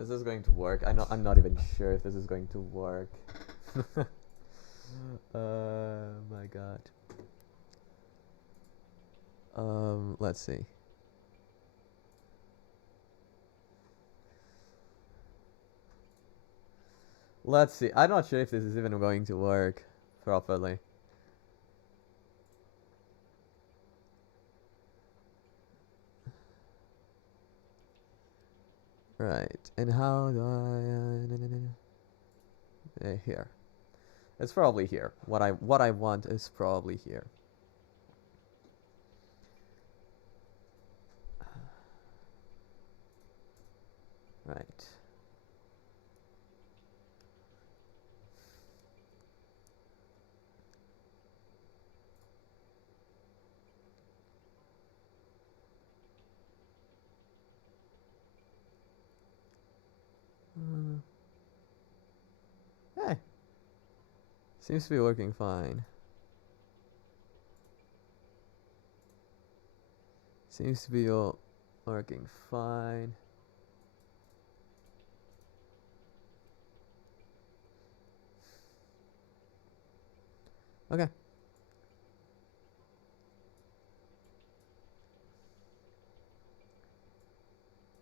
Is this going to work? I'm not even sure if this is going to work. My god. Let's see. Let's see. I'm not sure if this is even going to work properly. Right. And how do I here. It's probably here. What I want is probably here. Right. Hey. Seems to be working fine. Seems to be all working fine. Okay.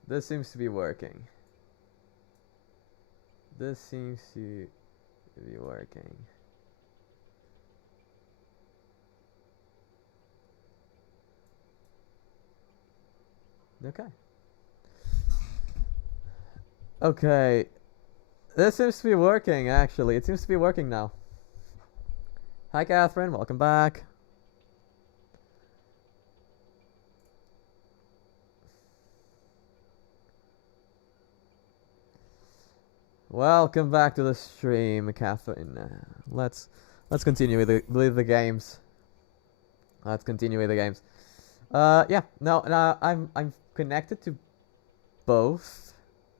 This seems to be working. This seems to be working. Okay. Okay. This seems to be working, actually. It seems to be working now. Hi, Catherine. Welcome back. Welcome back to the stream, Catherine. Let's continue with the games. Let's continue with the games. Yeah. No, I'm connected to both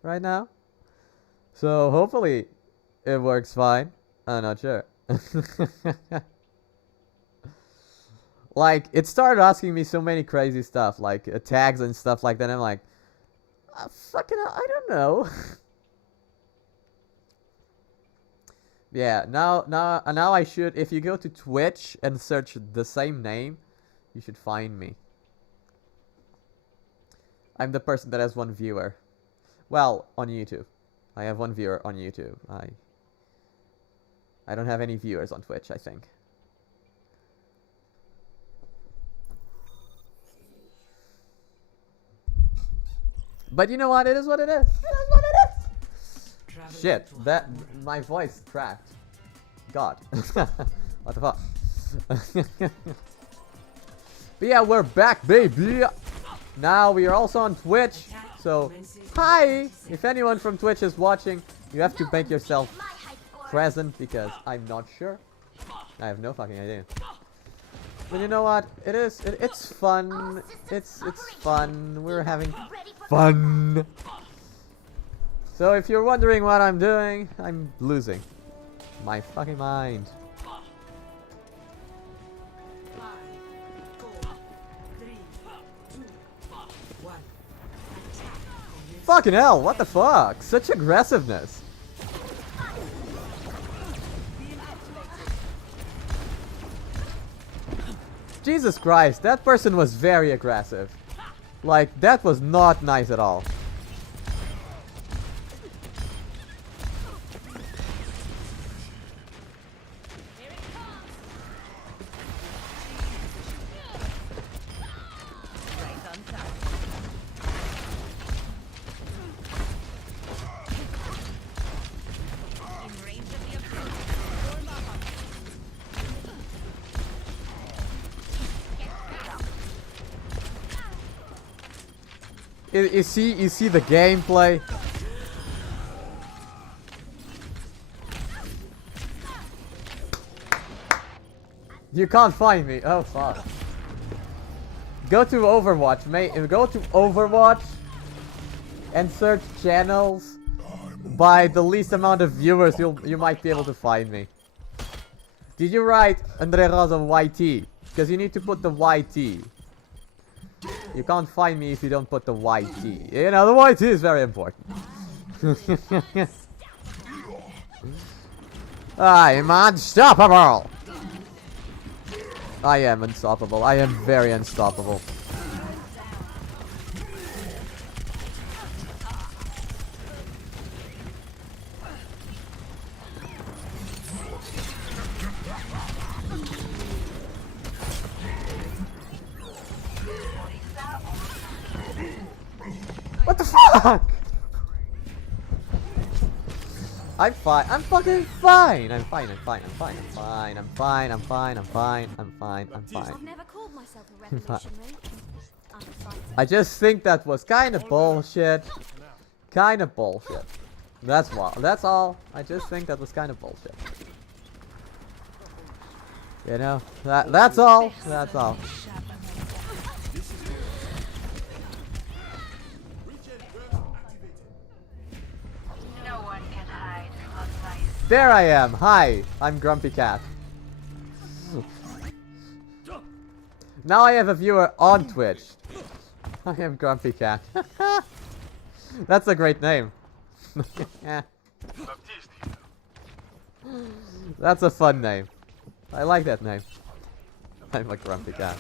right now, so hopefully it works fine. I'm not sure. Like, it started asking me so many crazy stuff, like tags and stuff like that. I'm like, fucking hell, I don't know. Yeah, now I should, if you go to Twitch and search the same name, you should find me. I'm the person that has one viewer. Well, on YouTube. I have one viewer on YouTube. I don't have any viewers on Twitch, I think. But you know what? It is what it is. It is what it is. Shit, that my voice cracked. God. What the fuck? But yeah, we're back, baby. Now we are also on Twitch. So, hi! If anyone from Twitch is watching, you have to make yourself present because I'm not sure. I have no fucking idea. But you know what? It's fun. It's fun. We're having fun. So if you're wondering what I'm doing, I'm losing my fucking mind. Fucking hell, what the fuck? Such aggressiveness. Jesus Christ, that person was very aggressive. Like, that was not nice at all. You see the gameplay. You can't find me. Oh fuck. Go to Overwatch, mate. Go to Overwatch and search channels by the least amount of viewers. You might be able to find me. Did you write Andre Rosa YT? Because you need to put the YT. You can't find me if you don't put the YT. You know, the YT is very important. I'm unstoppable! I am unstoppable. I am very unstoppable. What the fuck? I'm fine. I'm fucking fine. I'm fine. I'm fine. I'm fine. I'm fine. I'm fine. I'm fine. I'm fine. I'm fine. I'm fine. I've never called myself a revolutionary. I'm fine. I just think that was kind of bullshit. Kind of bullshit. That's all. That's all. I just think that was kind of bullshit. You know, that's all. That's all. There I am. Hi, I'm Grumpy Cat. Now I have a viewer on Twitch. I am Grumpy Cat. That's a great name. That's a fun name. I like that name. I'm a Grumpy Cat.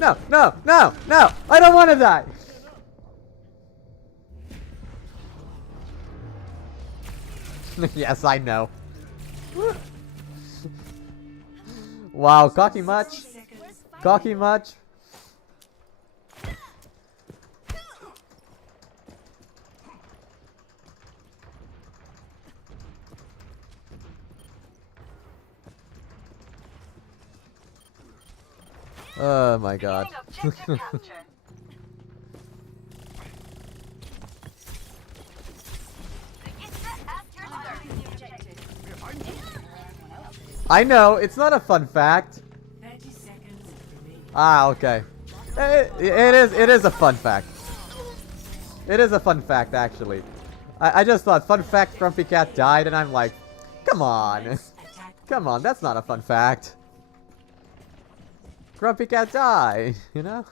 No, no, no, no! I don't want to die! Yes, I know. Wow, cocky much? Cocky much? Oh my god. I know, it's not a fun fact. Ah, okay. It is a fun fact. It is a fun fact, actually. I just thought, fun fact, Grumpy Cat died, and I'm like, come on. Come on, that's not a fun fact. Grumpy Cat died, you know?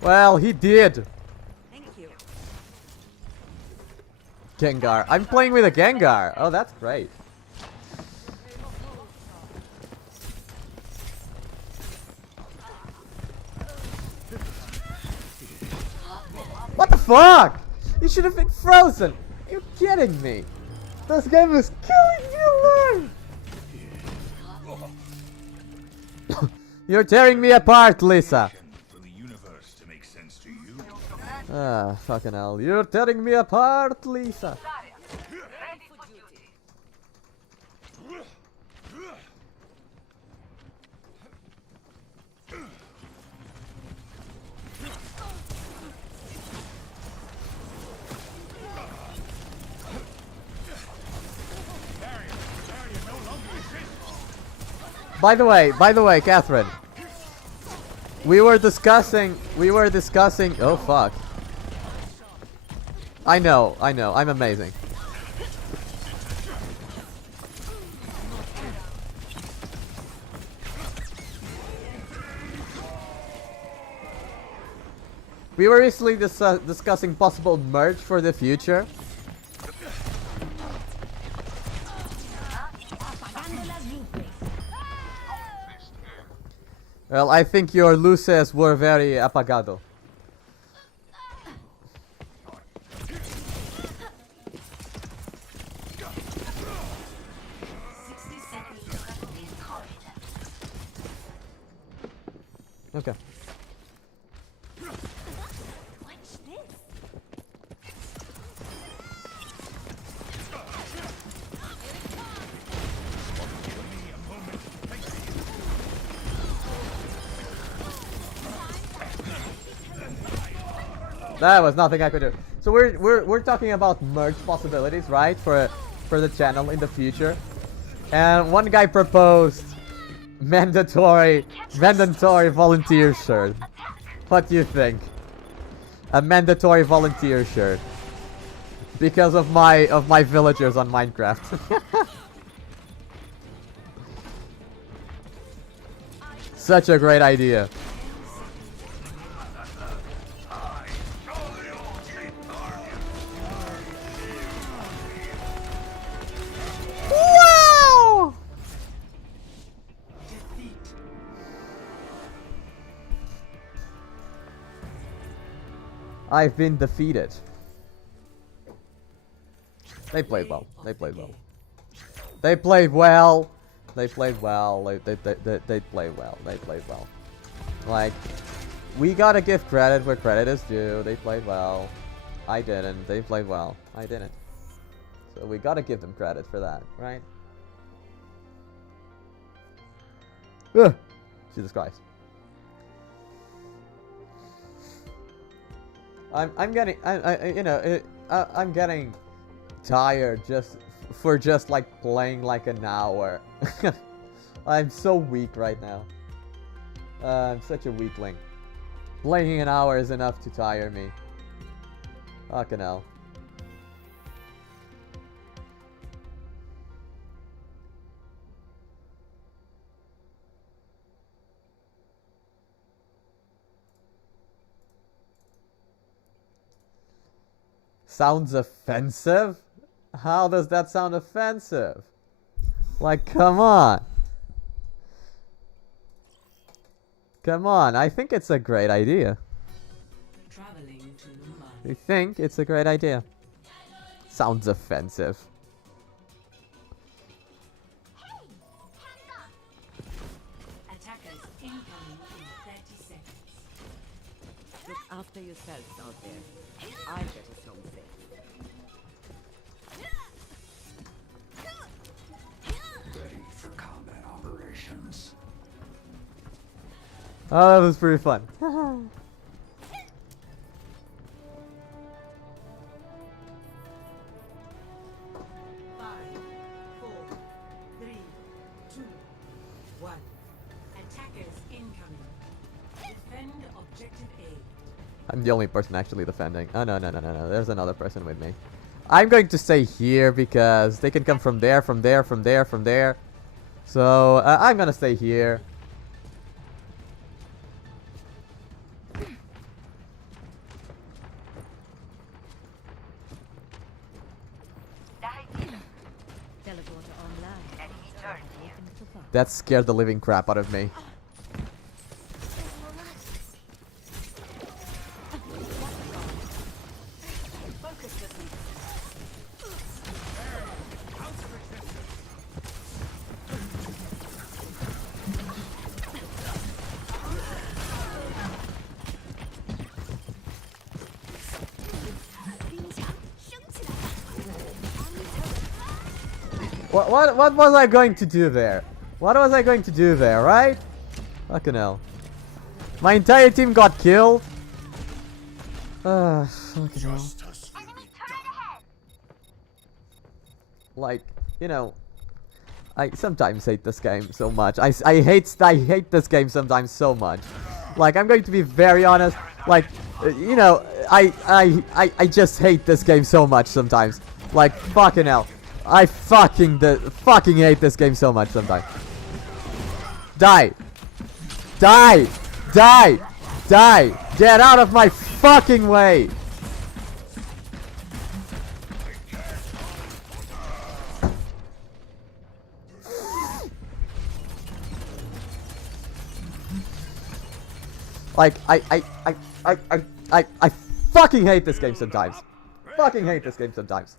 Well, he did. Thank you. Gengar. I'm playing with a Gengar. Oh, that's great. What the fuck? You should have been frozen. You're kidding me. This game is killing me alive. You're tearing me apart, Lisa. Ah, fucking hell. You're tearing me apart, Lisa. By the way, Catherine. We were discussing, oh fuck. I know, I'm amazing. We were recently discussing possible merge for the future. Well, I think your luces were very apagado. Okay. That was nothing I could do. So we're talking about merch possibilities, right? For the channel in the future. And one guy proposed mandatory volunteer shirt. What do you think? A mandatory volunteer shirt. Because of my villagers on Minecraft. Such a great idea. Wow! I've been defeated. They played well. They played well. They played well. They played well. They played well. They played well. Like, we gotta give credit where credit is due. They played well. I didn't. They played well. I didn't. So we gotta give them credit for that, right? Ugh. Jesus Christ. I'm getting I'm getting tired just like playing like an hour. I'm so weak right now. I'm such a weakling. Playing an hour is enough to tire me. Fucking hell. Sounds offensive? How does that sound offensive? Like, come on. Come on, I think it's a great idea. I think it's a great idea. Sounds offensive. Attackers incoming in 30 seconds. Look after yourselves out there. I get us home safe. Ready for combat operations. Oh, that was pretty fun. 5, 4, 3, 2, 1. Attackers incoming. Defend objective A. I'm the only person actually defending. Oh, no. There's another person with me. I'm going to stay here because they can come from there, from there, from there, from there. So, I'm gonna stay here. That scared the living crap out of me. What was I going to do there? What was I going to do there, right? Fucking hell. My entire team got killed. Fucking hell. Like, you know, I sometimes hate this game so much. I hate this game sometimes so much. Like, I'm going to be very honest. Like, you know, I just hate this game so much sometimes. Like, fucking hell. I fucking hate this game so much sometimes. Die! Die! Die! Die! Get out of my fucking way! Like, I fucking hate this game sometimes. Fucking hate this game sometimes.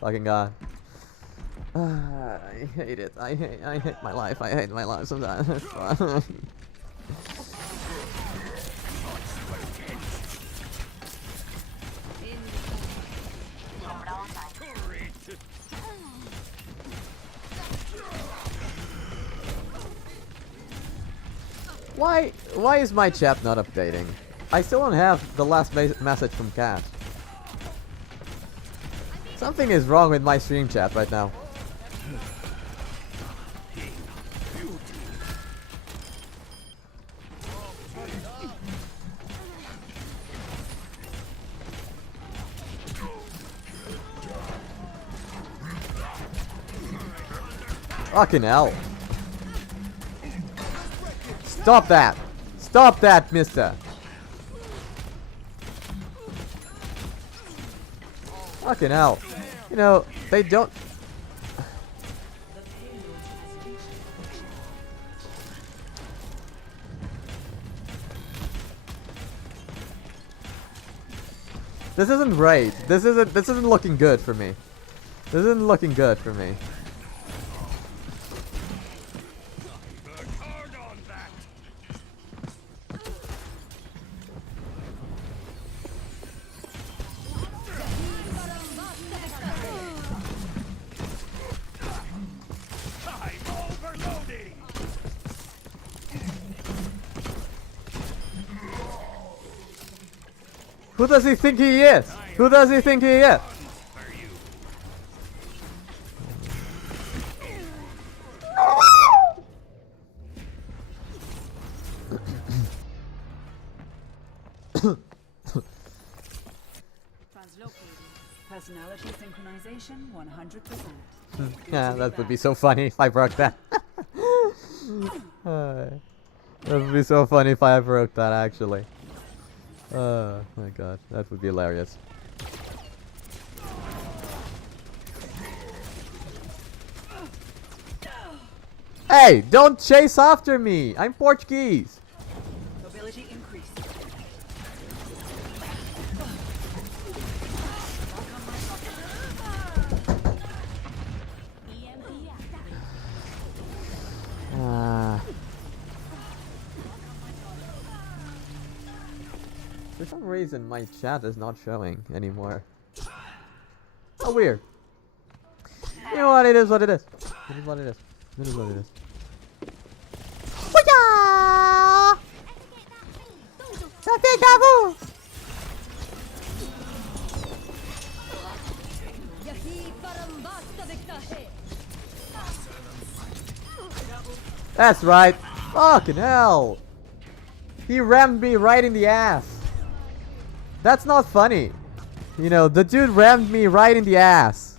Fucking god. I hate it. I hate my life. I hate my life sometimes. Why is my chat not updating? I still don't have the last message from Cat. Something is wrong with my stream chat right now. Fucking hell. Stop that! Stop that, mister! Fucking hell. You know, they don't... This isn't great. This isn't looking good for me. This isn't looking good for me. Who does he think he is? Who does he think he is? Personality synchronization 100%. Yeah, that would be so funny if I broke that. That would be so funny if I broke that, actually. Oh my god, that would be hilarious. Hey, don't chase after me! I'm Portuguese! Mobility increased. For some reason, my chat is not showing anymore. Oh, weird. You know what? It is what it is. It is what it is. It is what it is. That's right. Fucking hell. He rammed me right in the ass. That's not funny. You know, the dude rammed me right in the ass.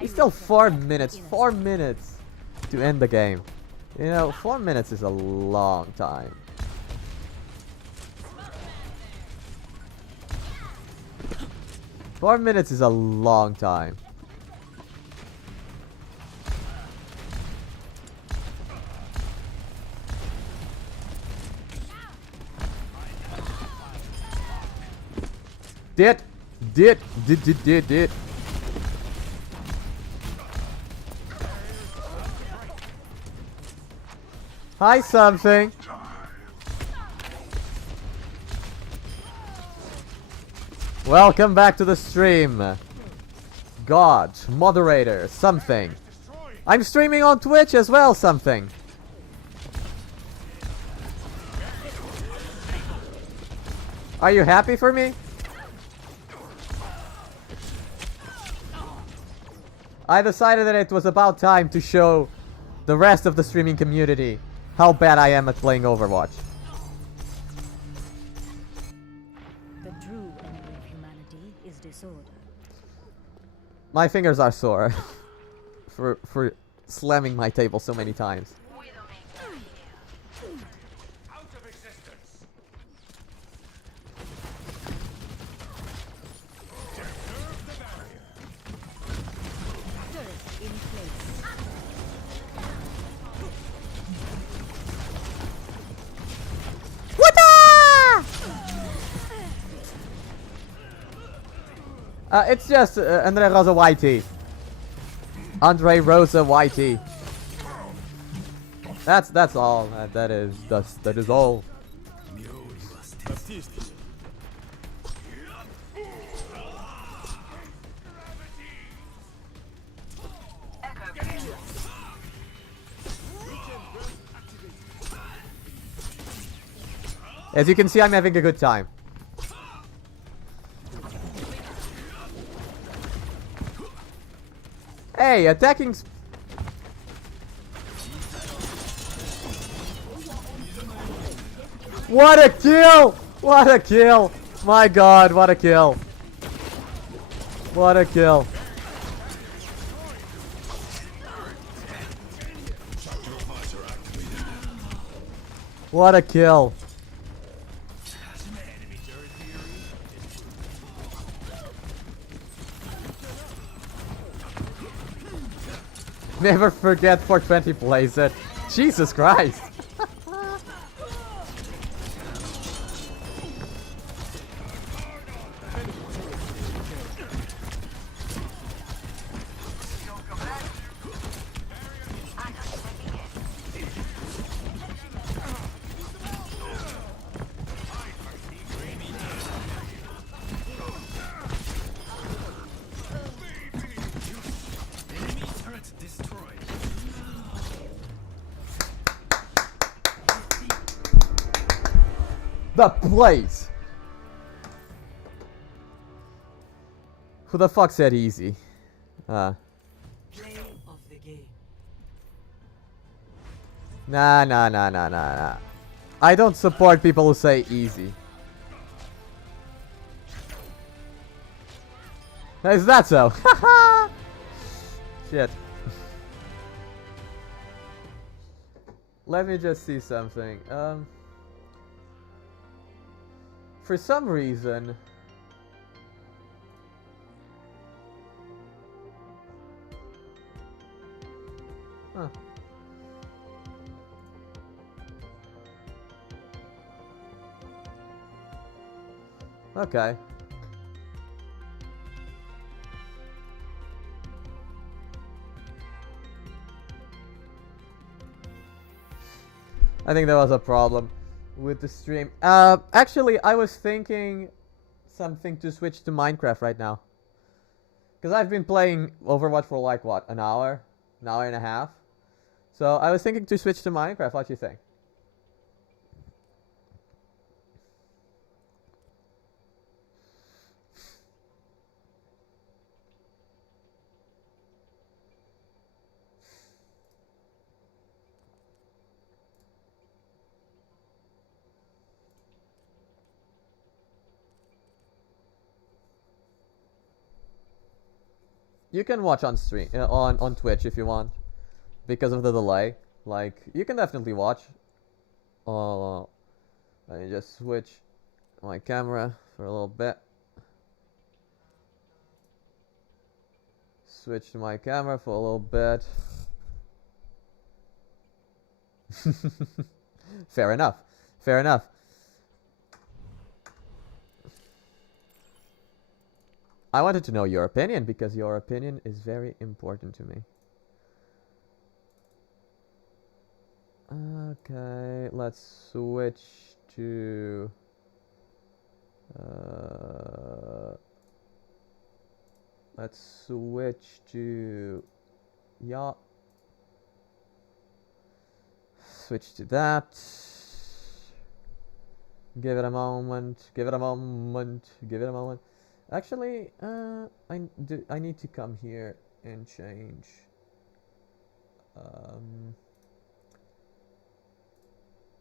It's still 4 minutes. 4 minutes to end the game. You know, 4 minutes is a long time. Four minutes is a long time. Did. Hi, something. Welcome back to the stream. God, moderator, something. I'm streaming on Twitch as well, something. Are you happy for me? I decided that it was about time to show the rest of the streaming community how bad I am at playing Overwatch. The true enemy of humanity is disorder. My fingers are sore for slamming my table so many times. Out of existence. Turret in place. It's just Andre Rosa YT. Andre Rosa YT. That's all. That is all. As you can see, I'm having a good time. Hey, attacking... What a kill! What a kill! My god, what a kill! What a kill! What a kill! Never forget 420 plays it. Jesus Christ! The plays! Who the fuck said easy? Play of the game. Nah. I don't support people who say easy. Is that so? Shit. Let me just see something. For some reason... Huh. Okay. I think there was a problem with the stream. Actually, I was thinking something to switch to Minecraft right now. Because I've been playing Overwatch for like, what, an hour and a half? So I was thinking to switch to Minecraft. What do you think? You can watch on stream on Twitch if you want, because of the delay. Like, you can definitely watch. Let me just switch my camera for a little bit. Switch to my camera for a little bit. Fair enough. Fair enough. I wanted to know your opinion, because your opinion is very important to me. Okay, let's switch to... let's switch to... Yeah. Switch to that. Give it a moment. Give it a moment. Give it a moment. Actually, I need to come here and change.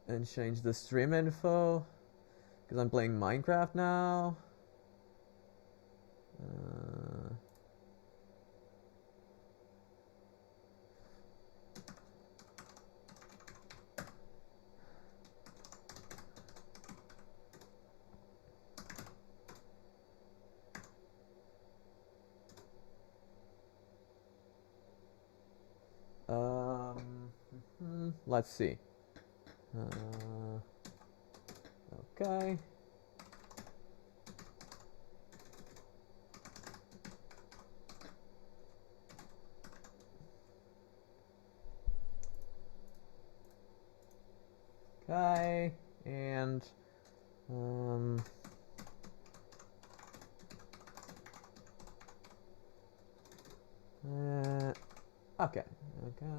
And change the stream info, because I'm playing Minecraft now. Let's see. Okay. Okay, and okay.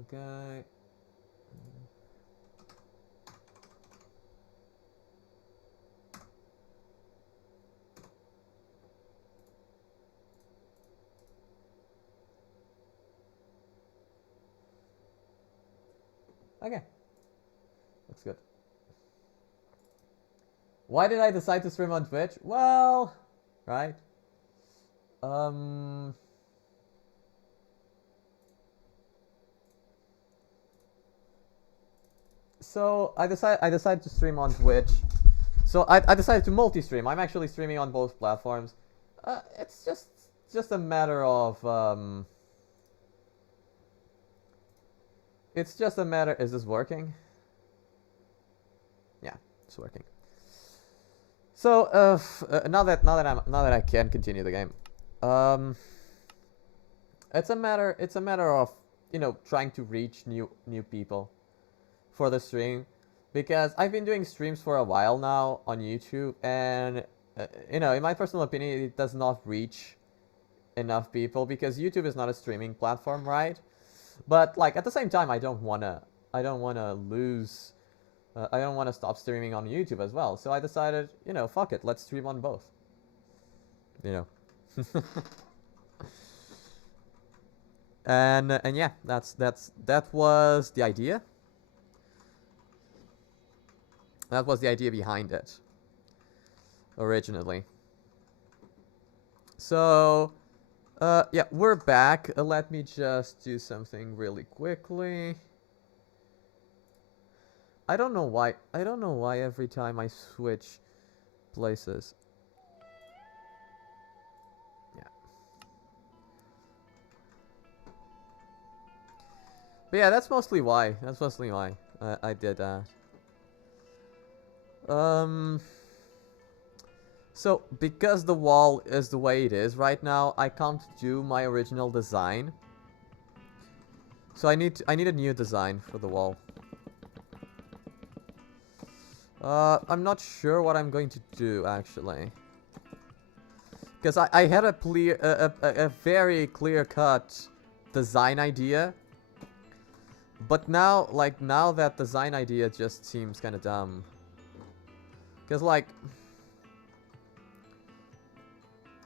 Okay. Okay. That's good. Why did I decide to stream on Twitch? Well, right. So I decided to stream on Twitch. So I decided to multi-stream. I'm actually streaming on both platforms. It's just a matter of it's just a matter. Is this working? Yeah, it's working. So now that I can continue the game, it's a matter of, you know, trying to reach new people for the stream, because I've been doing streams for a while now on YouTube, and you know, in my personal opinion, it does not reach enough people because YouTube is not a streaming platform, right? But like at the same time, I don't wanna lose. I don't want to stop streaming on YouTube as well. So I decided, you know, fuck it, let's stream on both. You know. and yeah, that was the idea. That was the idea behind it originally. So yeah, we're back. Let me just do something really quickly. I don't know why every time I switch places. Yeah. But yeah, that's mostly why. I did that. So because the wall is the way it is right now, I can't do my original design. So I need a new design for the wall. I'm not sure what I'm going to do, actually. Because I had a very clear-cut design idea. But now, like, now that design idea just seems kind of dumb. Because, like,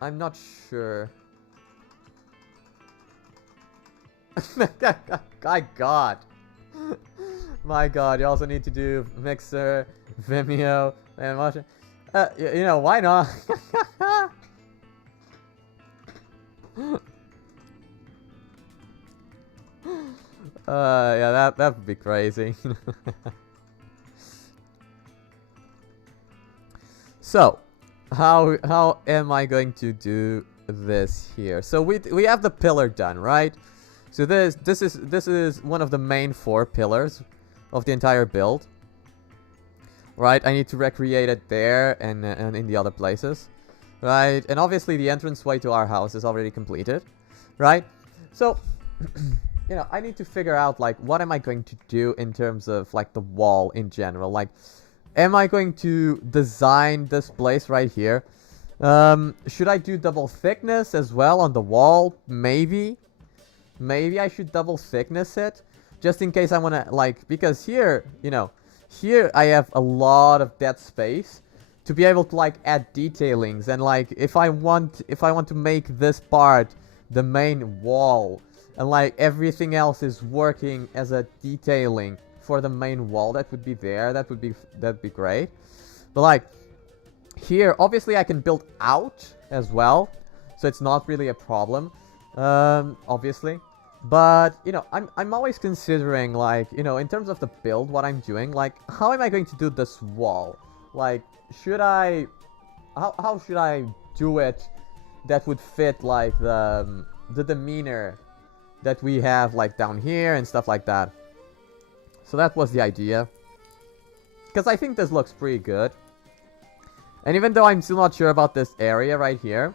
I'm not sure. My god. My god, you also need to do Mixer, Vimeo, and Motion. You know, why not? Yeah, that would be crazy. So, how am I going to do this here? So we have the pillar done, right? So this is one of the main 4 pillars of the entire build, right? I need to recreate it there and in the other places, right? And obviously the entranceway to our house is already completed, right? So, you know, I need to figure out, like, what am I going to do in terms of, like, the wall in general? Like, am I going to design this place right here? Should I do double thickness as well on the wall? Maybe I should double thickness it, just in case I want to, like, because here, you know, here I have a lot of dead space to be able to, like, add detailings, and, like, if I want to make this part the main wall, and, like, everything else is working as a detailing for the main wall that would be there, that'd be great. But, like, here obviously I can build out as well, so it's not really a problem, obviously. But, you know, I'm always considering, like, you know, in terms of the build, what I'm doing, like, how am I going to do this wall? Like, should I, how should I do it that would fit, like, the demeanor that we have, like, down here and stuff like that. So that was the idea. Because I think this looks pretty good. And even though I'm still not sure about this area right here,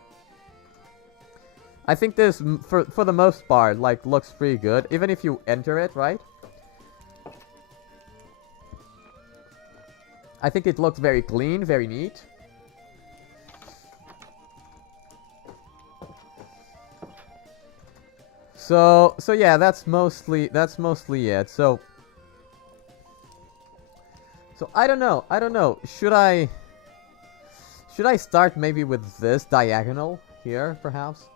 I think this, for the most part, like, looks pretty good. Even if you enter it, right? I think it looks very clean, very neat. So yeah, that's mostly it. So I don't know. Should I start maybe with this diagonal here, perhaps?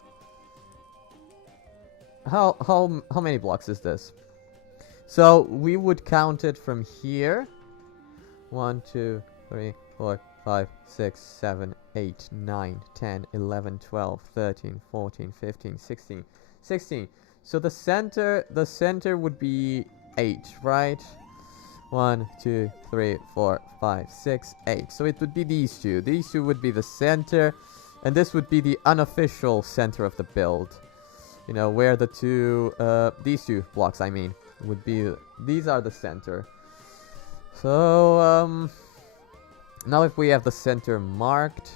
How many blocks is this? So we would count it from here. 1, 2, 3, 4, 5, 6, 7, 8, 9, 10, 11, 12, 13, 14, 15, 16. 16. So the center would be 8, right? 1, 2, 3, 4, 5, 6, 8. So it would be these two. These two would be the center, and this would be the unofficial center of the build. You know, where the two, these two blocks, I mean, would be, these are the center. So, now if we have the center marked,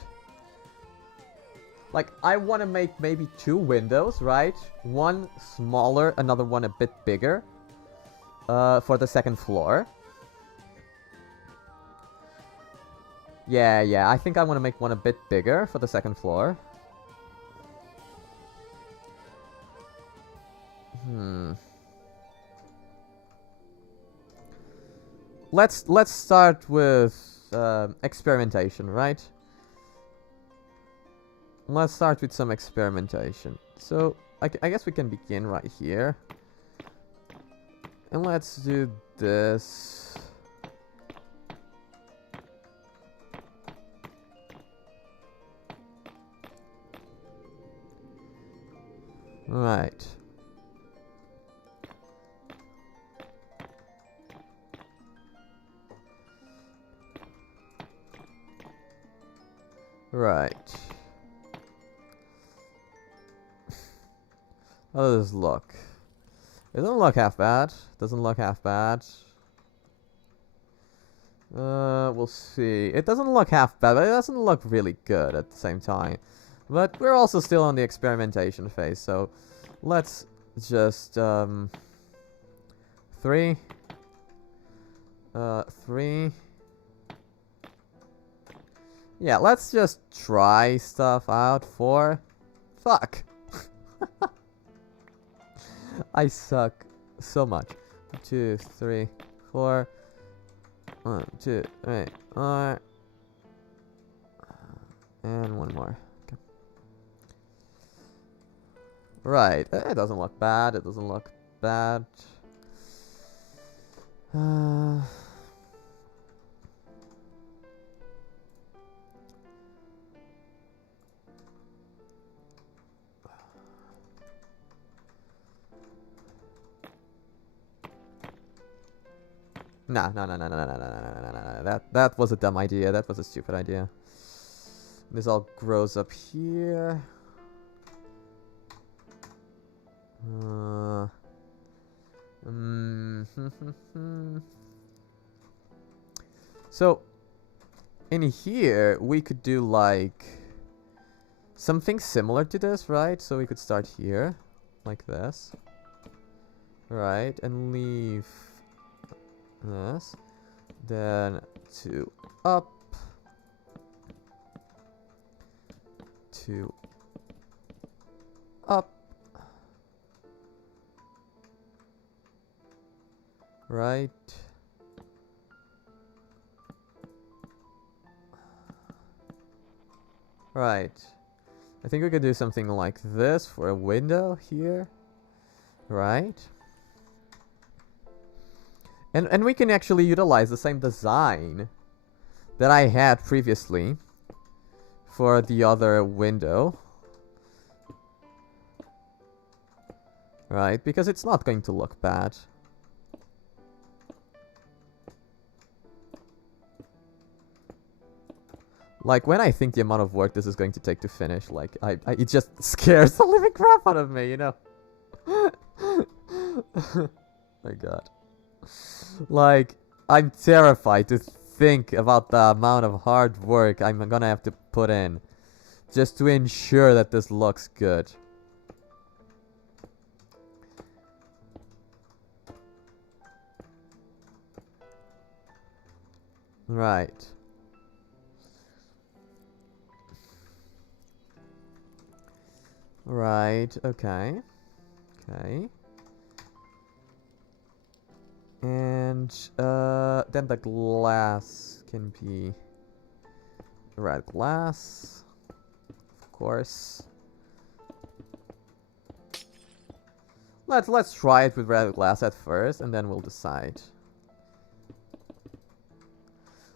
like, I want to make maybe 2 windows, right? One smaller, another one a bit bigger, for the second floor. Yeah, I think I want to make one a bit bigger for the second floor. Let's start with experimentation, right? Let's start with some experimentation. So I guess we can begin right here, and let's do this. Right. Right. How does this look? It doesn't look half bad. Doesn't look half bad. We'll see. It doesn't look half bad, but it doesn't look really good at the same time. But we're also still on the experimentation phase, so let's just 3. 3. Yeah, let's just try stuff out for... Fuck! I suck so much. 2, 3, 4. 1, 2, 3, 4. And one more. Okay. Right, it doesn't look bad. It doesn't look bad. No. That was a dumb idea. That was a stupid idea. This all grows up here. So, in here, we could do like something similar to this, right? So we could start here, like this. Right, and leave this. Then 2 up. 2 up. Right. Right. I think we could do something like this for a window here. Right. And we can actually utilize the same design that I had previously for the other window. Right, because it's not going to look bad. Like, when I think the amount of work this is going to take to finish, like, it just scares the living crap out of me, you know? My god. Like, I'm terrified to think about the amount of hard work I'm gonna have to put in just to ensure that this looks good. Right. Right, okay. Okay. And then the glass can be red glass, of course. Let's try it with red glass at first, and then we'll decide.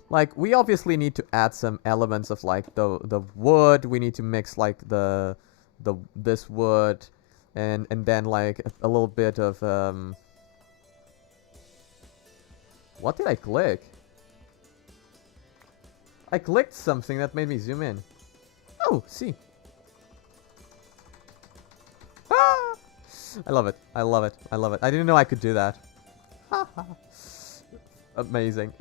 Like, we obviously need to add some elements of like the wood. We need to mix like this wood, and then like a little bit of What did I click? I clicked something that made me zoom in. Oh, see. Ah! I love it. I love it. I love it. I didn't know I could do that. Amazing.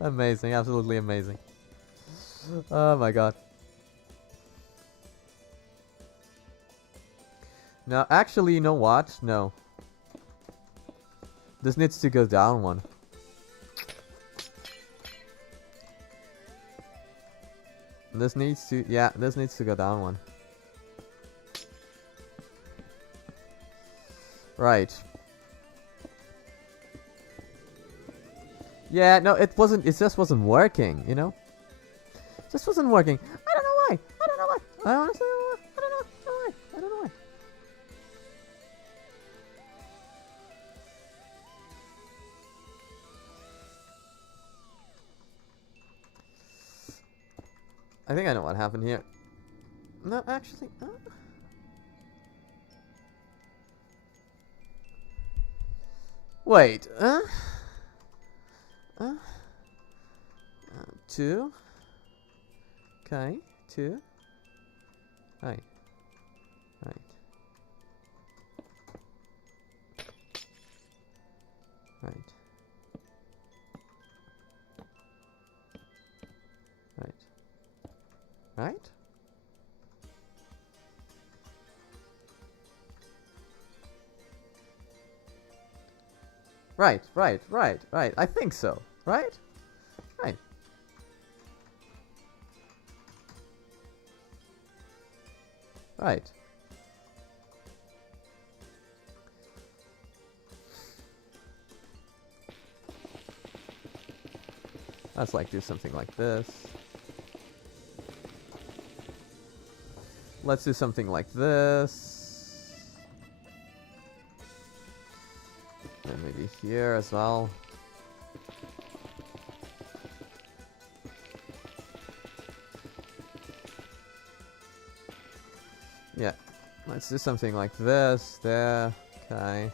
Amazing. Absolutely amazing. Oh my god. No, actually, you know what? No. This needs to go down one. This needs to, yeah, this needs to go down one. Right. Yeah, no, it just wasn't working, you know? It just wasn't working. I don't know why. I don't know why. I honestly don't know why. I don't know why. I don't know why. I think I know what happened here. No, actually, wait, 2. Okay, 2. Right. Right. Right. Right. Right? Right. I think so. Right? Right. Right. Let's like do something like this. Let's do something like this. And maybe here as well. Yeah. Let's do something like this. There. Okay.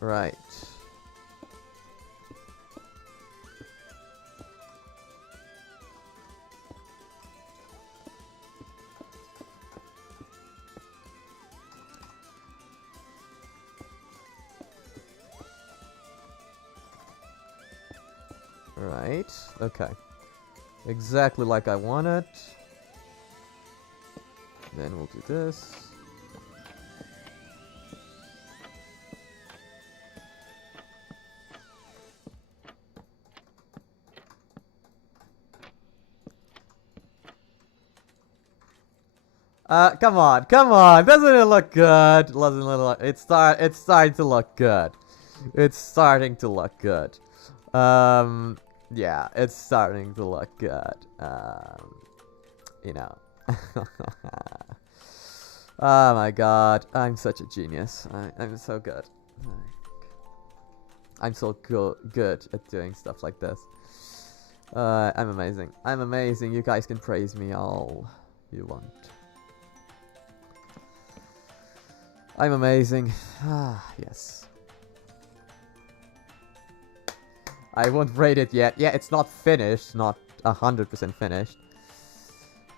Right. Right. Okay. Exactly like I want it. Then we'll do this. Come on, come on! Doesn't it look good? Doesn't it look? It's starting to look good. It's starting to look good. Yeah, it's starting to look good. You know. Oh my god, I'm such a genius. I'm so good. I'm so good at doing stuff like this. I'm amazing. I'm amazing. You guys can praise me all you want. I'm amazing. Ah, yes. I won't rate it yet. Yeah, it's not finished. Not 100% finished.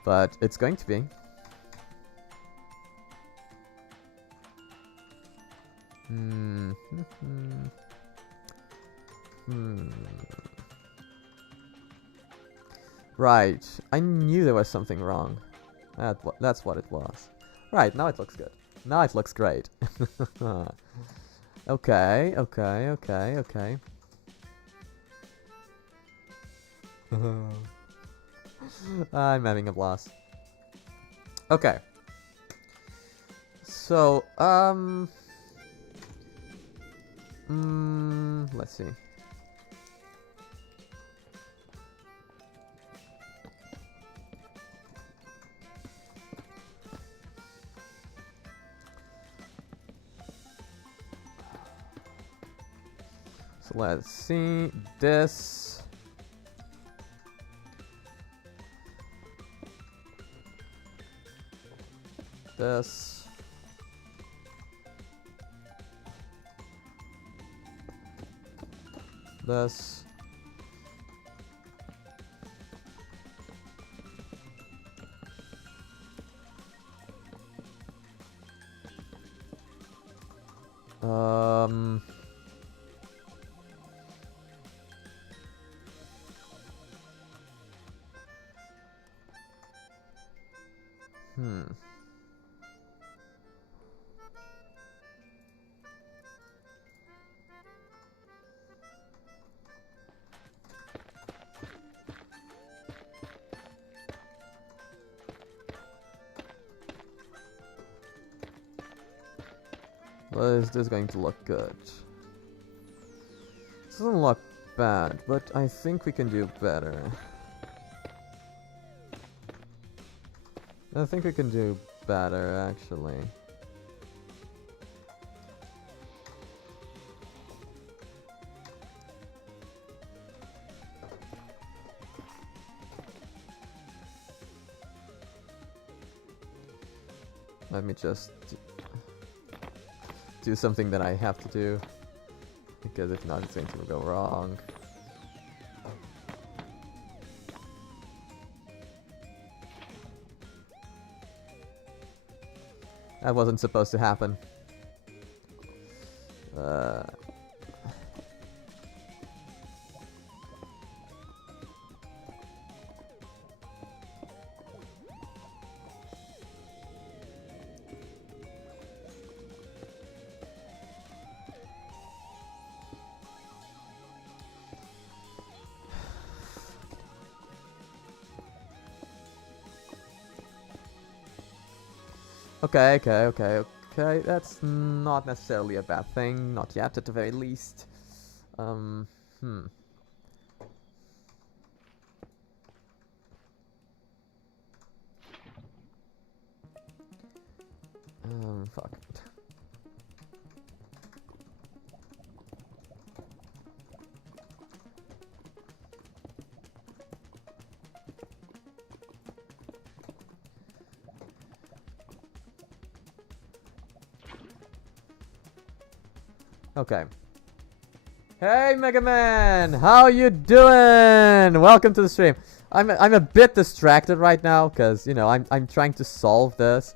But it's going to be. Right. I knew there was something wrong. That's what it was. Right, now it looks good. Now it looks great. Okay, okay, okay, okay. I'm having a blast. Okay. So, let's see. So let's see this. This. This. Is this going to look good? This doesn't look bad, but I think we can do better. I think we can do better, actually. Let me just do something that I have to do, because if not, it's going to go wrong. That wasn't supposed to happen. Okay, that's not necessarily a bad thing, not yet at the very least. Fuck. Okay. Hey Mega Man, how you doing? Welcome to the stream. I'm a bit distracted right now because, you know, I'm trying to solve this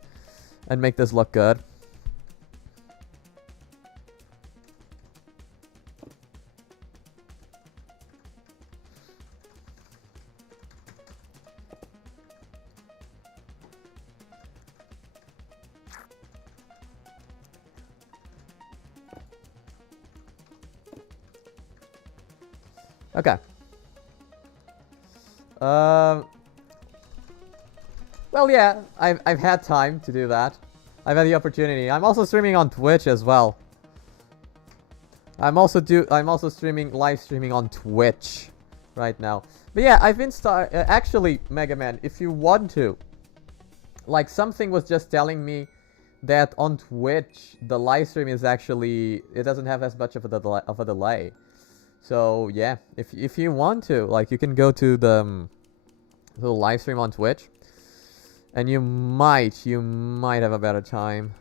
and make this look good. Okay. Well, yeah, I've had time to do that. I've had the opportunity. I'm also streaming on Twitch as well. I'm also live streaming on Twitch right now. But yeah, I've been actually, Mega Man, if you want to, like, something was just telling me that on Twitch the live stream is actually, it doesn't have as much of a delay. So yeah, if you want to, like, you can go to the live stream on Twitch, and you might have a better time.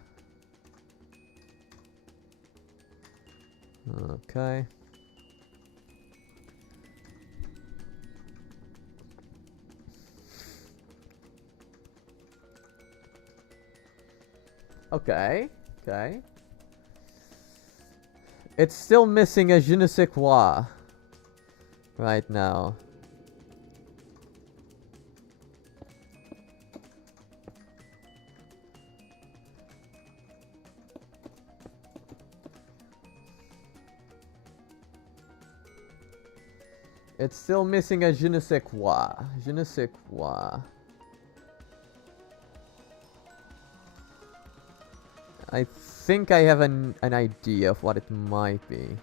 Okay. Okay. It's still missing a je ne sais quoi right now. It's still missing a je ne sais quoi. Je ne sais quoi. I think I have an idea of what it might be.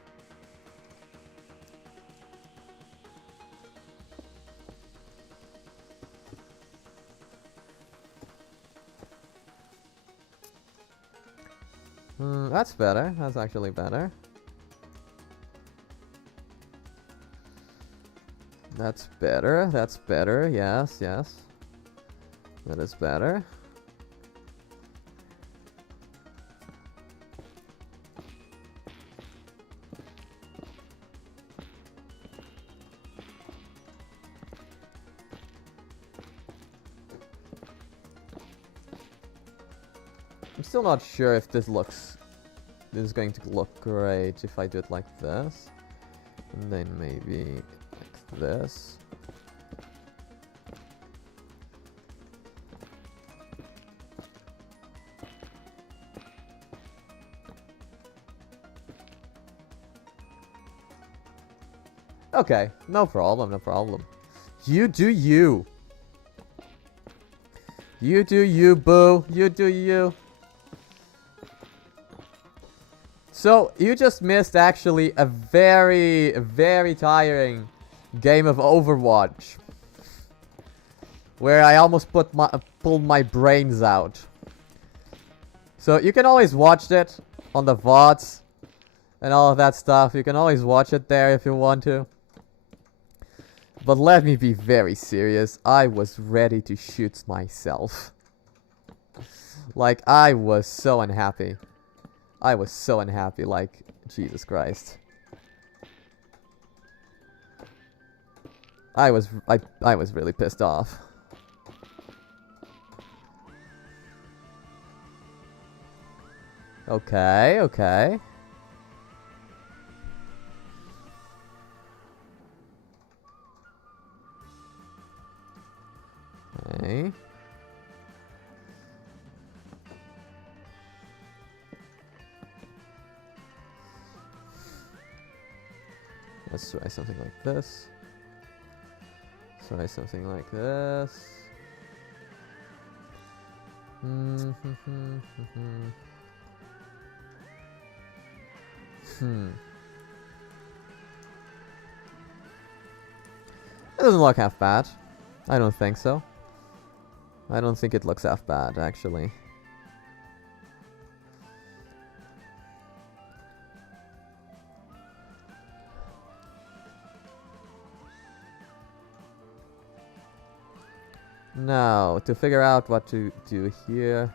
That's better. That's actually better. That's better. That's better. Yes, yes. That is better. I'm still not sure if this is going to look great if I do it like this. And then maybe like this. Okay, no problem, no problem. You do you. You do you, boo. You do you. So, you just missed actually a very, very tiring game of Overwatch. Where I almost pulled my brains out. So, you can always watch it on the VODs and all of that stuff. You can always watch it there if you want to. But let me be very serious. I was ready to shoot myself. Like, I was so unhappy. I was so unhappy, like, Jesus Christ. I was really pissed off. Okay, okay. Okay. Let's try something like this. Let's try something like this. It doesn't look half bad. I don't think so. I don't think it looks half bad, actually. Now, to figure out what to do here.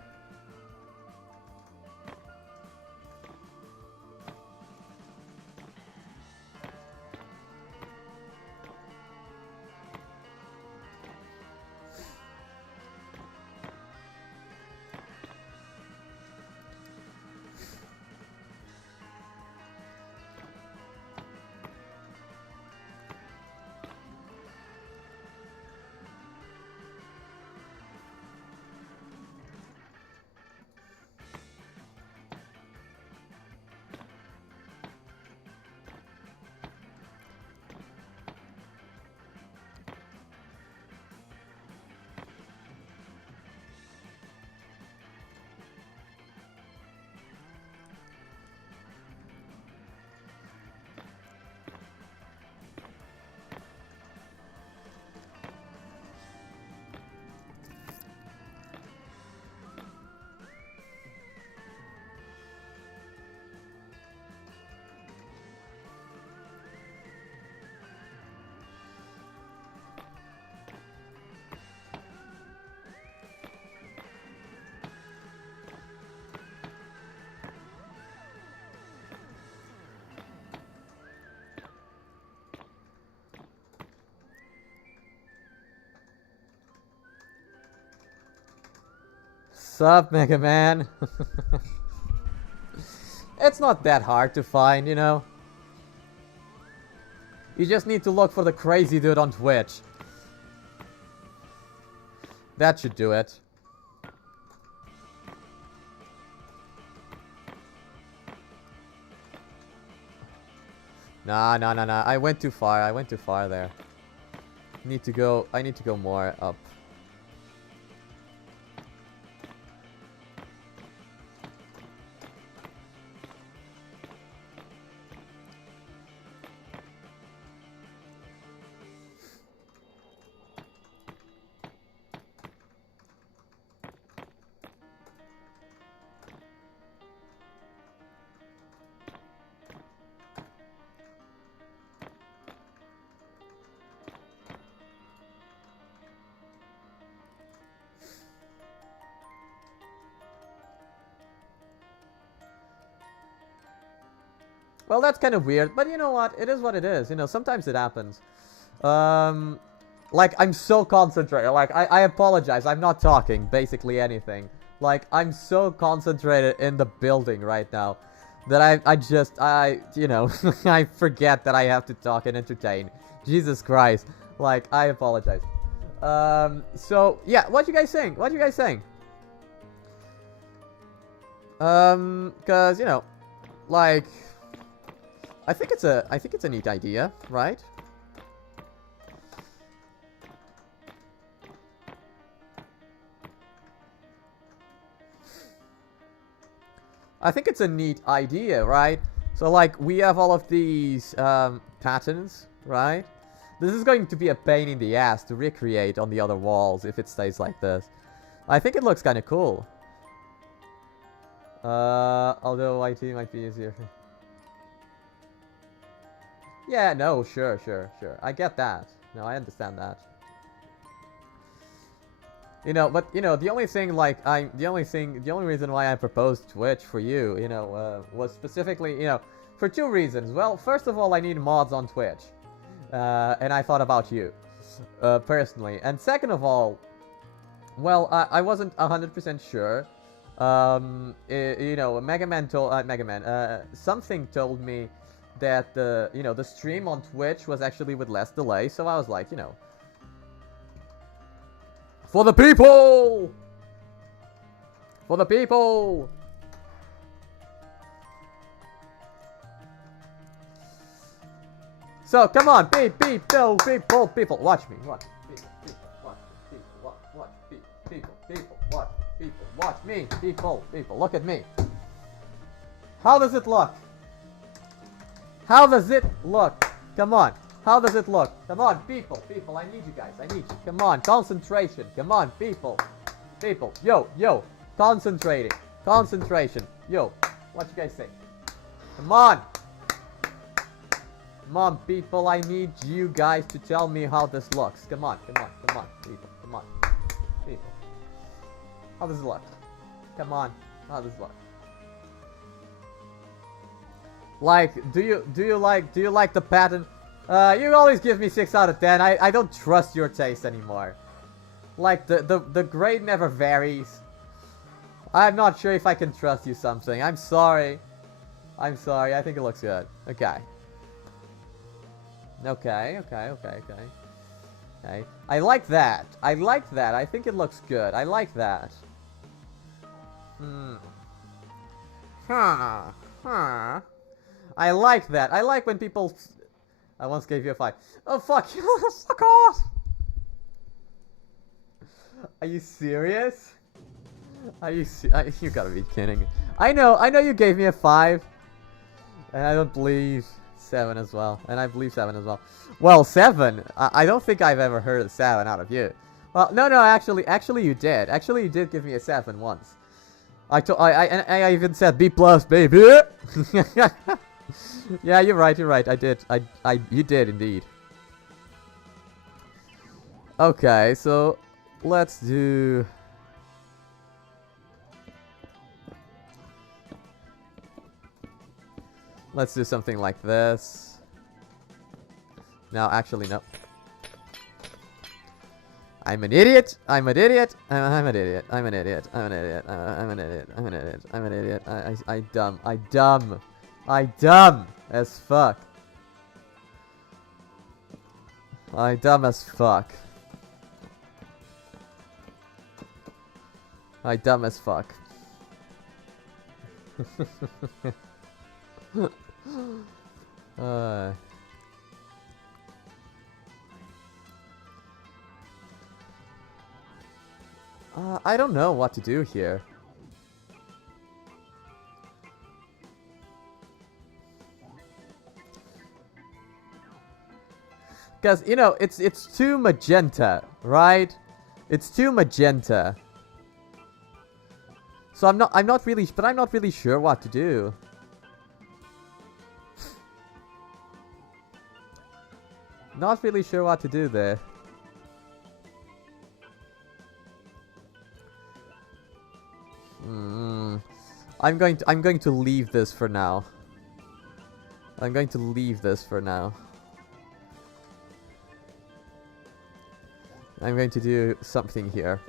Sup, Mega Man? It's not that hard to find, you know. You just need to look for the crazy dude on Twitch. That should do it. Nah, nah, nah, nah. I went too far. I went too far there. I need to go more up. Well, that's kind of weird, but you know what? It is what it is. You know, sometimes it happens. Like, I'm so concentrated. Like, I apologize. I'm not talking basically anything. Like, I'm so concentrated in the building right now that you know, I forget that I have to talk and entertain. Jesus Christ. Like, I apologize. So, yeah, what you guys saying? What you guys saying? Cause, you know, like... I think it's a neat idea, right? I think it's a neat idea, right? So like we have all of these patterns, right? This is going to be a pain in the ass to recreate on the other walls if it stays like this. I think it looks kind of cool. Although IT might be easier. Yeah, no, sure. I get that. No, I understand that. You know, but you know, the only reason why I proposed Twitch for you, you know, was specifically, you know, for two reasons. Well, first of all, I need mods on Twitch, and I thought about you, personally. And second of all, well, I wasn't 100% sure. You know, something told me that the stream on Twitch was actually with less delay, so I was like, you know, for the people! For the people! So, come on, people, watch me, watch me, people, look at me. How does it look? How does it look? Come on. How does it look? Come on, people, I need you guys. I need you. Come on, concentration. Come on, people. Yo, concentrating. Concentration. Yo, what you guys say? Come on. Come on, people, I need you guys to tell me how this looks. Come on, people, come on. People. How does it look? Come on, how does it look? Like, do you like the pattern? You always give me 6 out of 10. I don't trust your taste anymore. Like, the grade never varies. I'm not sure if I can trust you something. I'm sorry. I think it looks good. Okay. I like that. I think it looks good. I like that. I like that. I like when people... I once gave you a 5. Oh, fuck you. Fuck off. Are you serious? You gotta be kidding. I know you gave me a 5. And I don't believe 7 as well. And I believe 7 as well. Well, 7. I don't think I've ever heard a 7 out of you. Well, no, actually you did. Actually, you did give me a 7 once. I even said B+, baby. Yeah, you're right. I did. You did indeed. Okay, so let's do... Let's do something like this. No, actually, no. I'm an idiot. I'm an idiot. I dumb as fuck. I dumb as fuck. I dumb as fuck. I don't know what to do here. Because, you know, it's too magenta, right? It's too magenta. So I'm not really sure what to do. Not really sure what to do there. I'm going to leave this for now. I'm going to leave this for now. I'm going to do something here.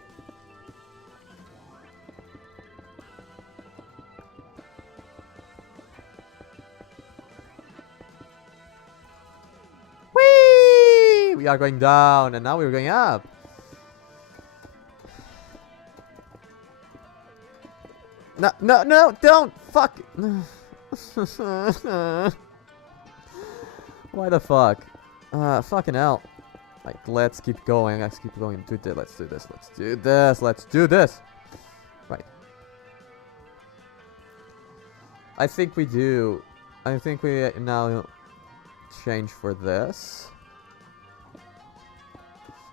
Whee! We are going down, and now we're going up. No, no, no, don't! Fuck! Why the fuck? Fucking hell. Like, let's keep going, let's keep going. Let's do this, let's do this, let's do this! Right. I think we do. I think we now change for this.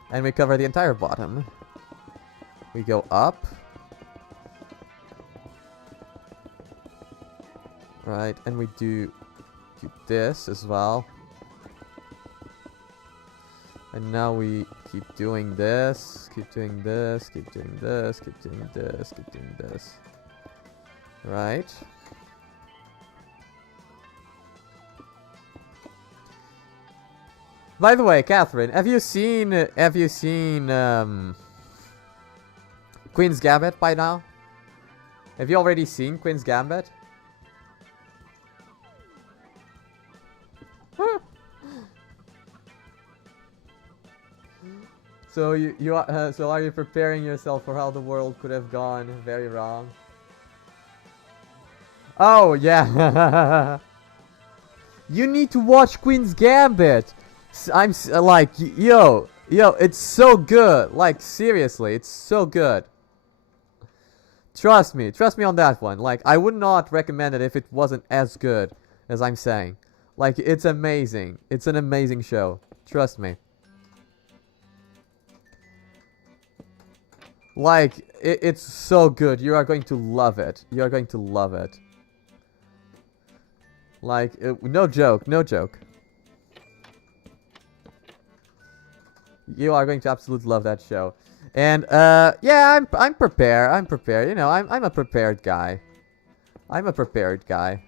And we cover the entire bottom. We go up. Right, and we do this as well. And now we keep doing this, keep doing this, keep doing this, keep doing this, keep doing this. Right. By the way, Catherine, have you seen Queen's Gambit by now? Have you already seen Queen's Gambit? So so are you preparing yourself for how the world could have gone very wrong? Oh yeah. You need to watch Queen's Gambit. I'm like, yo, it's so good. Like, seriously, it's so good. Trust me on that one. Like, I would not recommend it if it wasn't as good as I'm saying. Like, it's amazing. It's an amazing show. Trust me. Like, it's so good. You are going to love it. You are going to love it. Like, no joke, no joke. You are going to absolutely love that show. And, yeah, I'm prepared. I'm prepared. You know, I'm a prepared guy. I'm a prepared guy.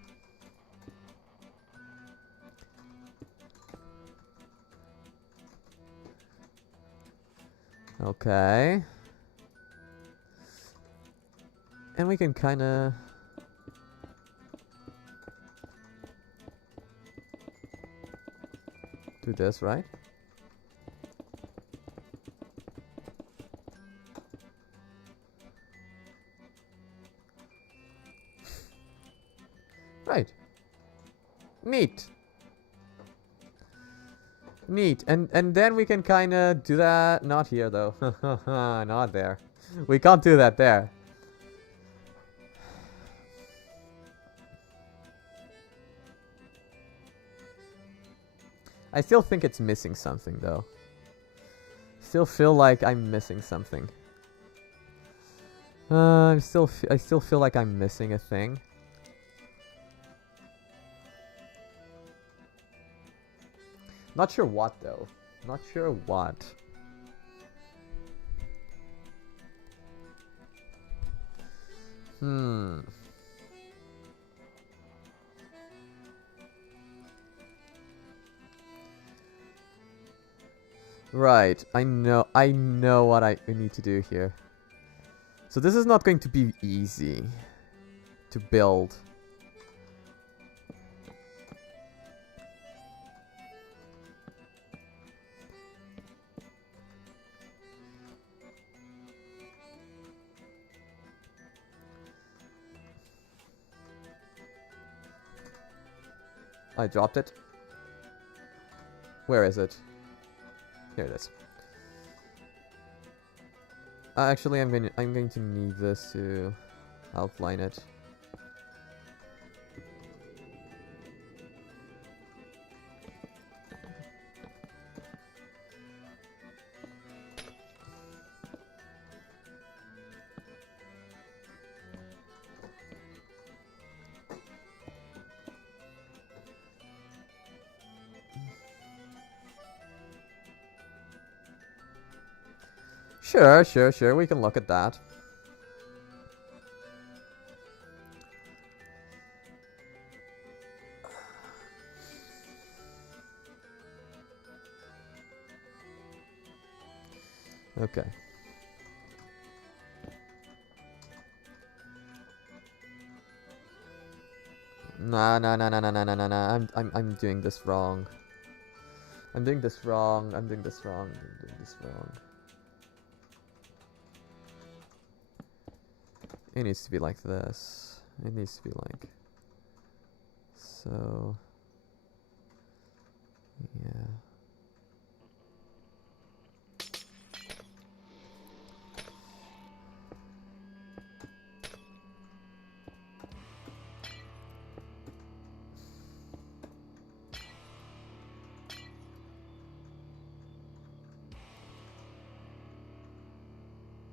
Okay. And we can kind of... do this, right? Right. Neat. Neat. And then we can kind of do that. Not here, though. Not there. We can't do that there. I still think it's missing something, though. Still feel like I'm missing something. I still feel like I'm missing a thing. Not sure what, though. Not sure what. Right, I know what I need to do here. So this is not going to be easy to build. I dropped it. Where is it? Here it is. Actually, I'm going to need this to outline it. Sure, we can look at that. Okay. Nah. I'm doing this wrong. I'm doing this wrong. It needs to be like this. It needs to be like so. Yeah.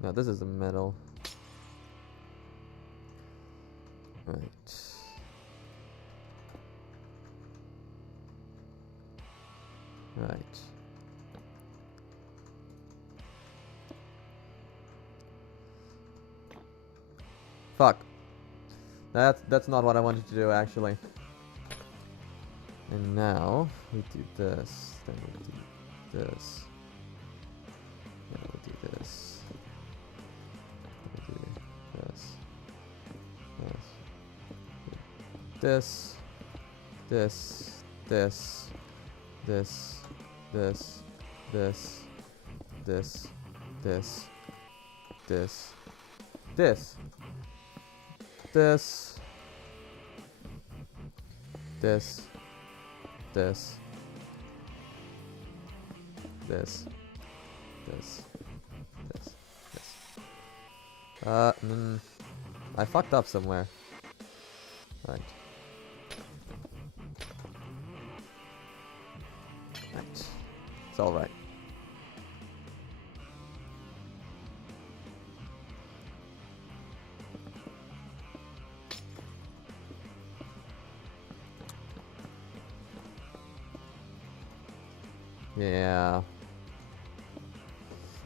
No, this is the middle. Right. Right. Fuck. That's not what I wanted to do, actually. And now we do this. Then we do this. Then we do this. We do this. This. I fucked up somewhere. Right. Right. It's alright. Yeah.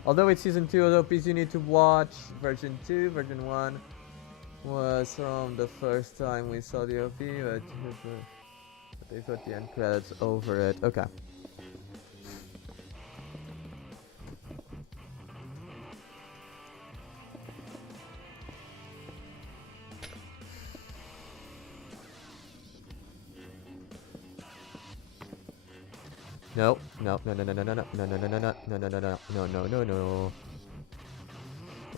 Although it's season 2 of the OPs, you need to watch version 2. Version 1 was from the first time we saw the OP, but they put the end credits over it. Okay. No. I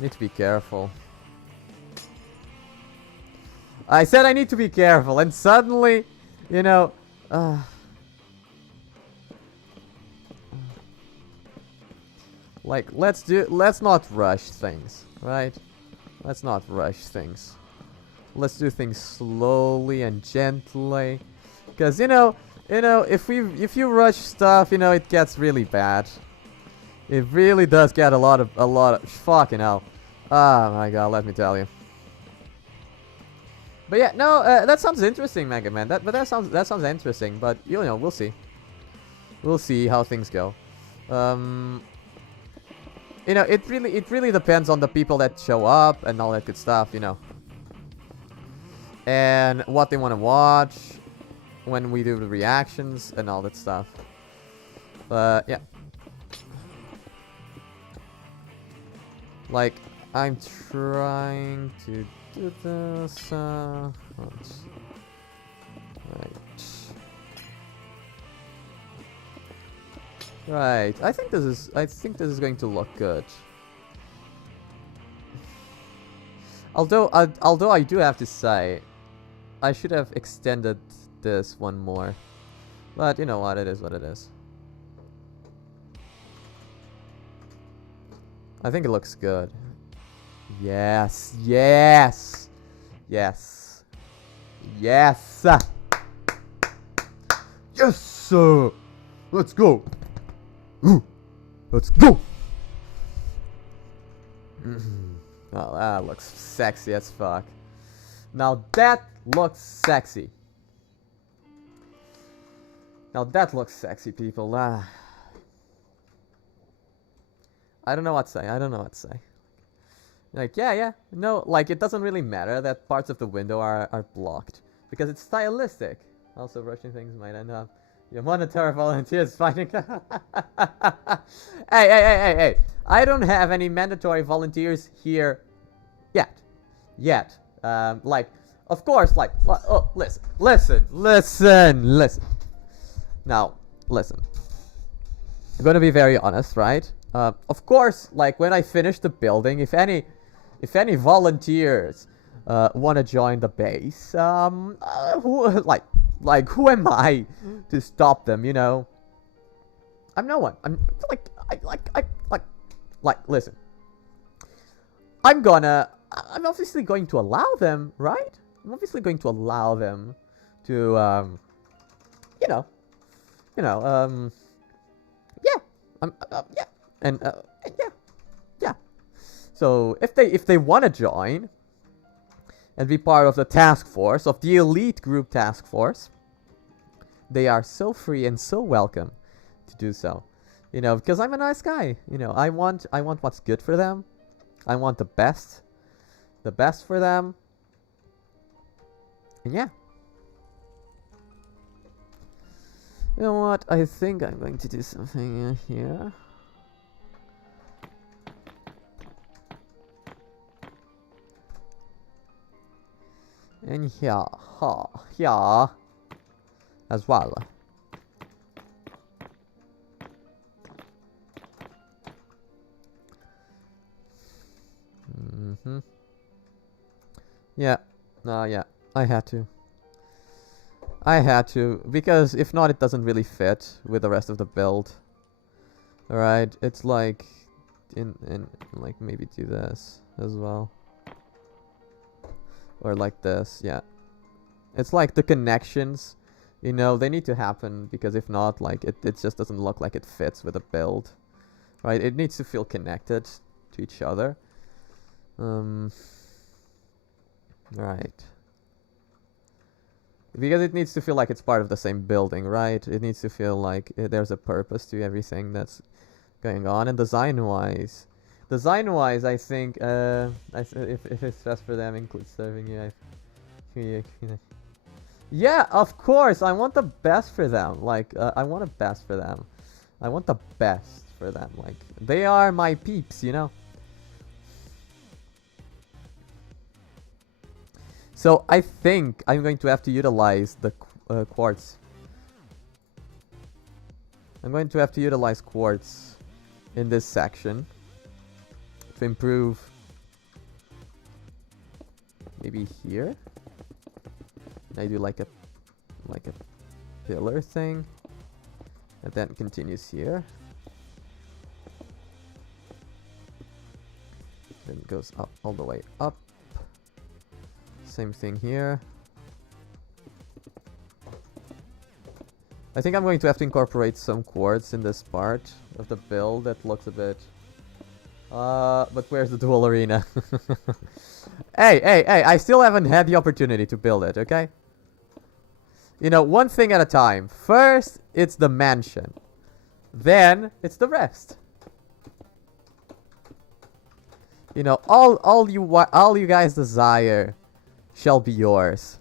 need to be careful. I said I need to be careful, and suddenly, you know, like, let's not rush things, right? Let's not rush things. Let's do things slowly and gently, because you know, if you rush stuff, you know, it gets really bad. It really does get a lot of fucking hell. Oh my god, let me tell you. But yeah, no, that sounds interesting, Mega Man. That sounds interesting. But you know, we'll see. We'll see how things go. You know, it really depends on the people that show up and all that good stuff. You know, and what they want to watch when we do the reactions and all that stuff. But yeah, like I'm trying to do this. Right. I think this is going to look good. Although I do have to say, I should have extended this one more. But you know what? It is what it is. I think it looks good. Yes, yes, yes, yes, yes. Let's go. Ooh. Let's go. Oh, that looks sexy as fuck. Now that looks sexy. Now that looks sexy, people. I don't know what to say. I don't know what to say. Like, yeah. No, like, it doesn't really matter that parts of the window are blocked. Because it's stylistic. Also, rushing things might end up. Your monetary volunteers fighting. Hey. I don't have any mandatory volunteers here yet. Like, of course, like, oh, listen. Now, listen. I'm gonna be very honest, right? Of course, like, when I finish the building, if any volunteers want to join the base, who am I to stop them, you know? I'm no one. I'm listen. I'm obviously going to allow them, right? I'm obviously going to allow them to, yeah. Yeah. So if they want to join and be part of the task force, of the elite group task force, they are so free and so welcome to do so. You know, because I'm a nice guy. You know, I want what's good for them. I want the best for them. And yeah. You know what? I think I'm going to do something here. And here as well. Yeah. Yeah. I had to, because if not, it doesn't really fit with the rest of the build. Alright, it's like in like maybe do this as well. Or like this, yeah. It's like the connections, you know, they need to happen, because if not, like, it just doesn't look like it fits with a build. Right? It needs to feel connected to each other. Right. Because it needs to feel like it's part of the same building, right? It needs to feel like there's a purpose to everything that's going on. And design-wise, I think, if it's best for them, includes serving you. Yeah, of course, I want the best for them. Like, I want the best for them. I want the best for them. Like, they are my peeps, you know? So I think I'm going to have to utilize the quartz. I'm going to have to utilize quartz in this section to improve. Maybe here. I do like a pillar thing, and then continues here. Then goes up all the way up. Same thing here. I think I'm going to have to incorporate some quartz in this part of the build that looks a bit... but where's the dual arena? Hey, I still haven't had the opportunity to build it, okay? You know, one thing at a time. First, it's the mansion. Then, it's the rest. You know, all you guys desire shall be yours.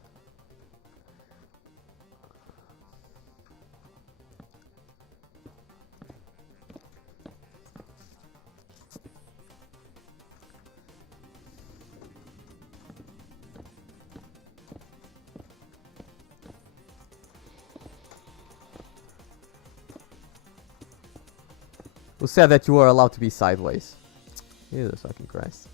Who said that you were allowed to be sideways? Jesus fucking Christ.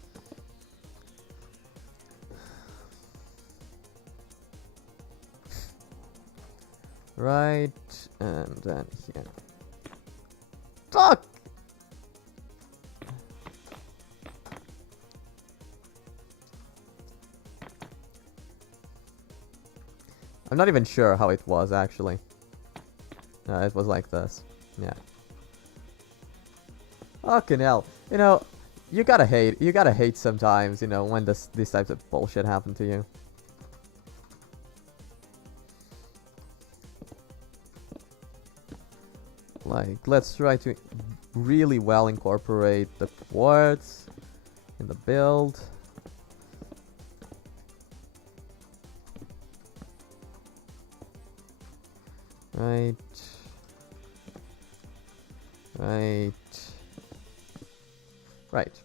Right, and then here. Fuck! I'm not even sure how it was actually. It was like this. Yeah. Fucking hell. You know, you gotta hate sometimes, you know, when these types of bullshit happen to you. Like, let's try to really well incorporate the quartz in the build. Right. Right. Right.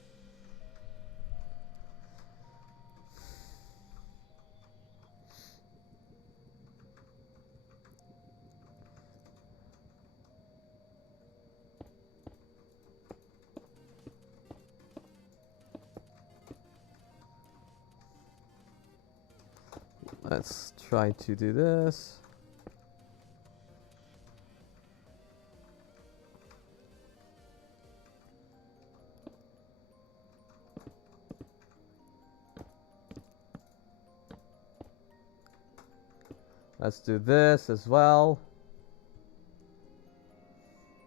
Let's try to do this. Let's do this as well.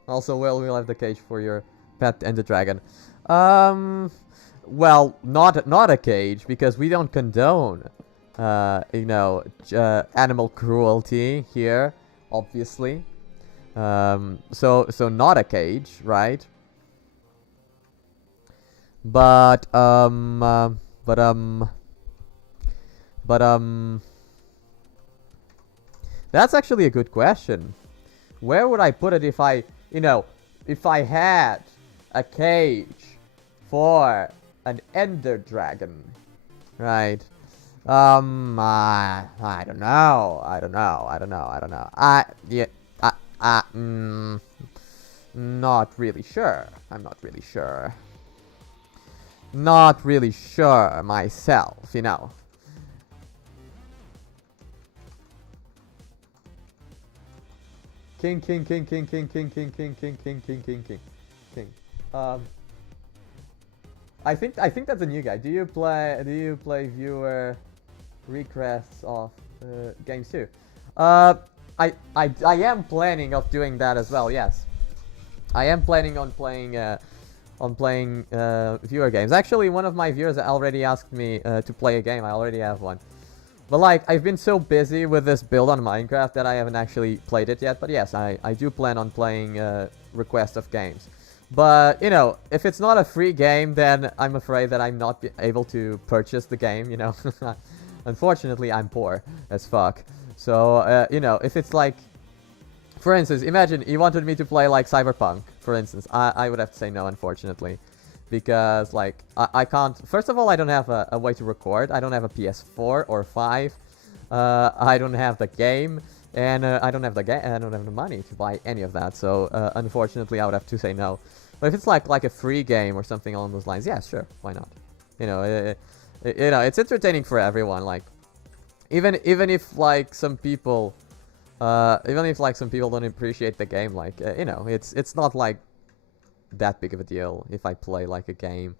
Also, we'll have the cage for your pet and the dragon. Well, not a cage, because we don't condone, you know, animal cruelty here, obviously. So not a cage, right? But that's actually a good question. Where would I put it if I, you know, if I had a cage for an ender dragon, right? I don't know. Not really sure. I'm not really sure. Not really sure myself, you know. King. I think that's a new guy. Do you play viewer requests of games too? I am planning of doing that as well. Yes, I am planning on playing viewer games. Actually, one of my viewers already asked me to play a game. I already have one. But like, I've been so busy with this build on Minecraft that I haven't actually played it yet. But yes, I do plan on playing requests of games. But, you know, if it's not a free game, then I'm afraid that I'm not able to purchase the game, you know. Unfortunately, I'm poor as fuck. So, you know, if it's like, for instance, imagine you wanted me to play like Cyberpunk, for instance. I would have to say no, unfortunately. Because, like, I can't... First of all, I don't have a way to record. I don't have a PS4 or 5. I don't have the game. And I don't have the money to buy any of that. So, unfortunately, I would have to say no. But if it's like a free game or something along those lines, yeah, sure, why not? You know, you know, it's entertaining for everyone. Like, even if like some people, don't appreciate the game, like, you know, it's not like that big of a deal if I play like a game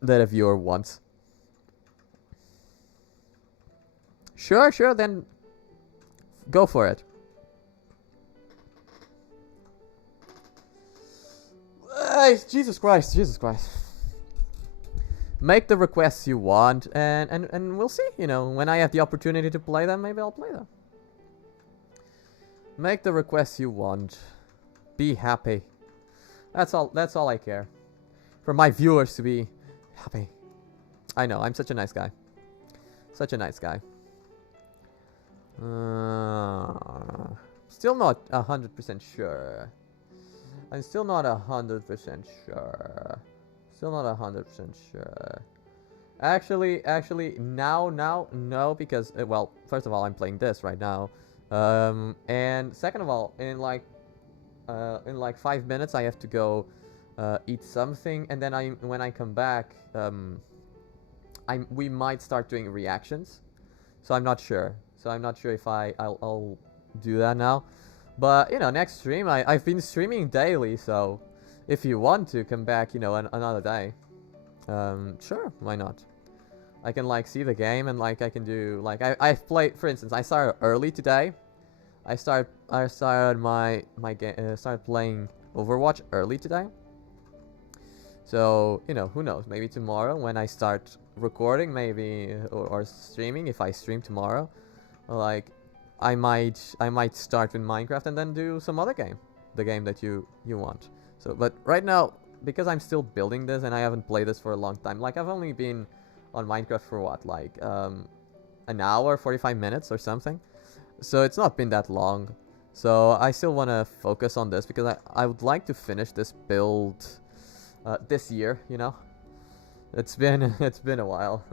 that a viewer wants. Sure, then go for it. Jesus Christ. Make the requests you want, and we'll see. You know, when I have the opportunity to play them, maybe I'll play them. Make the requests you want. Be happy. That's all I care. For my viewers to be happy. I know, I'm such a nice guy. Such a nice guy. Still not 100% sure. I'm still not 100% sure. Still not 100% sure. Actually, now, no, because, well, first of all, I'm playing this right now. And second of all, in like 5 minutes, I have to go eat something, and then when I come back, we might start doing reactions. So I'm not sure. So I'm not sure if I'll do that now. But, you know, next stream, I've been streaming daily, so if you want to come back, you know, another day, sure, why not? I can like see the game and like I can do like I've played, for instance, I started early today. I started started playing Overwatch early today. So, you know, who knows, maybe tomorrow when I start recording, maybe or streaming, if I stream tomorrow, like I might start with Minecraft and then do some other game, the game that you want. So, but right now, because I'm still building this and I haven't played this for a long time, like I've only been on Minecraft for what, like an hour, 45 minutes or something. So it's not been that long. So I still want to focus on this because I would like to finish this build this year, you know. It's been a while.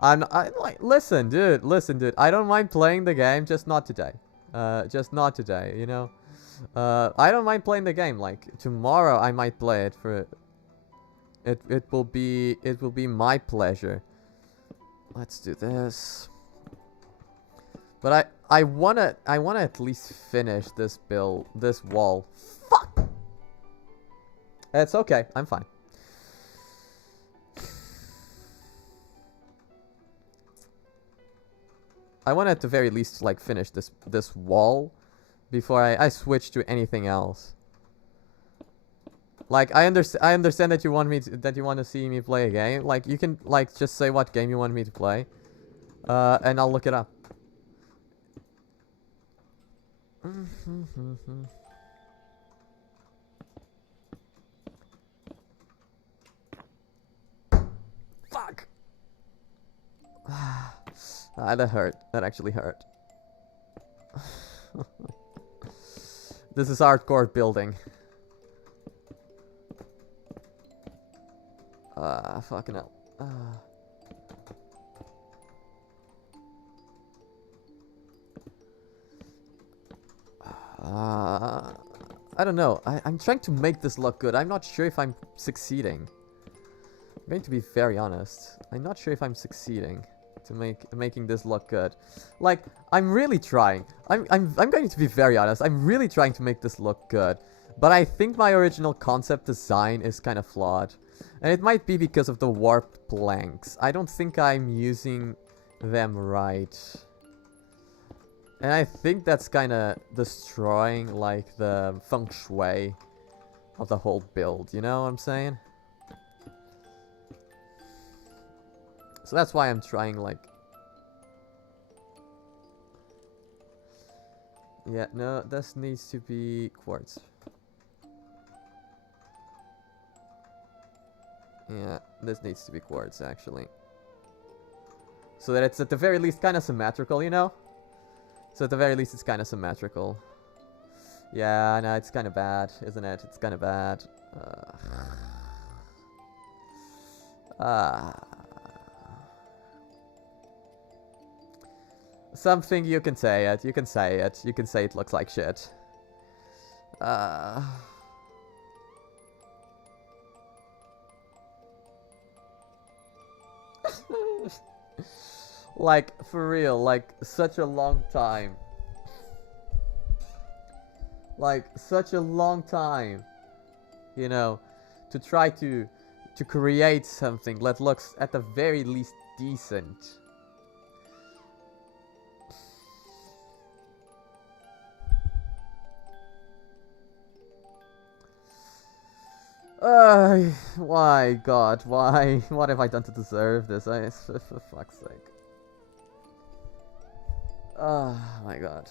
I like listen dude, I don't mind playing the game, just not today. Just not today, you know. I don't mind playing the game. Like tomorrow I might play it for it will be my pleasure. Let's do this. But I wanna at least finish this build, this wall. Fuck. It's okay. I'm fine. I want at the very least like finish this wall before I switch to anything else. Like I understand that you want to see me play a game. Like you can like just say what game you want me to play, and I'll look it up. Fuck. That hurt. That actually hurt. This is hardcore building. Fucking hell. I don't know. I'm trying to make this look good. I'm not sure if I'm succeeding. I'm going to be very honest. I'm not sure if I'm succeeding to making this look good. Like, I'm really trying. I'm going to be very honest. I'm really trying to make this look good. But I think my original concept design is kind of flawed. And it might be because of the warped planks. I don't think I'm using them right. And I think that's kind of destroying, like, the feng shui of the whole build. You know what I'm saying? So that's why I'm trying, like... Yeah, no, this needs to be quartz. Yeah, this needs to be quartz, actually. So that it's at the very least kind of symmetrical, you know? So at the very least it's kind of symmetrical. Yeah, no, it's kind of bad, isn't it? It's kind of bad. Something you can say it. You can say it. You can say it looks like shit. Like, for real, like, such a long time. Like, such a long time. You know, to try to create something that looks at the very least decent. Why, God, why? What have I done to deserve this? For fuck's sake. Oh, my God.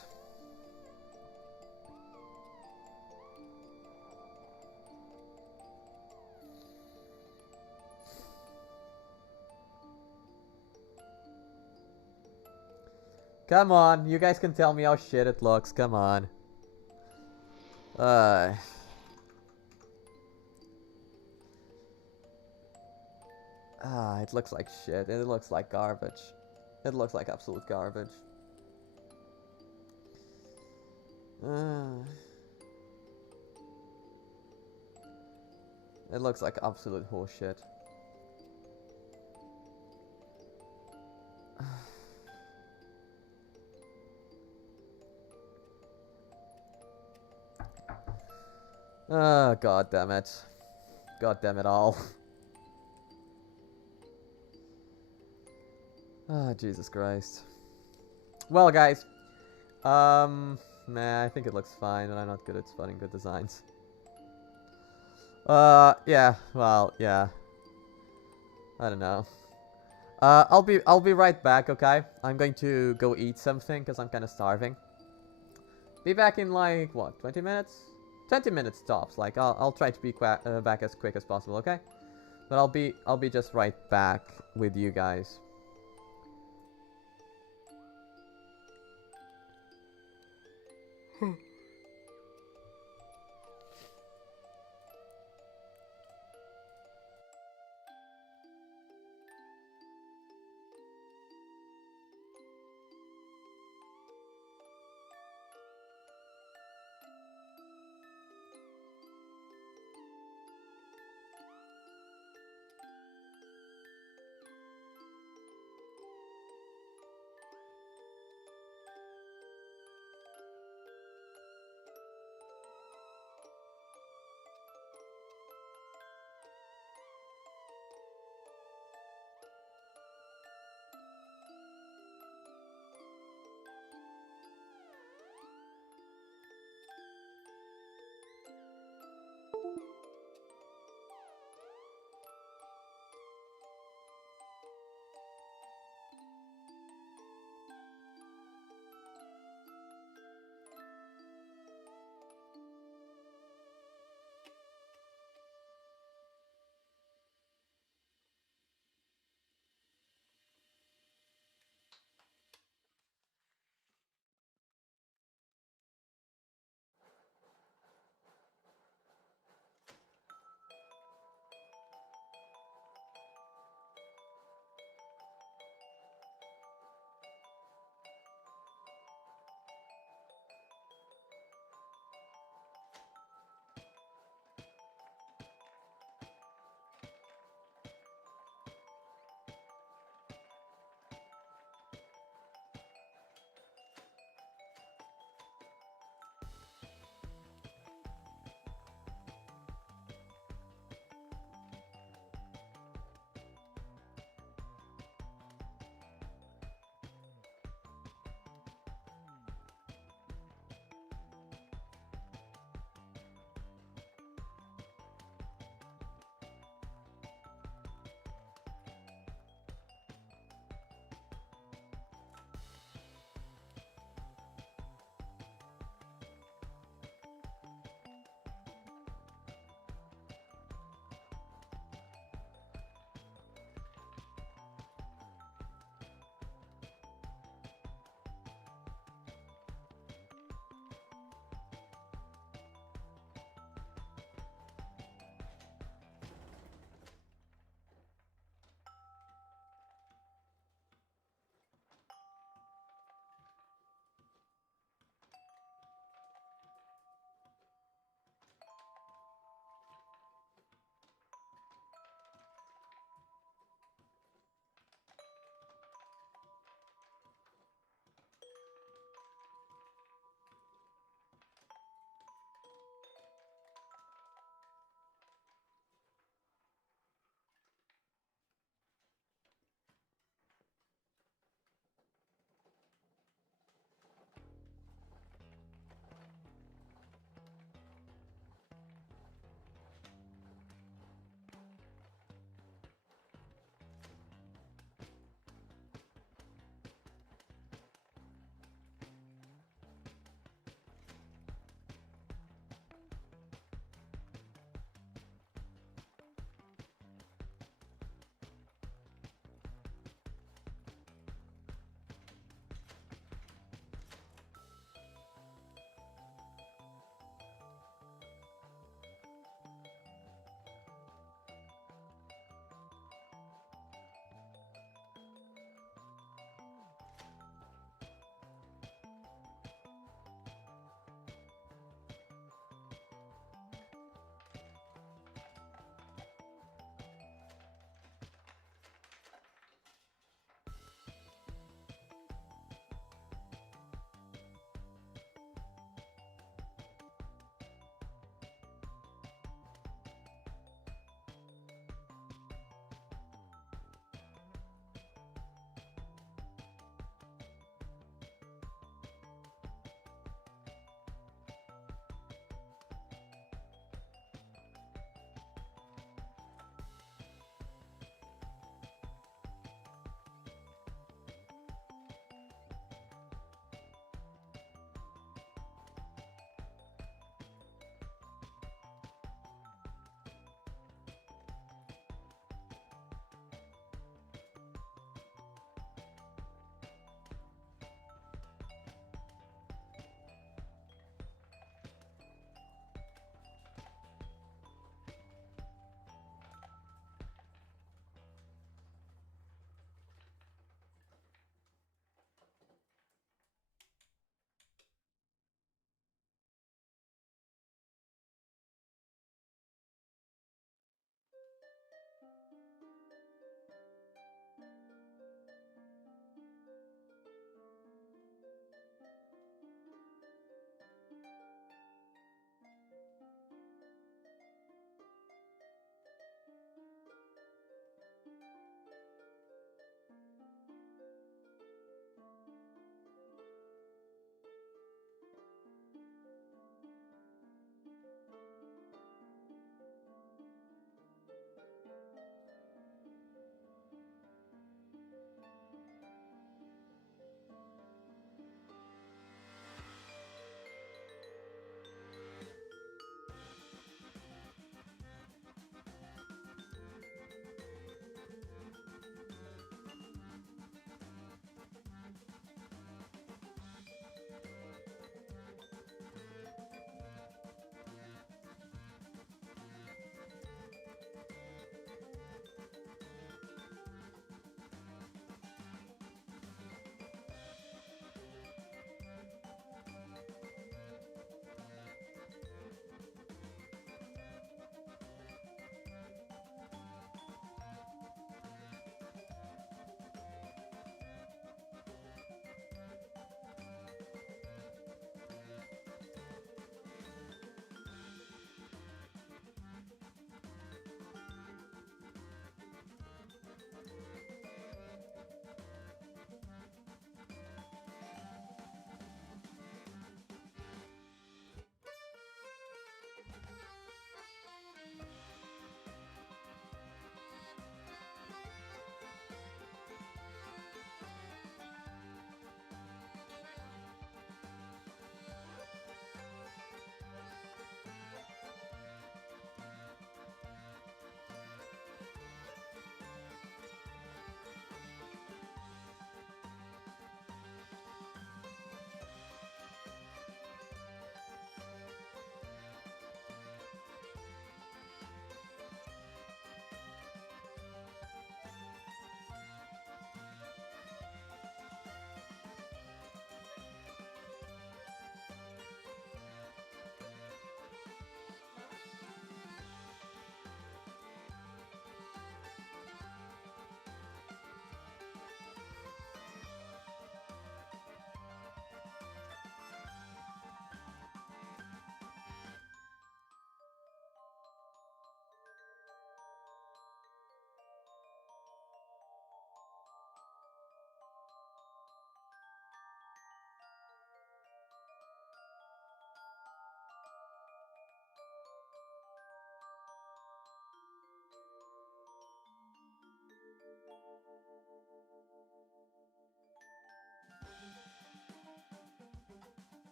Come on, you guys can tell me how shit it looks, come on. It looks like shit. It looks like garbage. It looks like absolute garbage. It looks like absolute horseshit. God damn it. God damn it all. Ah, Jesus Christ. Well, guys. Nah, I think it looks fine, and I'm not good at spotting good designs. Yeah, well, yeah. I don't know. I'll be right back, okay? I'm going to go eat something, because I'm kind of starving. Be back in, like, what, 20 minutes? 20 minutes tops, like, I'll try to be back as quick as possible, okay? But I'll be just right back with you guys.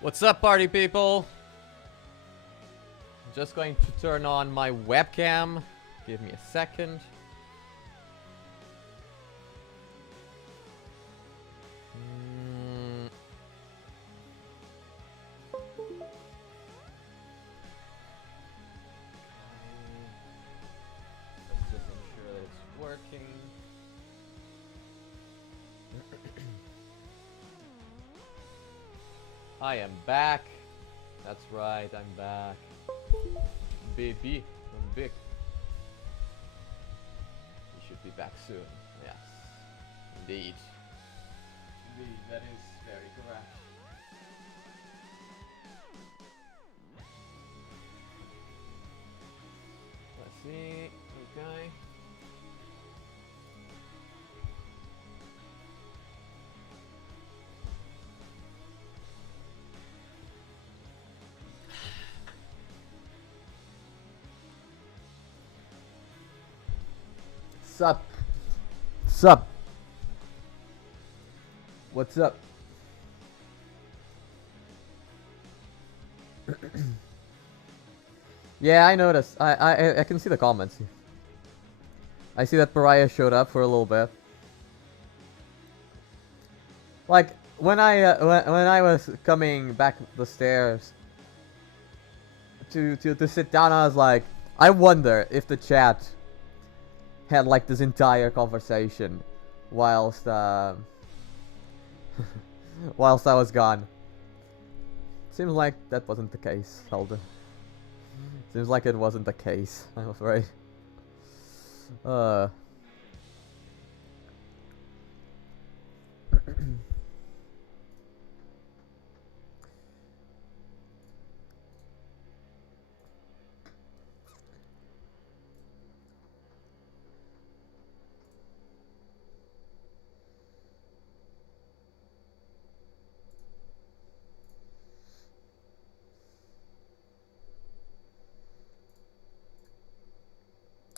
What's up, party people? I'm just going to turn on my webcam. Give me a second. Let's just ensure that it's working. I am back. That's right, I'm back. Baby, I'm big. We should be back soon. Yes. Indeed. Indeed, that is very correct. Let's see. Okay. Sup? Sup? What's up? Yeah, I noticed. I can see the comments. I see that Pariah showed up for a little bit. Like when I was coming back the stairs to sit down, I was like, I wonder if the chat had like this entire conversation whilst whilst I was gone. Seems like that wasn't the case, Helder. Seems like it wasn't the case, I'm afraid.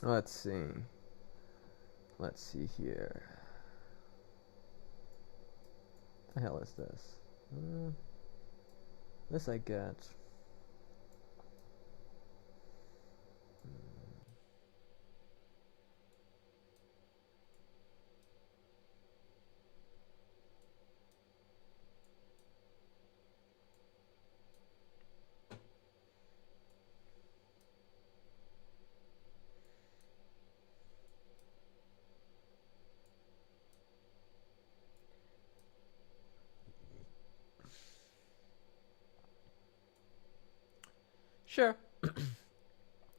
Let's see. Let's see here. What the hell is this? This I get. Sure.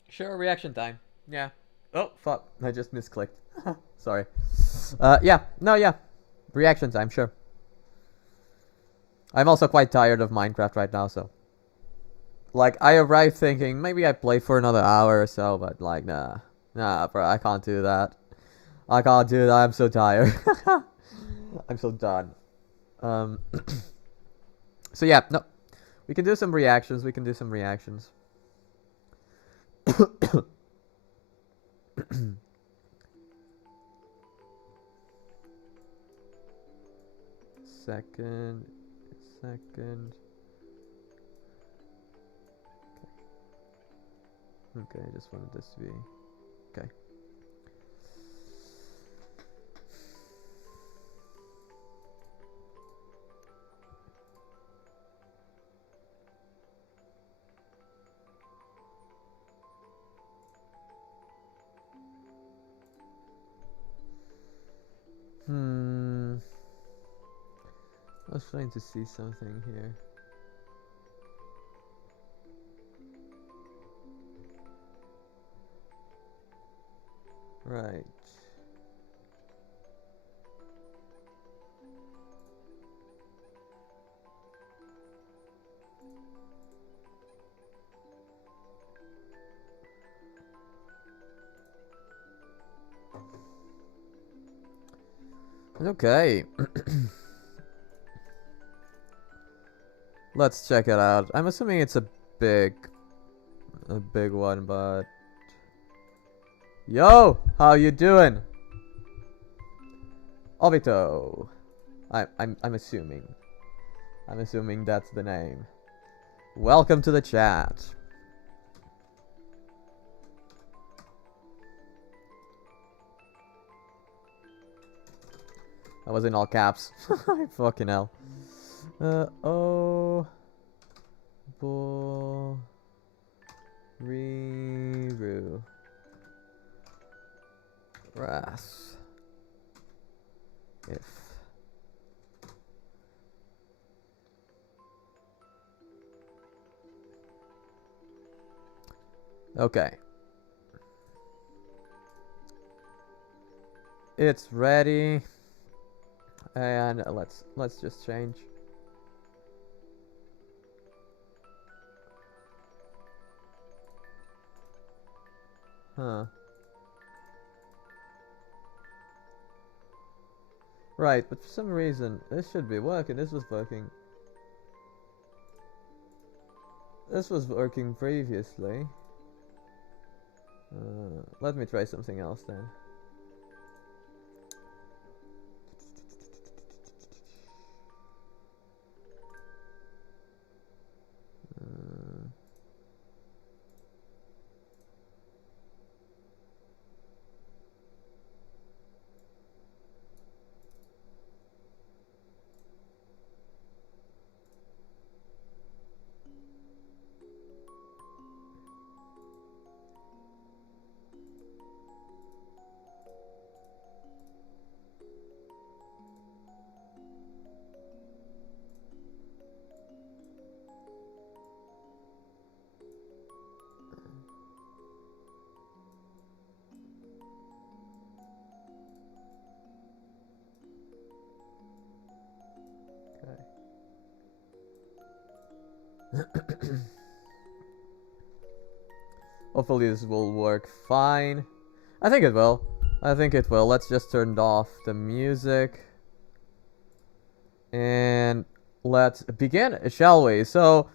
Sure, reaction time. Yeah. Oh, fuck. I just misclicked. Sorry. Yeah. No, yeah. Reaction time, sure. I'm also quite tired of Minecraft right now, so. Like, I arrived thinking, maybe I play for another hour or so, but like, nah. Nah, bro, I can't do that. I can't do that, I'm so tired. I'm so done. So yeah, no. We can do some reactions, Second. Okay, I just wanted this to be okay. I was trying to see something here. Right. Okay. Let's check it out. I'm assuming it's a big one, but yo, how you doing? Obito. I'm assuming. I'm assuming that's the name. Welcome to the chat. I was in all caps. Fucking hell. Oh. Riru. Ras. If. Okay. It's ready. And let's just change. Huh. Right, but for some reason this should be working. This was working. This was working previously. Let me try something else then. Hopefully this will work fine. I think it will. I think it will. Let's just turn off the music. And let's begin, shall we? So,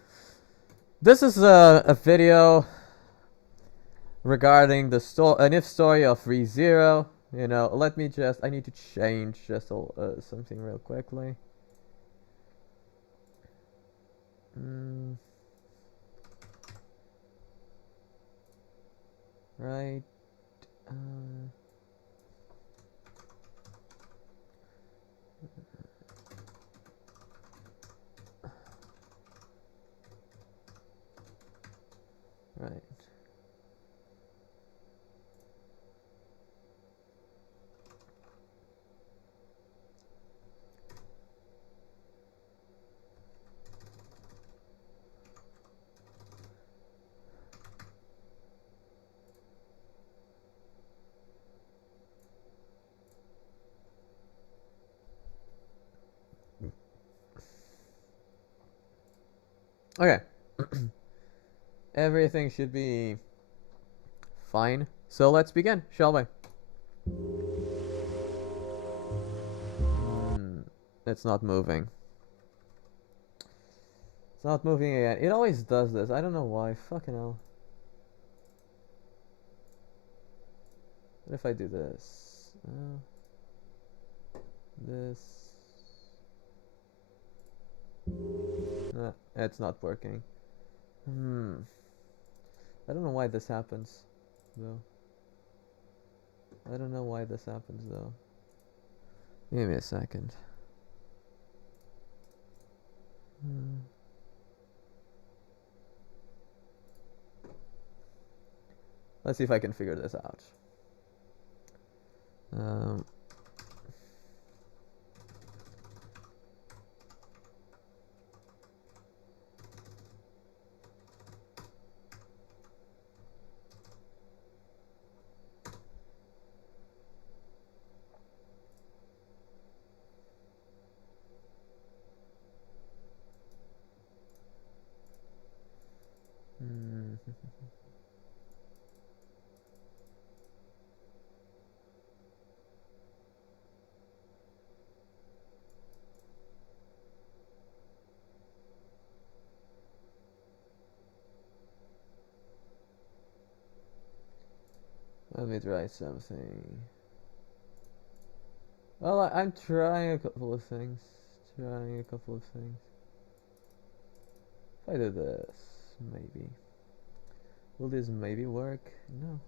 this is a video regarding the story of ReZero. You know, let me just, I need to change just something real quickly. Right. Right. Okay. Everything should be fine. So let's begin, shall we? It's not moving. It's not moving again. It always does this. I don't know why. Fucking hell. What if I do this? This. It's not working. I don't know why this happens, though. I don't know why this happens, though. Give me a second. Let's see if I can figure this out. Let me try something. Well, I'm trying a couple of things. If I do this, maybe. Will this maybe work? No.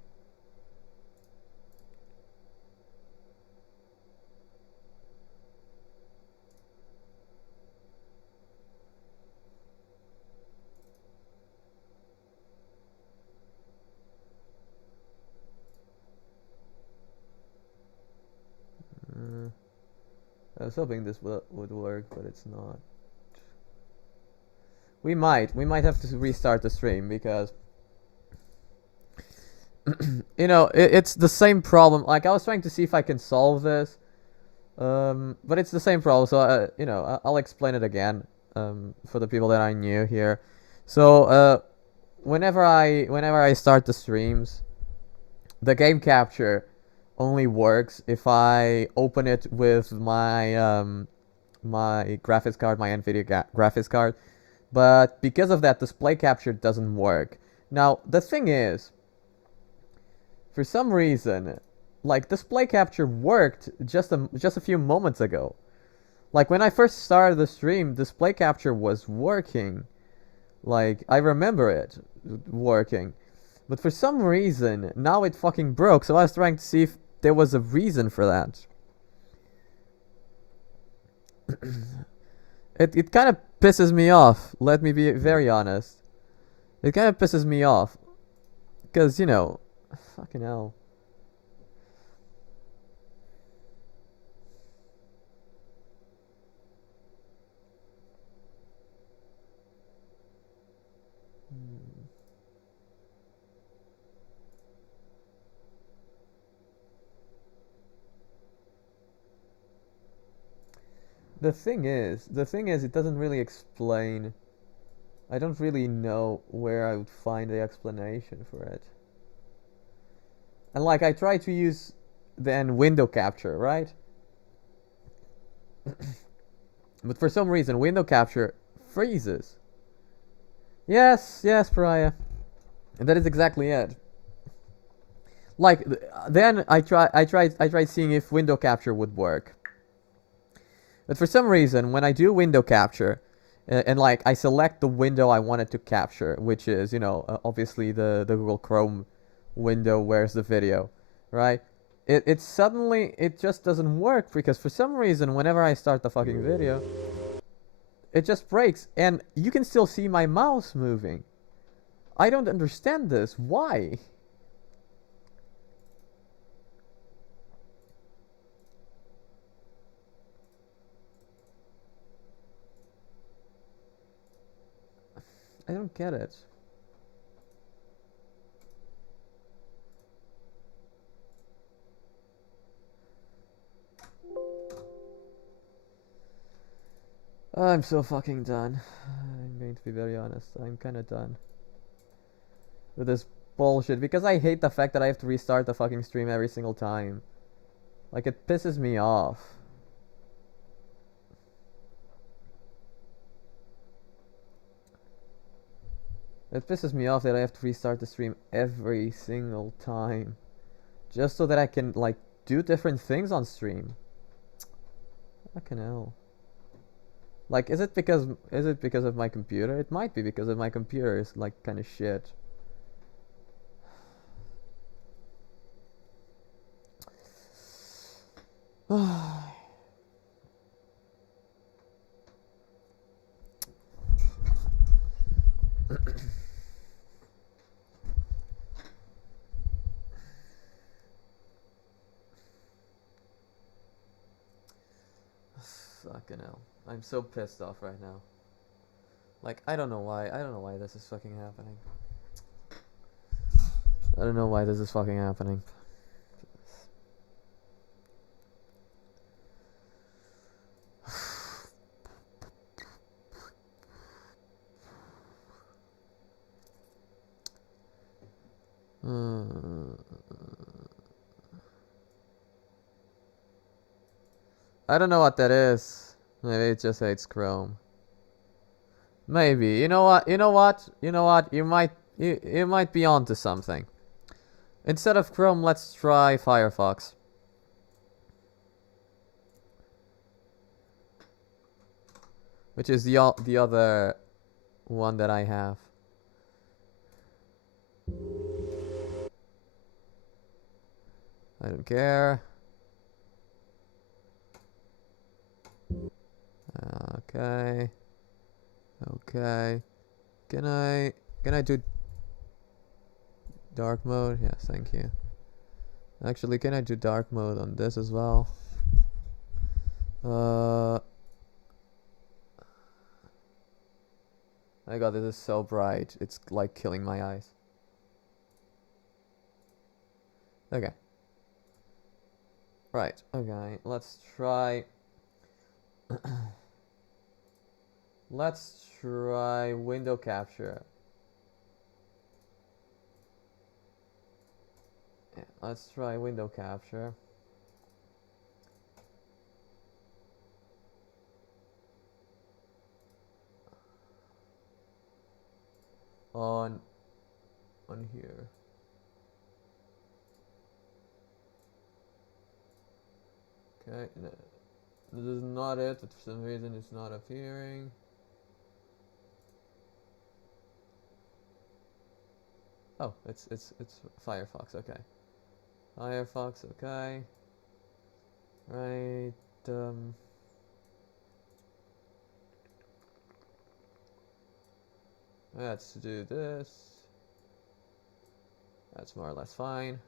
I was hoping this would work, but it's not. We might have to restart the stream because you know it's the same problem. Like I was trying to see if I can solve this, but it's the same problem. So you know I'll explain it again for the people that are new here. So whenever I start the streams, the game capture only works if I open it with my my graphics card, my NVIDIA graphics card. But because of that, display capture doesn't work. Now, the thing is, for some reason, like, display capture worked just a few moments ago. Like, when I first started the stream, display capture was working. Like, I remember it working. But for some reason, now it fucking broke, so I was trying to see if there was a reason for that. It kind of pisses me off, let me be very honest. It kind of pisses me off. Because, you know, fucking hell. The thing is, it doesn't really explain. I don't really know where I would find the explanation for it. And like, I try to use then window capture, right? But for some reason, window capture freezes. Yes, Pariah. And that is exactly it. Like, then I tried seeing if window capture would work. But for some reason, when I do window capture, and like I select the window I wanted to capture, which is, you know, obviously the Google Chrome window, where's the video, right? It suddenly, it just doesn't work, because for some reason, whenever I start the fucking video, it just breaks, and you can still see my mouse moving. I don't understand this. Why? I don't get it. I'm so fucking done. I'm going to be very honest. I'm kind of done with this bullshit, because I hate the fact that I have to restart the fucking stream every single time. Like, it pisses me off. It pisses me off that I have to restart the stream every single time, just so that I can, like, do different things on stream. Fucking hell. Like, is it because of my computer? It might be because of my computer is, like, kind of shit. Fucking hell. I'm so pissed off right now. Like, I don't know why this is fucking happening. I don't know why this is fucking happening. I don't know what that is. Maybe it just hates Chrome. Maybe. You know what? You might be onto something. Instead of Chrome, let's try Firefox. Which is the other one that I have. I don't care. Okay. Okay. Can I do dark mode? Yes, thank you. Actually, can I do dark mode on this as well? My god, this is so bright. It's like killing my eyes. Okay. Right, okay. Let's try... Let's try window capture. Yeah, let's try window capture. On here. Okay, no, this is not it. For some reason, it's not appearing. Oh, it's Firefox. Okay, Firefox. Okay, right. Let's do this. That's more or less fine.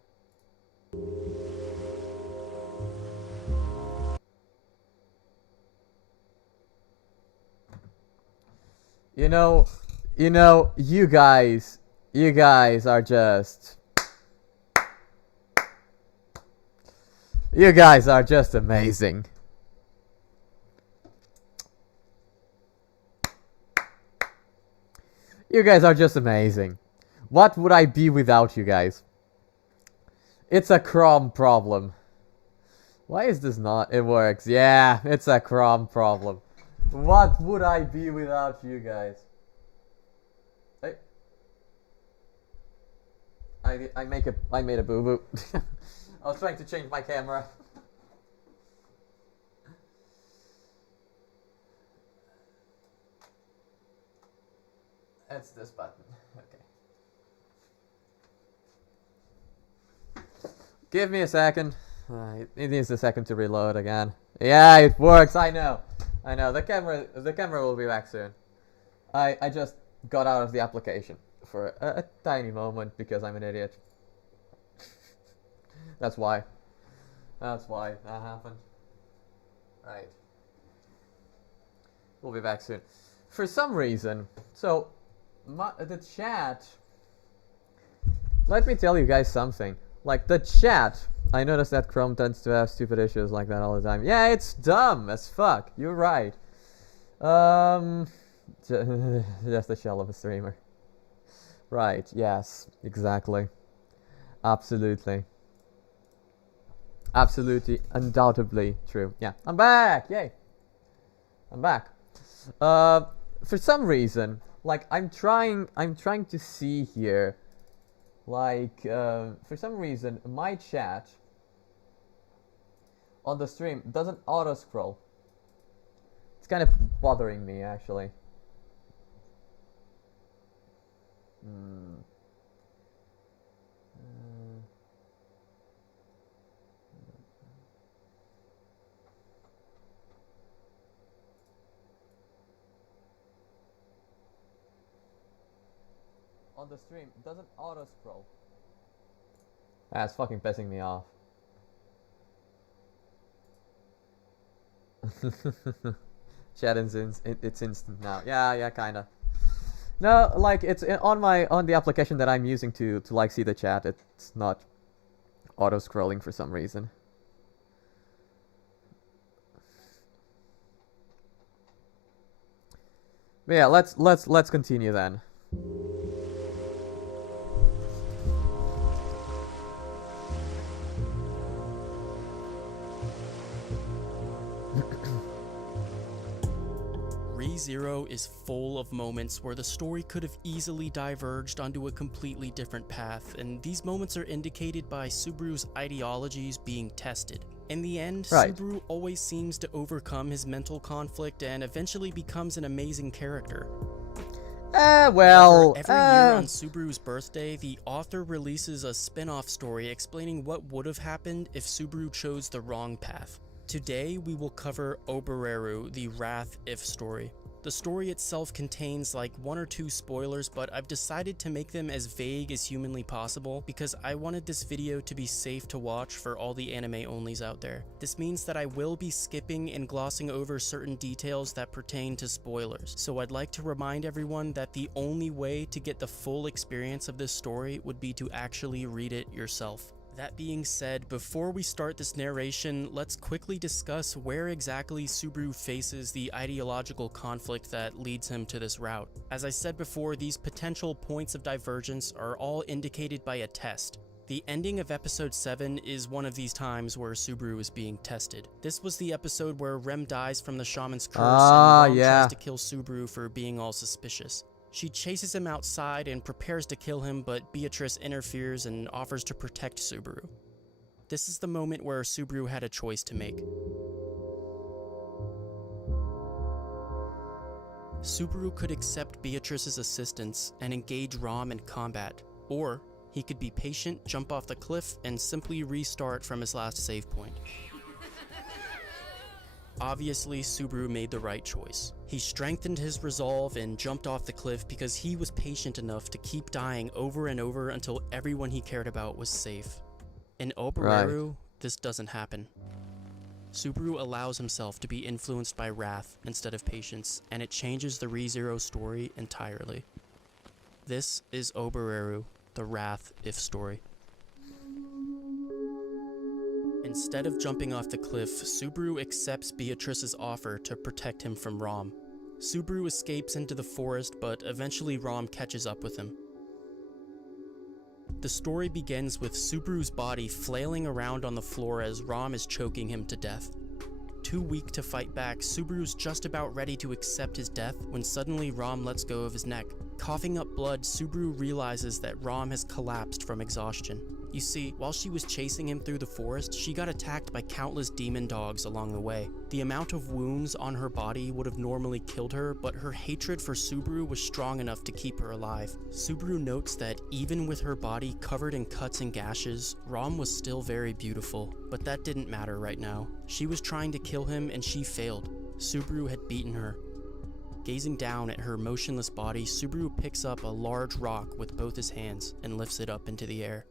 You know, you guys are just... You guys are just amazing. You guys are just amazing. What would I be without you guys? It's a Chrome problem. Why is this not? It works. Yeah, it's a Chrome problem. What would I be without you guys? Hey. I made a boo-boo. I was trying to change my camera. It's this button. Okay. Give me a second. It needs a second to reload again. Yeah, it works. I know. The camera will be back soon. I just got out of the application for a tiny moment because I'm an idiot. That's why. That's why that happened. Right. We'll be back soon. For some reason, so the chat. Let me tell you guys something. Like the chat, I noticed that Chrome tends to have stupid issues like that all the time. Yeah, it's dumb as fuck. You're right. Just a shell of a streamer. Right, yes, exactly. Absolutely. Absolutely, undoubtedly true. Yeah, I'm back! Yay! I'm back. For some reason, like I'm trying to see here, like for some reason my chat on the stream doesn't auto scroll. It's kind of bothering me actually. On the stream, it doesn't auto scroll. That's fucking pissing me off. Chat it's instant now. Yeah, kinda. No, like it's on the application that I'm using to like see the chat. It's not auto scrolling for some reason. But yeah, let's continue then. ReZero is full of moments where the story could have easily diverged onto a completely different path, and these moments are indicated by Subaru's ideologies being tested. In the end, right. Subaru always seems to overcome his mental conflict and eventually becomes an amazing character. Well, Every year on Subaru's birthday, the author releases a spin-off story explaining what would have happened if Subaru chose the wrong path. Today, we will cover Obereru, the Wrath If story. The story itself contains like 1 or 2 spoilers, but I've decided to make them as vague as humanly possible because I wanted this video to be safe to watch for all the anime onlys out there. This means that I will be skipping and glossing over certain details that pertain to spoilers, so I'd like to remind everyone that the only way to get the full experience of this story would be to actually read it yourself. That being said, before we start this narration, let's quickly discuss where exactly Subaru faces the ideological conflict that leads him to this route. As I said before, these potential points of divergence are all indicated by a test. The ending of episode 7 is one of these times where Subaru is being tested. This was the episode where Rem dies from the shaman's curse and Rom tries to kill Subaru for being all suspicious. She chases him outside and prepares to kill him, but Beatrice interferes and offers to protect Subaru. This is the moment where Subaru had a choice to make. Subaru could accept Beatrice's assistance and engage Rom in combat, or he could be patient, jump off the cliff, and simply restart from his last save point. Obviously, Subaru made the right choice. He strengthened his resolve and jumped off the cliff because he was patient enough to keep dying over and over until everyone he cared about was safe. In Obereru, this doesn't happen. Subaru allows himself to be influenced by wrath instead of patience, and it changes the ReZero story entirely. This is Obereru, the Wrath If story. Instead of jumping off the cliff, Subaru accepts Beatrice's offer to protect him from Rom. Subaru escapes into the forest, but eventually Rom catches up with him. The story begins with Subaru's body flailing around on the floor as Rom is choking him to death. Too weak to fight back, Subaru's just about ready to accept his death when suddenly Rom lets go of his neck. Coughing up blood, Subaru realizes that Rom has collapsed from exhaustion. You see, while she was chasing him through the forest, she got attacked by countless demon dogs along the way. The amount of wounds on her body would have normally killed her, but her hatred for Subaru was strong enough to keep her alive. Subaru notes that even with her body covered in cuts and gashes, Rom was still very beautiful, but that didn't matter right now. She was trying to kill him and she failed. Subaru had beaten her. Gazing down at her motionless body, Subaru picks up a large rock with both his hands and lifts it up into the air.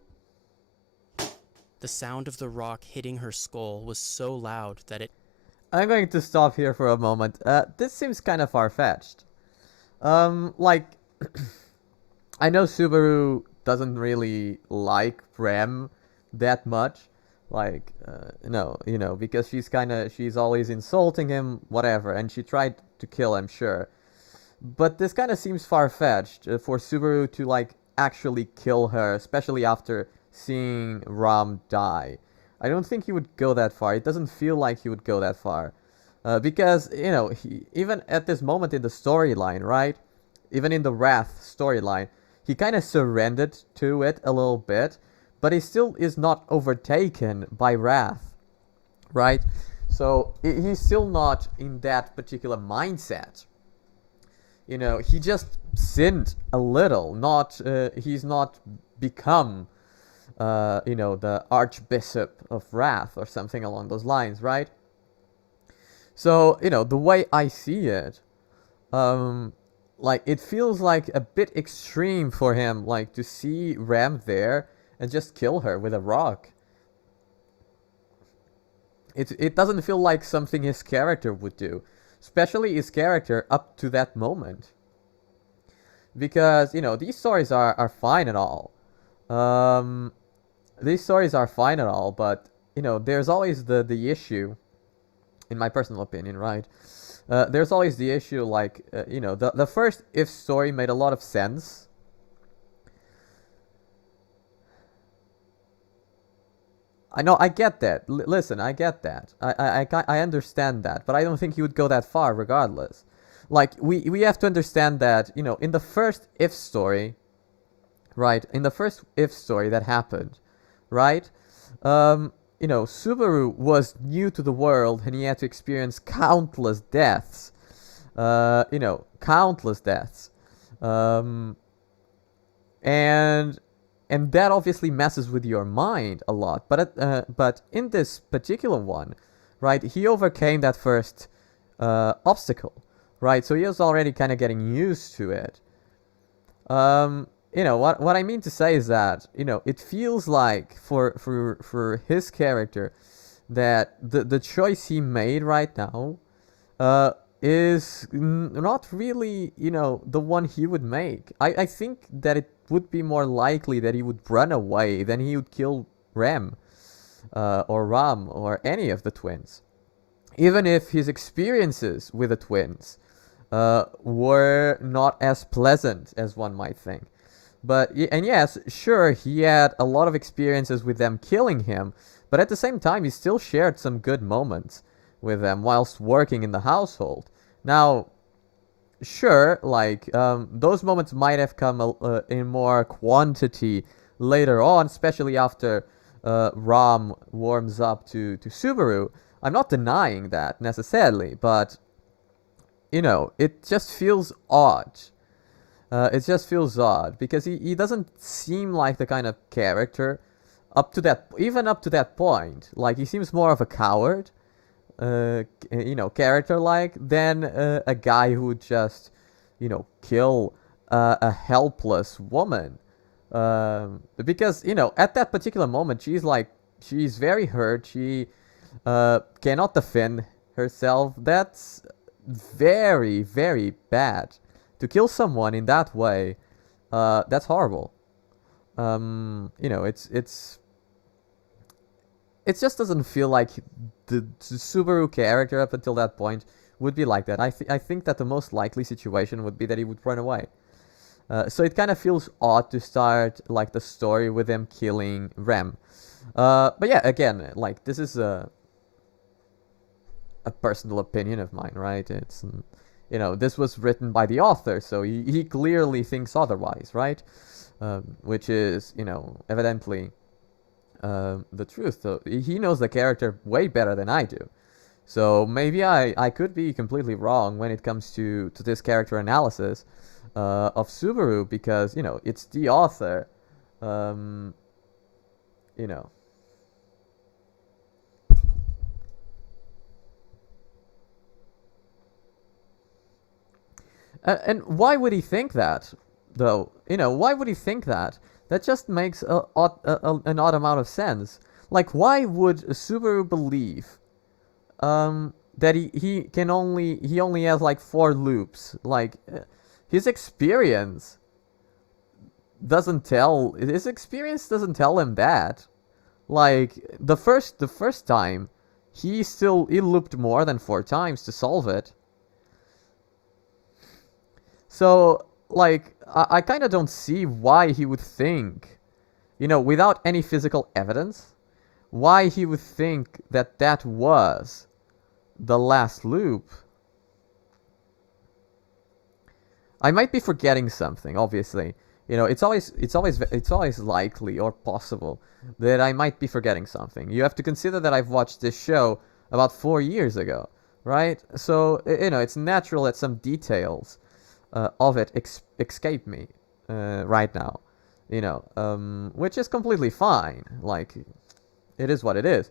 The sound of the rock hitting her skull was so loud that it... I'm going to stop here for a moment. This seems kind of far-fetched. Like, I know Subaru doesn't really like Rem that much. Like, no, you know, because she's always insulting him, whatever, and she tried to kill him, sure. But this kind of seems far-fetched for Subaru to, like, actually kill her, especially after seeing Rom die. I don't think he would go that far. It doesn't feel like he would go that far. Because, you know, even at this moment in the storyline, right? Even in the Wrath storyline, he kind of surrendered to it a little bit, but he still is not overtaken by Wrath, right? So he's still not in that particular mindset. You know, he just sinned a little, he's not become you know, the Archbishop of Wrath or something along those lines, right? So, you know, the way I see it, like, it feels like a bit extreme for him, like, to see Rem there and just kill her with a rock. It doesn't feel like something his character would do, especially his character up to that moment. Because, you know, these stories are fine and all. These stories are fine and all, but, you know, there's always the issue, in my personal opinion, right? There's always the issue, like, you know, the first If story made a lot of sense. I know, I get that. Listen, I get that. I understand that, but I don't think he would go that far regardless. Like, we have to understand that, you know, in the first If story, right? In the first If story that happened, right? You know, Subaru was new to the world and he had to experience countless deaths. You know, countless deaths. Um, and that obviously messes with your mind a lot. But in this particular one, right, he overcame that first obstacle, right? So he was already kind of getting used to it. You know, what I mean to say is that, you know, it feels like for his character that the choice he made right now is not really, you know, the one he would make. I think that it would be more likely that he would run away than he would kill Rem or Ram or any of the twins. Even if his experiences with the twins were not as pleasant as one might think. And yes, sure, he had a lot of experiences with them killing him, but at the same time, he still shared some good moments with them whilst working in the household. Now, sure, like, those moments might have come in more quantity later on, especially after Ram warms up to Subaru. I'm not denying that necessarily, but, you know, it just feels odd. It just feels odd because he doesn't seem like the kind of character even up to that point. Like, he seems more of a coward, you know, character-like, than a guy who would just, you know, kill a helpless woman. Because, you know, at that particular moment, she's very hurt. She cannot defend herself. That's very, very bad. To kill someone in that way, that's horrible. You know, it just doesn't feel like the Subaru character up until that point would be like that. I think that the most likely situation would be that he would run away. So it kind of feels odd to start like the story with him killing Rem. But yeah, again, like, this is a personal opinion of mine, right? It's you know, this was written by the author, so he clearly thinks otherwise, right? Which is, you know, evidently the truth. So he knows the character way better than I do. So maybe I could be completely wrong when it comes to this character analysis of Subaru, because, you know, it's the author, you know. And why would he think that, though? You know, why would he think that? That just makes an odd amount of sense. Like, why would Subaru believe that he only has like 4 loops? Like, his experience doesn't tell him that. Like, the first time, he looped more than 4 times to solve it. So, like, I kind of don't see why he would think, you know, without any physical evidence, why he would think that that was the last loop. I might be forgetting something, obviously. You know, it's always likely or possible that I might be forgetting something. You have to consider that I've watched this show about 4 years ago, right? So, you know, it's natural that some details of it escape me right now, you know, which is completely fine. Like, it is what it is,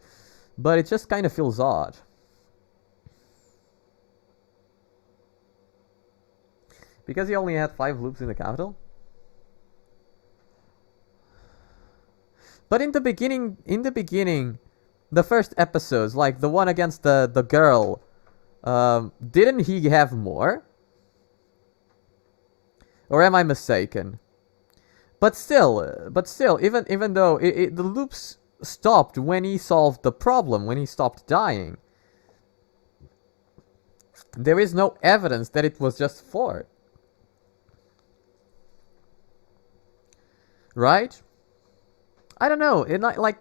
but it just kind of feels odd. Because he only had 5 loops in the capital. But in the beginning, the first episodes, like the one against the girl, didn't he have more? Or am I mistaken? But still, even though the loops stopped when he solved the problem, when he stopped dying, there is no evidence that it was just 4. Right? I don't know. Like,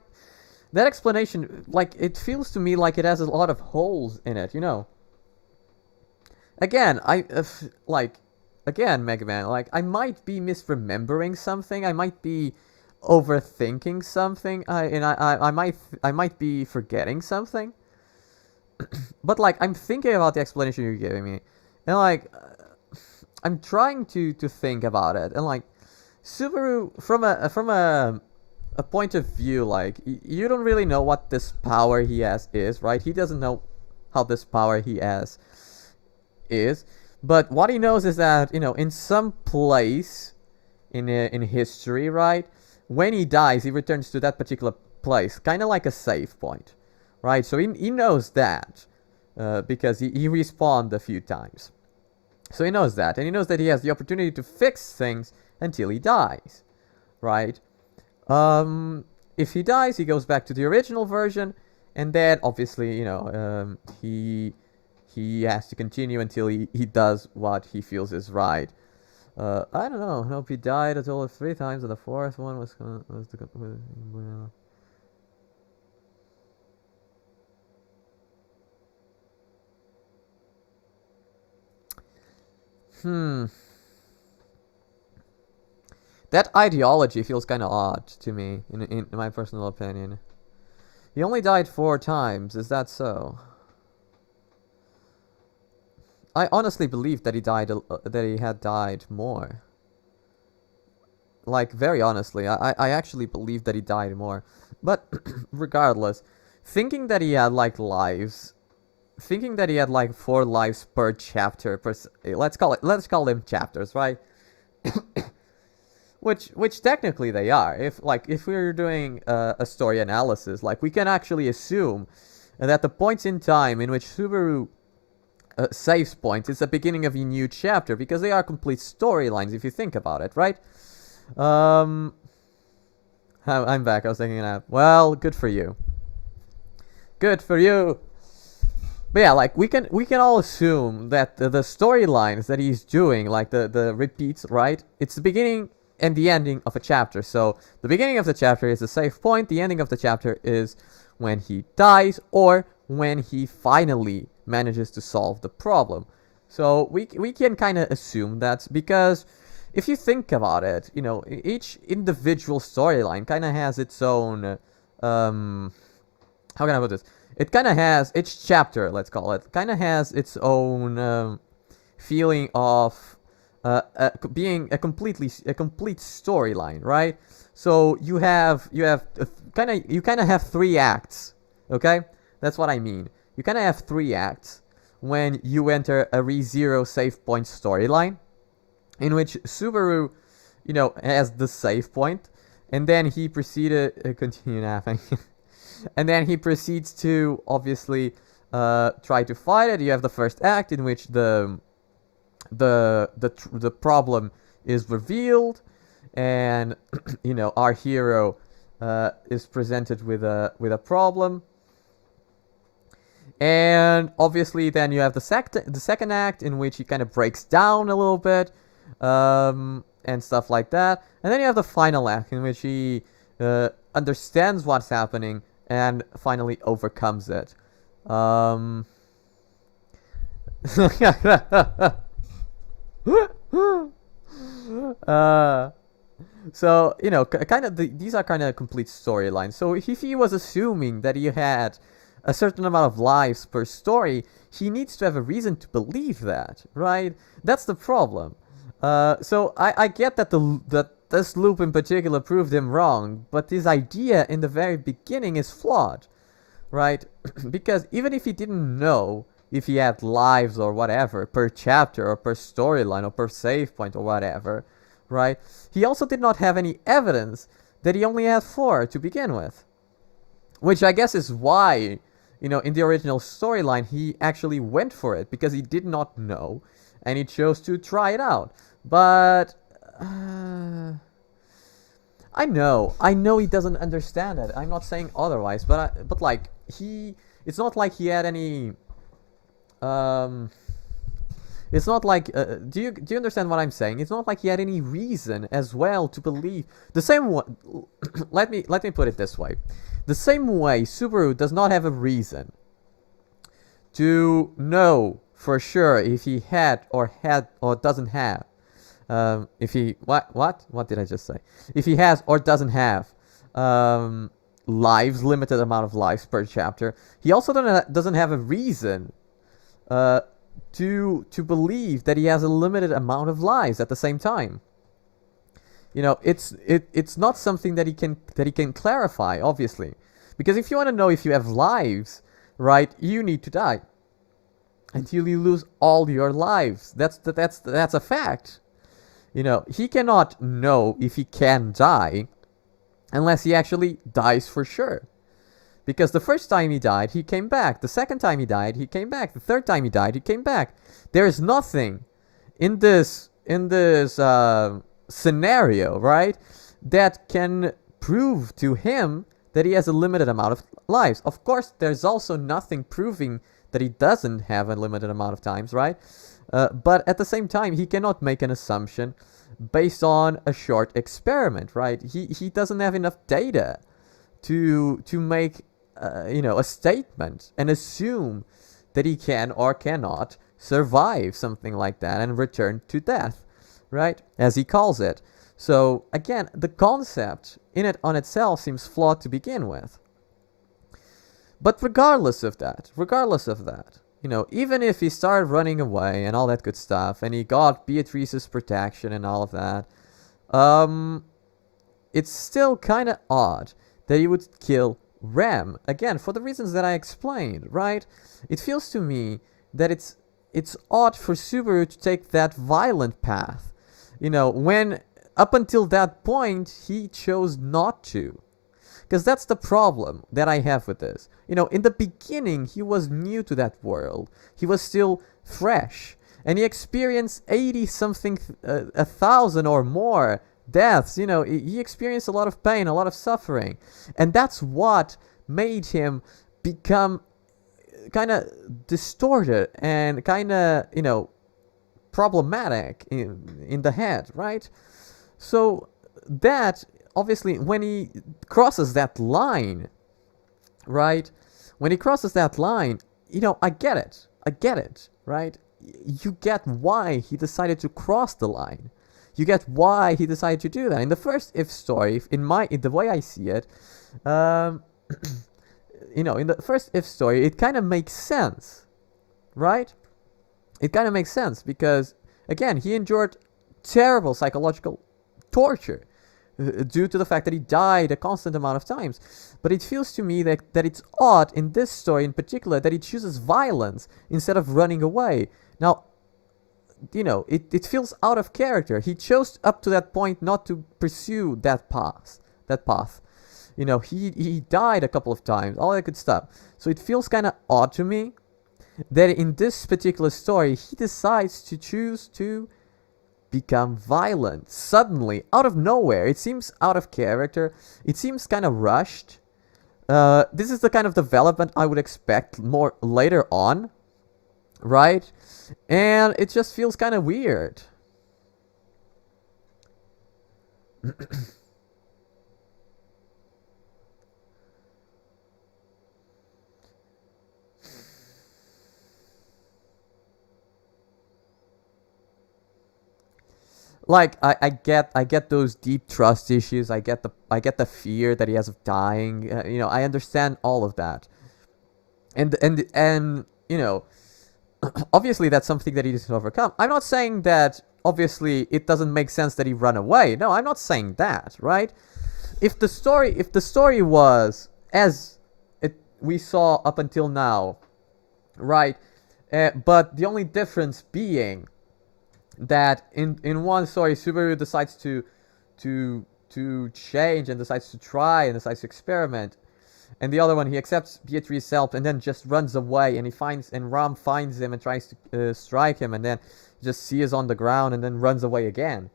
that explanation, like, it feels to me like it has a lot of holes in it, you know? Again, Again, Mega Man, like, I might be misremembering something. I might be overthinking something. I might be forgetting something. But, like, I'm thinking about the explanation you're giving me, and, like, I'm trying to think about it, and like Subaru from a point of view, like you don't really know what this power he has is, right? He doesn't know how this power he has is, but what he knows is that, you know, in some place in history, right, when he dies, he returns to that particular place, kind of like a save point, right? So he knows that because he respawned a few times. So he knows that, and he knows that he has the opportunity to fix things until he dies, right? If he dies, he goes back to the original version, and then obviously, you know, he has to continue until he does what he feels is right. I don't know. I hope he died a total of 3 times, and the 4th one was That ideology feels kind of odd to me, in my personal opinion. He only died 4 times. Is that so? I honestly believe that he died. That he had died more. Like, very honestly, I actually believe that he died more. But regardless, thinking that he had like lives, thinking that he had like 4 lives per chapter, let's call them chapters, right? Which technically they are. If we're doing a story analysis, like we can actually assume that the points in time in which Subaru saves points is the beginning of a new chapter, because they are complete storylines if you think about it, right? I'm back. I was taking a nap. Well, good for you. Good for you. But yeah, like we can all assume that the storylines that he's doing, like the repeats, right? It's the beginning and the ending of a chapter. So the beginning of the chapter is the save point. The ending of the chapter is when he dies or when he finally manages to solve the problem. So we can kind of assume that, because if you think about it, you know, each individual storyline kind of has its own how can I put this? It kind of has, each chapter, let's call it, kind of has its own feeling of being a complete storyline, right? So you kind of have 3 acts, okay? That's what I mean. You kind of have 3 acts when you enter a ReZero save point storyline, in which Subaru, you know, has the save point, and then he proceeded continue napping, and then he proceeds to obviously try to fight it. You have the first act in which the problem is revealed, and you know, our hero is presented with a problem, and obviously then you have the second act in which he kind of breaks down a little bit, and stuff like that, and then you have the final act in which he understands what's happening and finally overcomes it. So, you know, these are kind of complete storylines. So if he was assuming that he had a certain amount of lives per story, he needs to have a reason to believe that, right? That's the problem. So I get that that this loop in particular proved him wrong, but his idea in the very beginning is flawed, right? Because even if he didn't know if he had lives or whatever per chapter or per storyline or per save point or whatever, right? He also did not have any evidence that he only had 4 to begin with, which I guess is why, you know, in the original storyline he actually went for it, because he did not know and he chose to try it out. But I know he doesn't understand it. I'm not saying otherwise, but like it's not like he had any. It's not like. Do you understand what I'm saying? It's not like he had any reason as well to believe the same way. let me put it this way: the same way Subaru does not have a reason to know for sure if he had or doesn't have. If he what did I just say? If he has or doesn't have limited amount of lives per chapter, he also doesn't have a reason to believe that he has a limited amount of lives at the same time. You know, it's not something that he can clarify, obviously, because if you want to know if you have lives, right, you need to die until you lose all your lives. That's a fact. You know, he cannot know if he can die unless he actually dies for sure. Because the first time he died, he came back. The second time he died, he came back. The third time he died, he came back. There is nothing in this scenario, right, that can prove to him that he has a limited amount of lives. Of course, there's also nothing proving that he doesn't have a limited amount of times, right? But at the same time, he cannot make an assumption based on a short experiment, right? He doesn't have enough data to make a statement and assume that he can or cannot survive something like that and return to death, right, as he calls it. So again, the concept in it on itself seems flawed to begin with. But regardless of that, you know, even if he started running away and all that good stuff, and he got Beatrice's protection and all of that, it's still kind of odd that he would kill Rem, again, for the reasons that I explained, right? It feels to me that it's odd for Subaru to take that violent path, you know, when up until that point he chose not to. Because that's the problem that I have with this. You know, in the beginning, he was new to that world. He was still fresh. And he experienced 80-something, 1,000 or more deaths. You know, he experienced a lot of pain, a lot of suffering. And that's what made him become kind of distorted and kind of, you know, problematic in the head, right? So that... obviously, when he crosses that line, right? When he crosses that line, you know, I get it, right? You get why he decided to cross the line. You get why he decided to do that. In the first If story, in the way I see it, you know, in the first If story, it kind of makes sense, right? It kind of makes sense because, again, he endured terrible psychological torture due to the fact that he died a constant amount of times. But it feels to me that it's odd in this story in particular that he chooses violence instead of running away. Now, you know, it feels out of character. He chose up to that point not to pursue that path. You know, he died a couple of times, all that good stuff. So it feels kind of odd to me that in this particular story, he decides to choose to become violent suddenly out of nowhere. It seems out of character. It seems kind of rushed. This is the kind of development I would expect more later on, right? And it just feels kind of weird. Like I get those deep trust issues. I get the fear that he has of dying. You know, I understand all of that, and you know, obviously that's something that he needs to overcome. I'm not saying that obviously it doesn't make sense that he run away. No, I'm not saying that, right? If the story was as we saw up until now, right? But the only difference being that in one story Subaru decides to change and decides to try and decides to experiment, and the other one he accepts Beatrice's help and then just runs away, and Ram finds him and tries to strike him, and then just sees on the ground and then runs away again.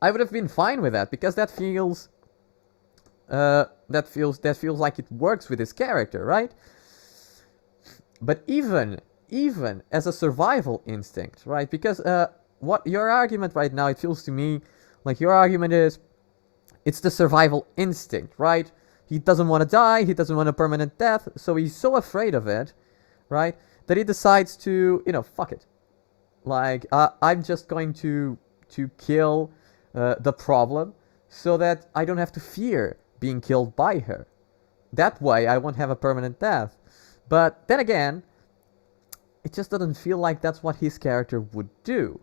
I would have been fine with that because that feels like it works with his character, right? But even as a survival instinct, right? Because what your argument right now, it feels to me like your argument is it's the survival instinct, right? He doesn't want to die, he doesn't want a permanent death, so he's so afraid of it, right, that he decides to, you know, fuck it. Like, I'm just going to kill the problem so that I don't have to fear being killed by her. That way I won't have a permanent death. But then again, it just doesn't feel like that's what his character would do.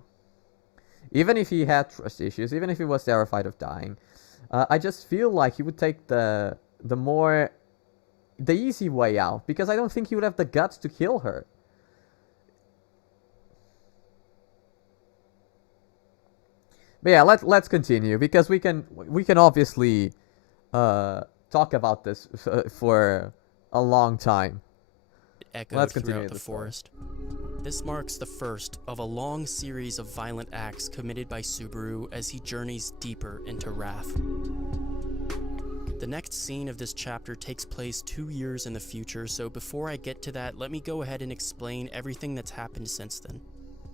Even if he had trust issues, even if he was terrified of dying, I just feel like he would take the easy way out, because I don't think he would have the guts to kill her. But yeah, let's continue, because we can obviously talk about this for a long time. Echoed throughout the forest. This marks the first of a long series of violent acts committed by Subaru as he journeys deeper into wrath. The next scene of this chapter takes place 2 years in the future, so before I get to that, let me go ahead and explain everything that's happened since then.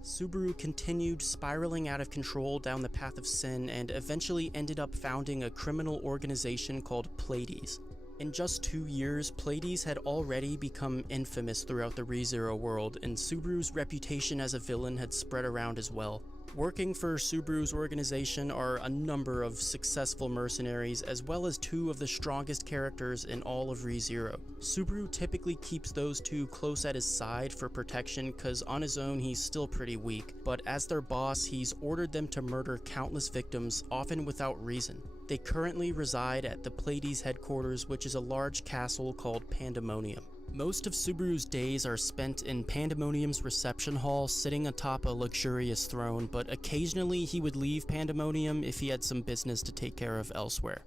Subaru continued spiraling out of control down the path of sin and eventually ended up founding a criminal organization called Paradis. In just 2 years, Paradis had already become infamous throughout the ReZero world, and Subaru's reputation as a villain had spread around as well. Working for Subaru's organization are a number of successful mercenaries, as well as 2 of the strongest characters in all of ReZero. Subaru typically keeps those 2 close at his side for protection, cause on his own he's still pretty weak, but as their boss he's ordered them to murder countless victims, often without reason. They currently reside at the Paradis headquarters, which is a large castle called Pandemonium. Most of Subaru's days are spent in Pandemonium's reception hall, sitting atop a luxurious throne, but occasionally he would leave Pandemonium if he had some business to take care of elsewhere.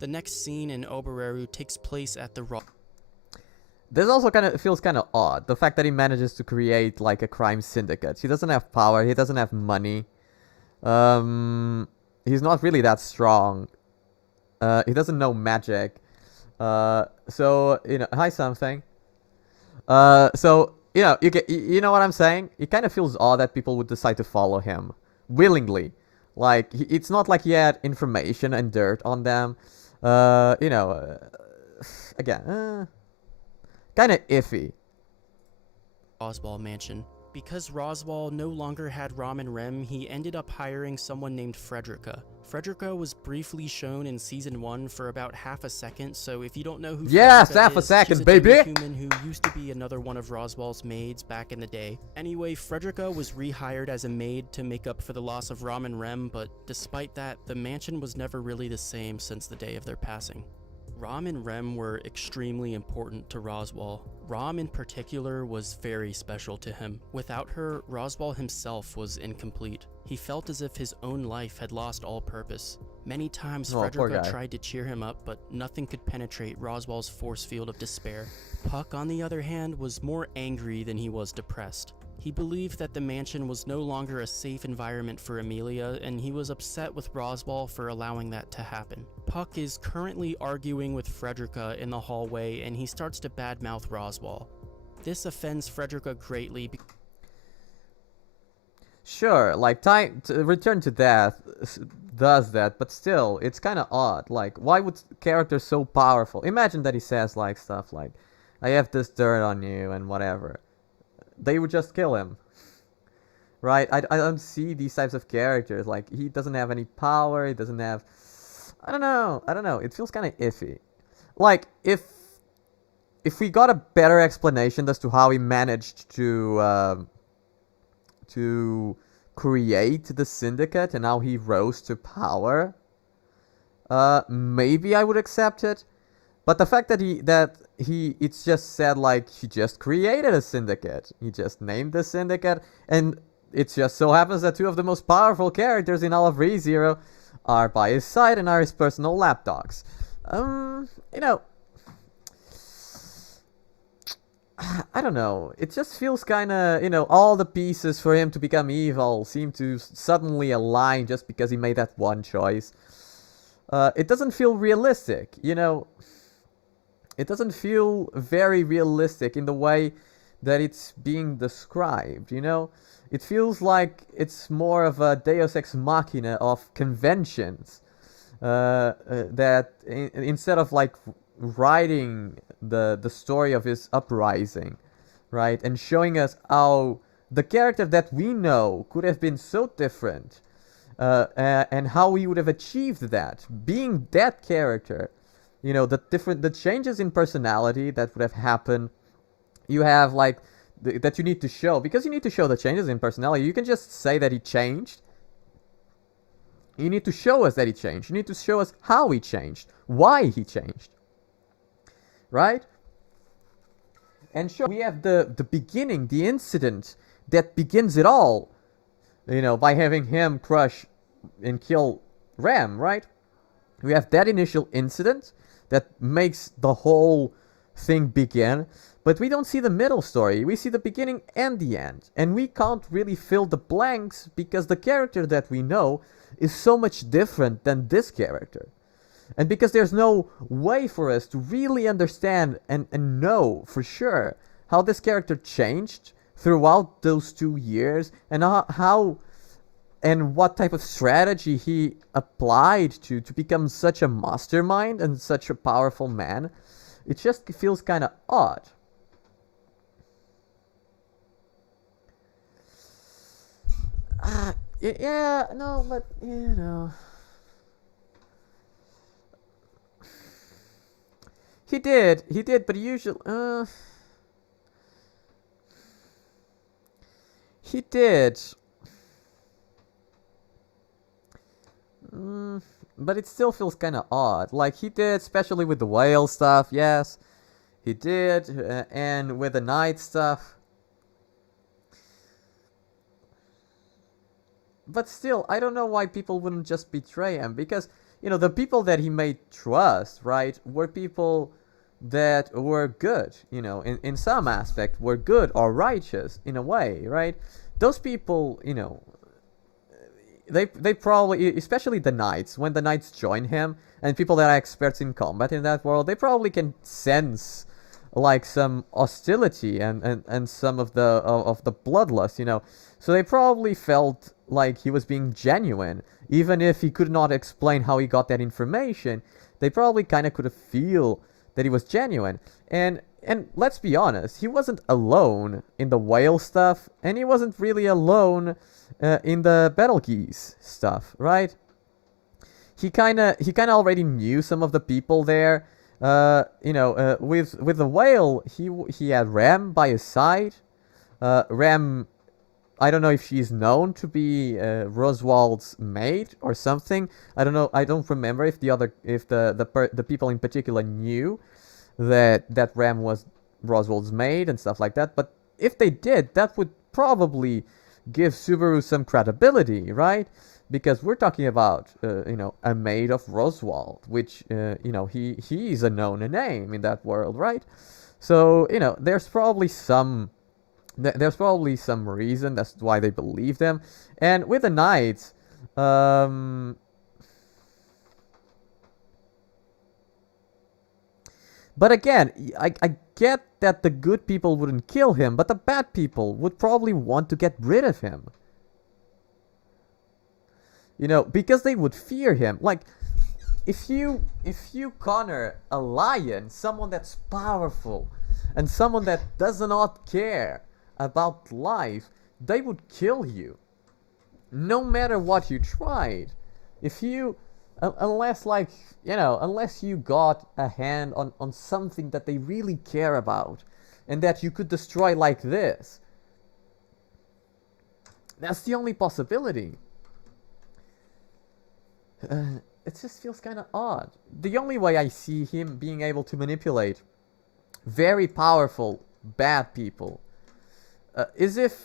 The next scene in Obereru takes place at the This also feels kind of odd, the fact that he manages to create like a crime syndicate. He doesn't have power, he doesn't have money. He's not really that strong. He doesn't know magic. So, you know, hi something. So, you know, you know what I'm saying? It kind of feels odd that people would decide to follow him willingly. Like, it's not like he had information and dirt on them. You know, again, kind of iffy. Roswell mansion. Because Roswell no longer had Rom and Rem, he ended up hiring someone named Frederica. Frederica was briefly shown in season 1 for about half a second, so if you don't know who yes, Frederica half a is, second, she's a baby! human who used to be another one of Roswell's maids back in the day. Anyway, Frederica was rehired as a maid to make up for the loss of Rom and Rem, but despite that, the mansion was never really the same since the day of their passing. Rom and Rem were extremely important to Roswell. Rom in particular was very special to him. Without her, Roswell himself was incomplete. He felt as if his own life had lost all purpose. Many times Frederica tried to cheer him up, but nothing could penetrate Roswell's force field of despair. Puck, on the other hand, was more angry than he was depressed. He believed that the mansion was no longer a safe environment for Amelia, and he was upset with Roswell for allowing that to happen. Puck is currently arguing with Frederica in the hallway, and he starts to badmouth Roswell. This offends Frederica greatly. Sure, like time to Return to Death does that, but still, it's kind of odd. Like, why would characters so powerful? Imagine that he says like stuff like, "I have this dirt on you" and whatever. They would just kill him, right? I don't see these types of characters. Like, he doesn't have any power. He doesn't have. I don't know. It feels kind of iffy. Like, if we got a better explanation as to how he managed to create the syndicate and how he rose to power, maybe I would accept it. But the fact that it's just said like he just created a syndicate. He just named the syndicate, and it just so happens that 2 of the most powerful characters in all of ReZero are by his side and are his personal lapdogs. You know, I don't know. It just feels kind of, you know, all the pieces for him to become evil seem to suddenly align just because he made that one choice. It doesn't feel realistic, you know. It doesn't feel very realistic in the way that it's being described, you know? It feels like it's more of a deus ex machina of conventions. That instead of like writing the story of his uprising, right? And showing us how the character that we know could have been so different. And how he would have achieved that. Being that character. You know, the changes in personality that would have happened. You have like that you need to show, because you need to show the changes in personality. You can just say that he changed. You need to show us that he changed. You need to show us how he changed, why he changed, right? And show we have the beginning, the incident that begins it all, you know, by having him crush and kill Ram, right? We have that initial incident that makes the whole thing begin, but we don't see the middle story. We see the beginning and the end, and we can't really fill the blanks because the character that we know is so much different than this character. And because there's no way for us to really understand and know for sure how this character changed throughout those 2 years, and how and what type of strategy he applied to become such a mastermind and such a powerful man, it just feels kind of odd. Yeah, no, but, you know... He did, but usually, he did. But it still feels kind of odd. Like, he did, especially with the whale stuff, yes. He did, and with the knight stuff. But still, I don't know why people wouldn't just betray him, because, you know, the people that he made trust, right, were people that were good, you know, in some aspect, were good or righteous in a way, right? Those people, you know, they probably, especially the knights, when the knights join him, and people that are experts in combat in that world, they probably can sense like some hostility and some of the bloodlust, you know. So they probably felt like he was being genuine, even if he could not explain how he got that information. They probably kind of could feel that he was genuine. And let's be honest, he wasn't alone in the whale stuff, and he wasn't really alone in the battle geese stuff, right? He kind of already knew some of the people there. You know, with the whale, he had Ram by his side. Ram, I don't know if she's known to be Roswald's maid or something. I don't know. I don't remember if the people in particular knew that Ram was Roswald's maid and stuff like that. But if they did, that would probably give Subaru some credibility, right? Because we're talking about you know, a maid of Roswald, which you know, he's a known name in that world, right? So, you know, there's probably some reason that's why they believe them. And with the knights, but again, I get that the good people wouldn't kill him, but the bad people would probably want to get rid of him. You know, because they would fear him. Like, if you corner a lion, someone that's powerful, and someone that does not care about life, they would kill you. No matter what you tried. If you, unless, like, you know, unless you got a hand on something that they really care about, and that you could destroy like this. That's the only possibility. It just feels kind of odd. The only way I see him being able to manipulate very powerful bad people is if,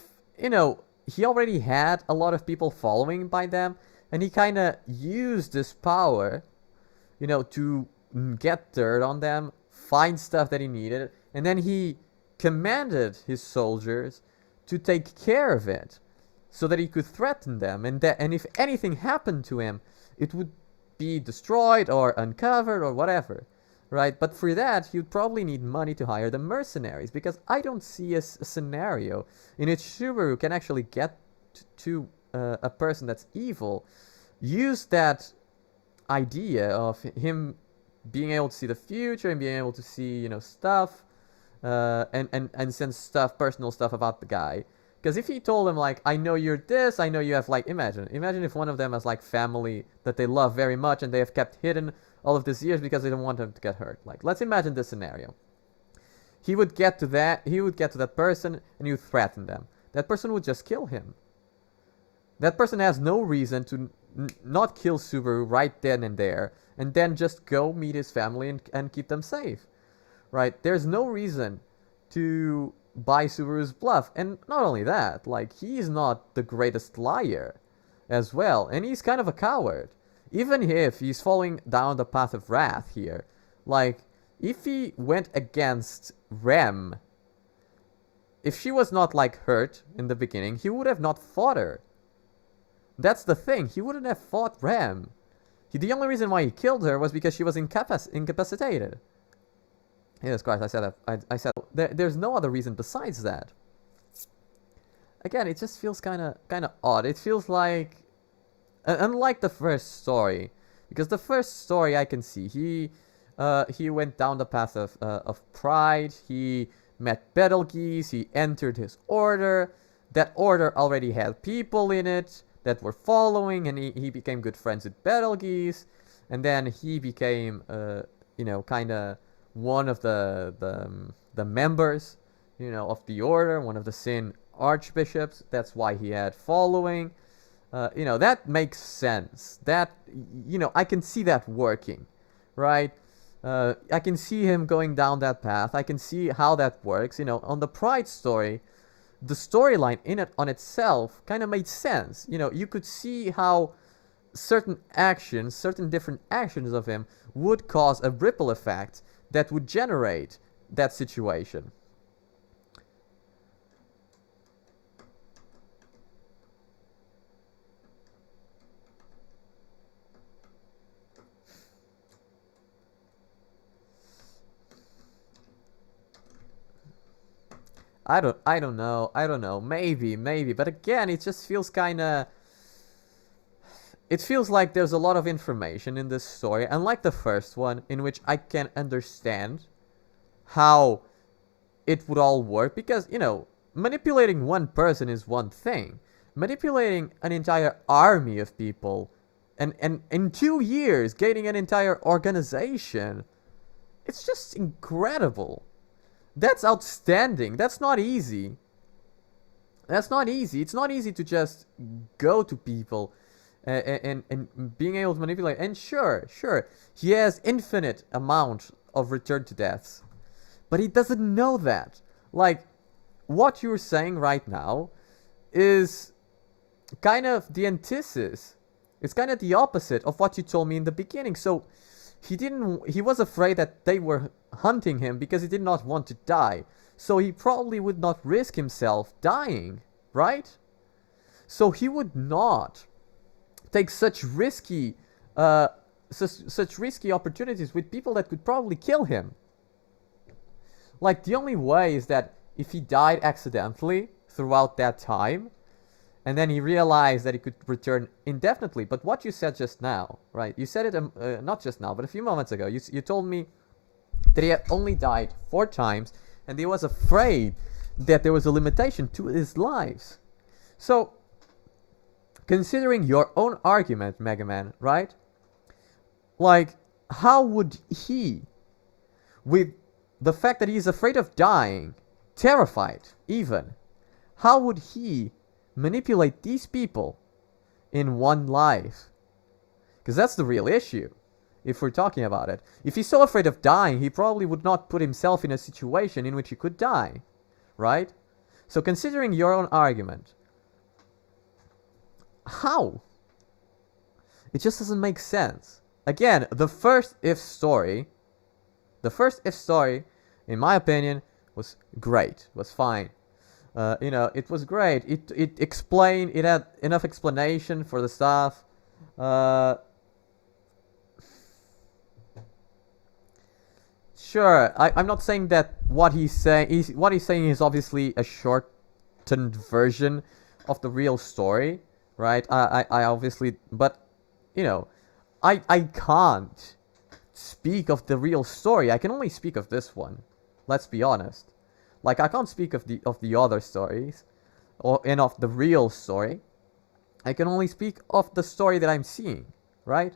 you know, he already had a lot of people following by them, and he kind of used this power, you know, to get dirt on them, find stuff that he needed, and then he commanded his soldiers to take care of it so that he could threaten them, and if anything happened to him, it would be destroyed or uncovered or whatever, right? But for that, you'd probably need money to hire the mercenaries, because I don't see a scenario in which Subaru can actually get to a person that's evil, use that idea of him being able to see the future and being able to see, you know, stuff, and sense stuff, personal stuff about the guy. Because if he told him, like, I know you're this, I know you have, like, imagine if one of them has, like, family that they love very much and they have kept hidden all of these years because they don't want him to get hurt. Like, let's imagine this scenario. He would get to that person and he would threaten them. That person would just kill him. That person has no reason to not kill Subaru right then and there, and then just go meet his family and keep them safe, right? There's no reason to buy Subaru's bluff. And not only that, like, he's not the greatest liar as well, and he's kind of a coward. Even if he's following down the path of wrath here, like, if he went against Rem, if she was not, like, hurt in the beginning, he would have not fought her. That's the thing. He wouldn't have fought Rem. The only reason why he killed her was because she was incapacitated. Yes, Christ, I said that. I said there's no other reason besides that. Again, it just feels kind of odd. It feels like, unlike the first story, because the first story I can see he went down the path of pride. He met Betelgeuse. He entered his order. That order already had people in it that were following, and he became good friends with Betelgeuse, and then he became kind of one of the members, of the order, one of the Sin archbishops. That's why he had following. That makes sense. That, I can see that working, right? I can see him going down that path. I can see how that works. On the Pride story, the storyline in it on itself kind of made sense. You could see how certain different actions of him would cause a ripple effect that would generate that situation. I don't know. Maybe. But again, it just feels it feels like there's a lot of information in this story, unlike the first one, in which I can understand how it would all work, because, manipulating one person is one thing. Manipulating an entire army of people, and in 2 years, gaining an entire organization, it's just incredible. That's outstanding. That's not easy. It's not easy to just go to people and being able to manipulate. And sure, he has infinite amount of return to deaths, but he doesn't know that. Like, what you're saying right now is kind of the antithesis. It's kind of the opposite of what you told me in the beginning. So he was afraid that they were hunting him because he did not want to die. So he probably would not risk himself dying, right? So he would not take such risky opportunities with people that could probably kill him. Like, the only way is that if he died accidentally throughout that time, and then he realized that he could return indefinitely. But what you said just now, right? You said it not just now, but a few moments ago. You told me that he had only died 4 times, and he was afraid that there was a limitation to his lives. So, considering your own argument, Mega Man, right? Like, how would he, with the fact that he's afraid of dying, terrified even, how would he manipulate these people in one life? Because that's the real issue, if we're talking about it. If he's so afraid of dying, he probably would not put himself in a situation in which he could die, right? So considering your own argument, how? It just doesn't make sense. Again, the first if story, in my opinion, was great, was fine. It was great. It explained, it had enough explanation for the stuff. Sure, I'm not saying that what he's saying is obviously a shortened version of the real story, right? I obviously, but I can't speak of the real story. I can only speak of this one. Let's be honest. Like, I can't speak of the other stories, and of the real story. I can only speak of the story that I'm seeing, right?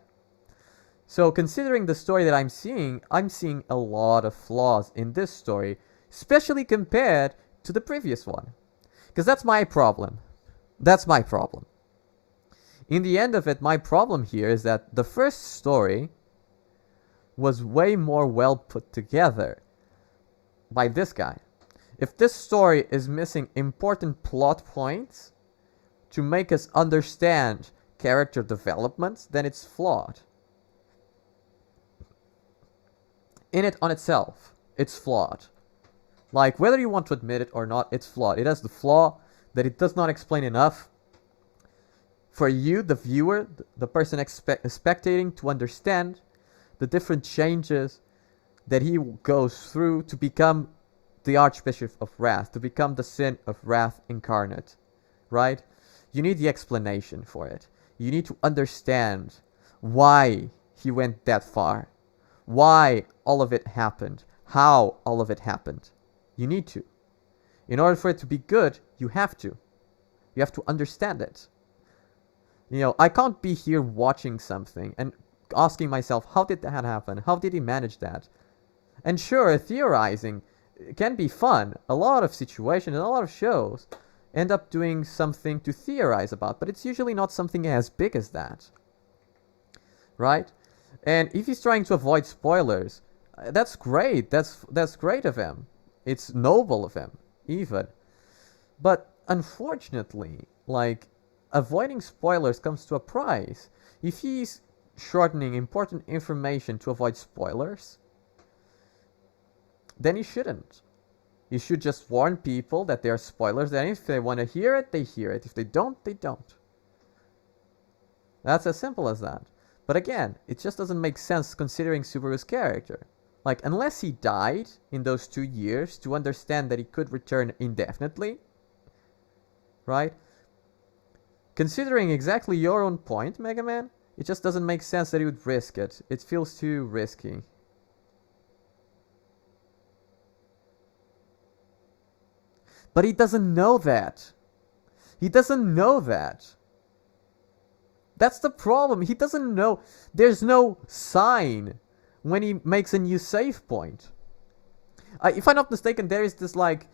So, considering the story that I'm seeing a lot of flaws in this story, especially compared to the previous one. Because that's my problem. That's my problem. In the end of it, my problem here is that the first story was way more well put together by this guy. If this story is missing important plot points to make us understand character developments, then it's flawed. In it on itself, it's flawed. Like, whether you want to admit it or not, it's flawed. It has the flaw that it does not explain enough for you, the viewer, the person spectating, to understand the different changes that he goes through to become the Archbishop of Wrath, to become the Sin of Wrath incarnate, right? You need the explanation for it. You need to understand why he went that far, why all of it happened, how all of it happened. You need to. In order for it to be good, you have to. You have to understand it. You know, I can't be here watching something and asking myself, how did that happen? How did he manage that? And sure, theorizing can be fun. A lot of situations and a lot of shows end up doing something to theorize about, but it's usually not something as big as that. Right? And if he's trying to avoid spoilers, that's great. That's great of him. It's noble of him, even. But unfortunately, like, avoiding spoilers comes to a price. If he's shortening important information to avoid spoilers, then he shouldn't. He should just warn people that there are spoilers, and if they want to hear it, they hear it. If they don't, they don't. That's as simple as that. But again, it just doesn't make sense considering Subaru's character. Like, unless he died in those 2 years to understand that he could return indefinitely, right? Considering exactly your own point, Mega Man, it just doesn't make sense that he would risk it. It feels too risky. But he doesn't know that. He doesn't know that. That's the problem. He doesn't know. There's no sign when he makes a new save point. If I'm not mistaken, there is this, like,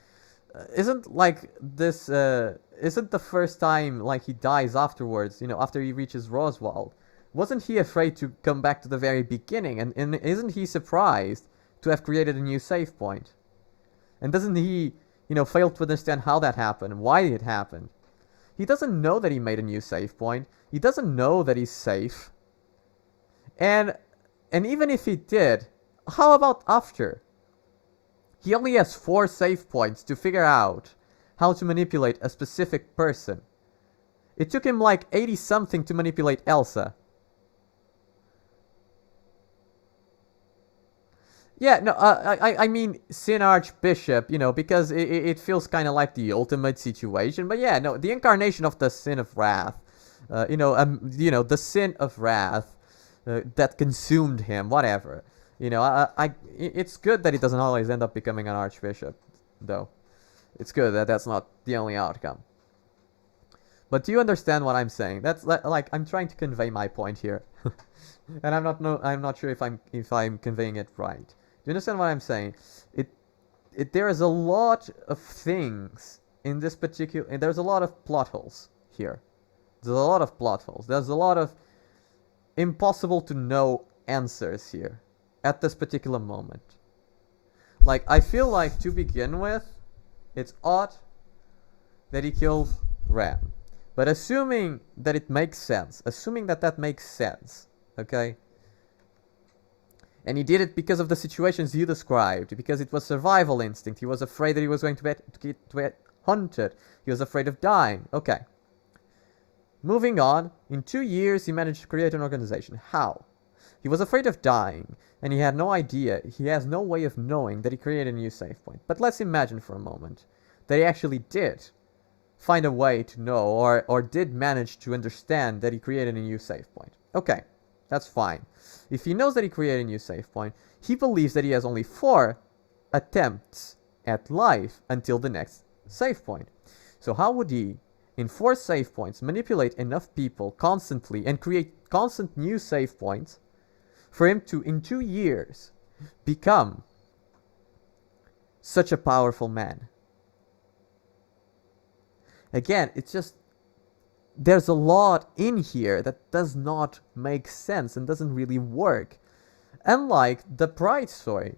isn't the first time, like, he dies afterwards, you know, after he reaches Roswald. Wasn't he afraid to come back to the very beginning? And isn't he surprised to have created a new save point? And doesn't he, you know, fail to understand how that happened and why it happened? He doesn't know that he made a new save point. He doesn't know that he's safe. And even if he did, how about after? He only has 4 save points to figure out how to manipulate a specific person. It took him like 80-something to manipulate Elsa. Yeah, no, I mean Sin Archbishop, you know, because it feels kind of like the ultimate situation. But yeah, no, the incarnation of the Sin of Wrath, you know, the Sin of Wrath that consumed him, whatever. You know, it's good that he doesn't always end up becoming an Archbishop, though. It's good that that's not the only outcome. But do you understand what I'm saying? That's like I'm trying to convey my point here, and I'm not sure if I'm conveying it right. Do you understand what I'm saying? There is a lot of things in this particular. There's a lot of plot holes here. There's a lot of plot holes. There's a lot of impossible to know answers here at this particular moment. Like, I feel like to begin with, it's odd that he killed Ram. But assuming that it makes sense, assuming that that makes sense, okay? And he did it because of the situations you described, because it was survival instinct. He was afraid that he was going to get hunted. He was afraid of dying. Okay. Moving on, in 2 years he managed to create an organization. How? He was afraid of dying, and he had no idea, he has no way of knowing that he created a new save point. But let's imagine for a moment that he actually did find a way to know, or did manage to understand that he created a new save point. Okay, that's fine. If he knows that he created a new save point, he believes that he has only 4 attempts at life until the next save point. So how would he, in 4 save points, manipulate enough people constantly and create constant new save points for him to, in 2 years, become such a powerful man. Again, it's just, there's a lot in here that does not make sense and doesn't really work. Unlike the Pride story.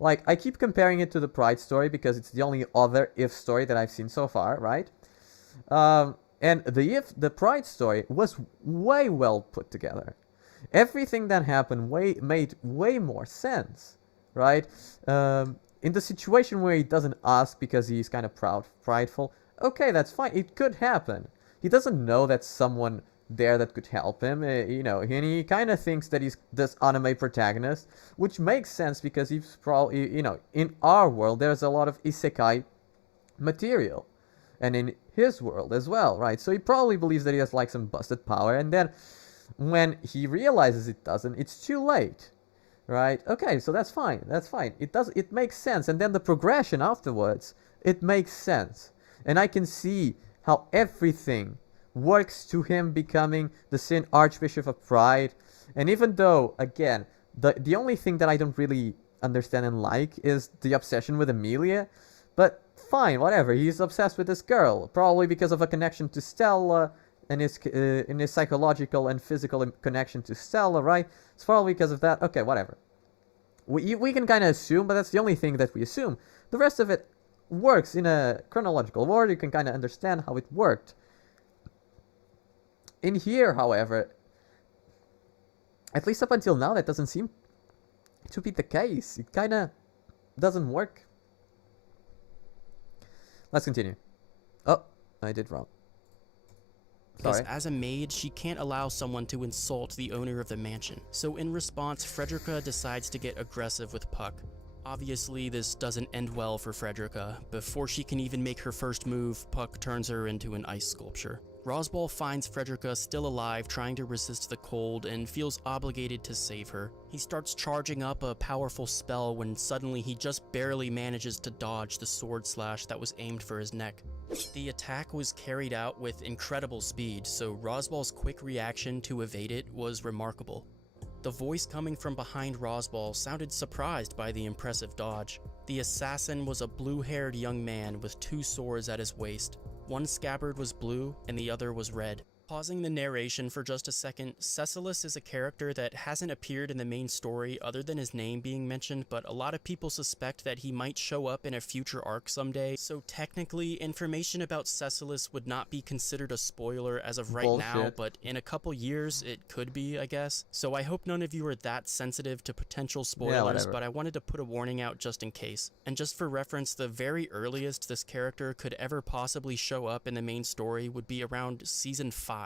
Like, I keep comparing it to the Pride story because it's the only other if story that I've seen so far, right? And the Pride story was way well put together. Everything that happened made way more sense, right? In the situation where he doesn't ask because he's kind of prideful, okay, that's fine. It could happen. He doesn't know that someone there that could help him, you know, and he kind of thinks that he's this anime protagonist, which makes sense because he's probably, you know, in our world there's a lot of isekai material, and in his world as well, right? So he probably believes that he has like some busted power, and then when he realizes it doesn't, it's too late, right? Okay, so that's fine, it makes sense, and then the progression afterwards, it makes sense, and I can see how everything works to him becoming the Sin Archbishop of Pride. And even though, again, the only thing that I don't really understand and like is the obsession with Emilia, but fine, whatever, he's obsessed with this girl, probably because of a connection to Stella, and in his psychological and physical connection to Stella, right? It's probably because of that. Okay, whatever. We can kind of assume, but that's the only thing that we assume. The rest of it works in a chronological order. You can kind of understand how it worked. In here, however, at least up until now, that doesn't seem to be the case. It kind of doesn't work. Let's continue. Oh, I did wrong. Because Sorry. as a maid, she can't allow someone to insult the owner of the mansion. So in response, Frederica decides to get aggressive with Puck. Obviously, this doesn't end well for Frederica. Before she can even make her first move, Puck turns her into an ice sculpture. Roswaal finds Frederica still alive, trying to resist the cold, and feels obligated to save her. He starts charging up a powerful spell when suddenly he just barely manages to dodge the sword slash that was aimed for his neck. The attack was carried out with incredible speed, so Roswaal's quick reaction to evade it was remarkable. The voice coming from behind Roswaal sounded surprised by the impressive dodge. The assassin was a blue-haired young man with two swords at his waist. One scabbard was blue and the other was red. Pausing the narration for just a second, Cecilus is a character that hasn't appeared in the main story other than his name being mentioned, but a lot of people suspect that he might show up in a future arc someday, so technically, information about Cecilus would not be considered a spoiler as of right now, but in a couple years, it could be, I guess. So I hope none of you are that sensitive to potential spoilers, but I wanted to put a warning out just in case. And just for reference, the very earliest this character could ever possibly show up in the main story would be around Season 5.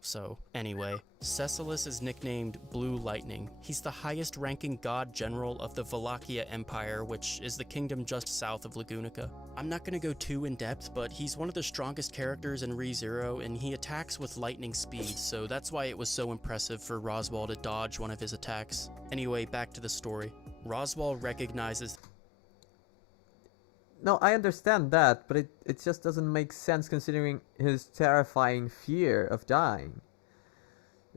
So, anyway, Cecilus is nicknamed Blue Lightning. He's the highest ranking god general of the Wallachia Empire, which is the kingdom just south of Lagunica. I'm not gonna go too in depth, but he's one of the strongest characters in ReZero, and he attacks with lightning speed, so that's why it was so impressive for Roswaal to dodge one of his attacks. Anyway, back to the story. Roswaal recognizes... No, I understand that, but it just doesn't make sense considering his terrifying fear of dying.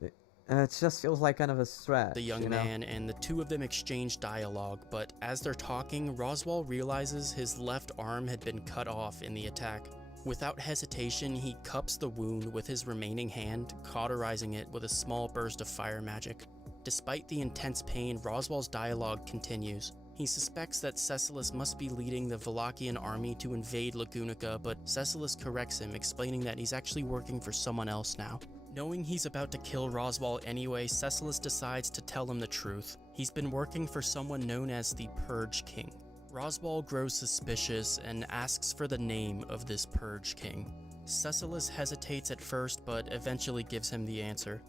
It just feels like kind of a stretch. The young man, and the two of them exchange dialogue, but as they're talking, Roswaal realizes his left arm had been cut off in the attack. Without hesitation, he cups the wound with his remaining hand, cauterizing it with a small burst of fire magic. Despite the intense pain, Roswaal's dialogue continues. He suspects that Cecilus must be leading the Wallachian army to invade Lagunica, but Cecilus corrects him, explaining that he's actually working for someone else now. Knowing he's about to kill Roswaal anyway, Cecilus decides to tell him the truth. He's been working for someone known as the Purge King. Roswaal grows suspicious and asks for the name of this Purge King. Cecilus hesitates at first, but eventually gives him the answer.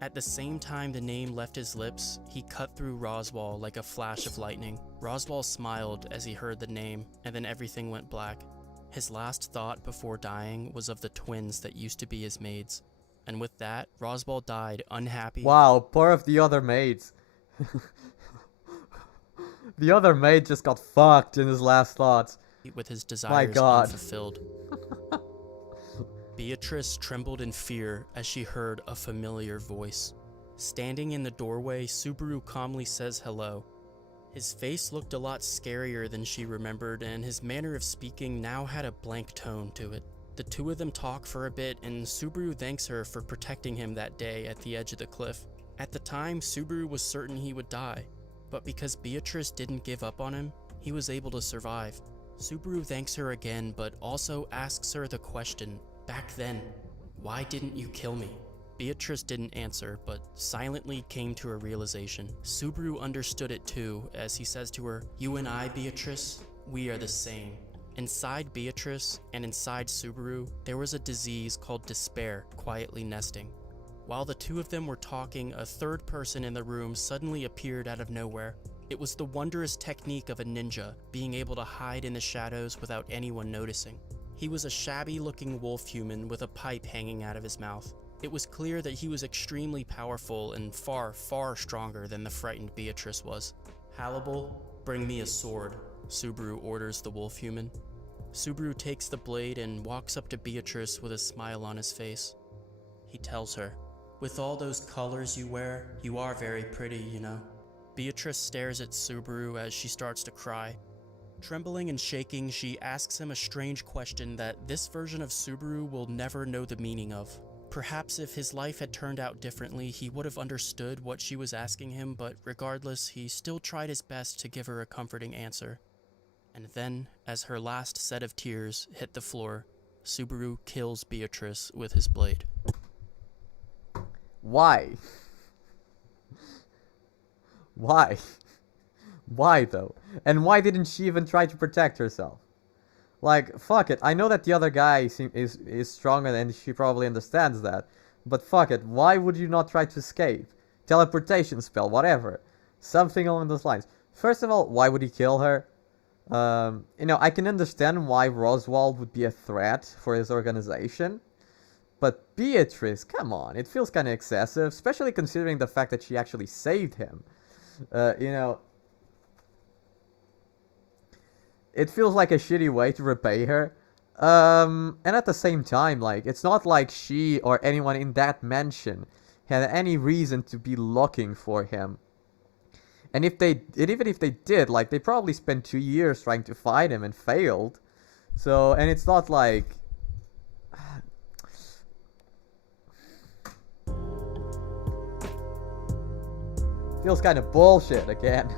At the same time the name left his lips, he cut through Roswaal like a flash of lightning. Roswaal smiled as he heard the name, and then everything went black. His last thought before dying was of the twins that used to be his maids. And with that, Roswaal died unhappy. Wow, poor of the other maids. The other maid just got fucked in his last thoughts. With his desires unfulfilled. Beatrice trembled in fear as she heard a familiar voice. Standing in the doorway, Subaru calmly says hello. His face looked a lot scarier than she remembered, and his manner of speaking now had a blank tone to it. The two of them talk for a bit, and Subaru thanks her for protecting him that day at the edge of the cliff. At the time, Subaru was certain he would die, but because Beatrice didn't give up on him, he was able to survive. Subaru thanks her again, but also asks her the question, back then, why didn't you kill me? Beatrice didn't answer, but silently came to a realization. Subaru understood it too, as he says to her, "You and I, Beatrice, we are the same." Inside Beatrice, and inside Subaru, there was a disease called despair quietly nesting. While the two of them were talking, a third person in the room suddenly appeared out of nowhere. It was the wondrous technique of a ninja, being able to hide in the shadows without anyone noticing. He was a shabby-looking wolf human with a pipe hanging out of his mouth. It was clear that he was extremely powerful and far, far stronger than the frightened Beatrice was. "Hannibal, bring me a sword," Subaru orders the wolf human. Subaru takes the blade and walks up to Beatrice with a smile on his face. He tells her, "With all those colors you wear, you are very pretty, you know." Beatrice stares at Subaru as she starts to cry. Trembling and shaking, she asks him a strange question that this version of Subaru will never know the meaning of. Perhaps if his life had turned out differently, he would have understood what she was asking him, but regardless, he still tried his best to give her a comforting answer. And then, as her last set of tears hit the floor, Subaru kills Beatrice with his blade. Why? Why? Why though? And why didn't she even try to protect herself? Like, fuck it. I know that the other guy is stronger and she probably understands that. But fuck it. Why would you not try to escape? Teleportation spell, whatever. Something along those lines. First of all, why would he kill her? You know, I can understand why Roswald would be a threat for his organization. But Beatrice, come on. It feels kind of excessive, especially considering the fact that she actually saved him. You know... It feels like a shitty way to repay her. And at the same time, like, it's not like she or anyone in that mansion had any reason to be looking for him. And even if they did, like, they probably spent 2 years trying to find him and failed. So, and it's not like... Feels kind of bullshit again.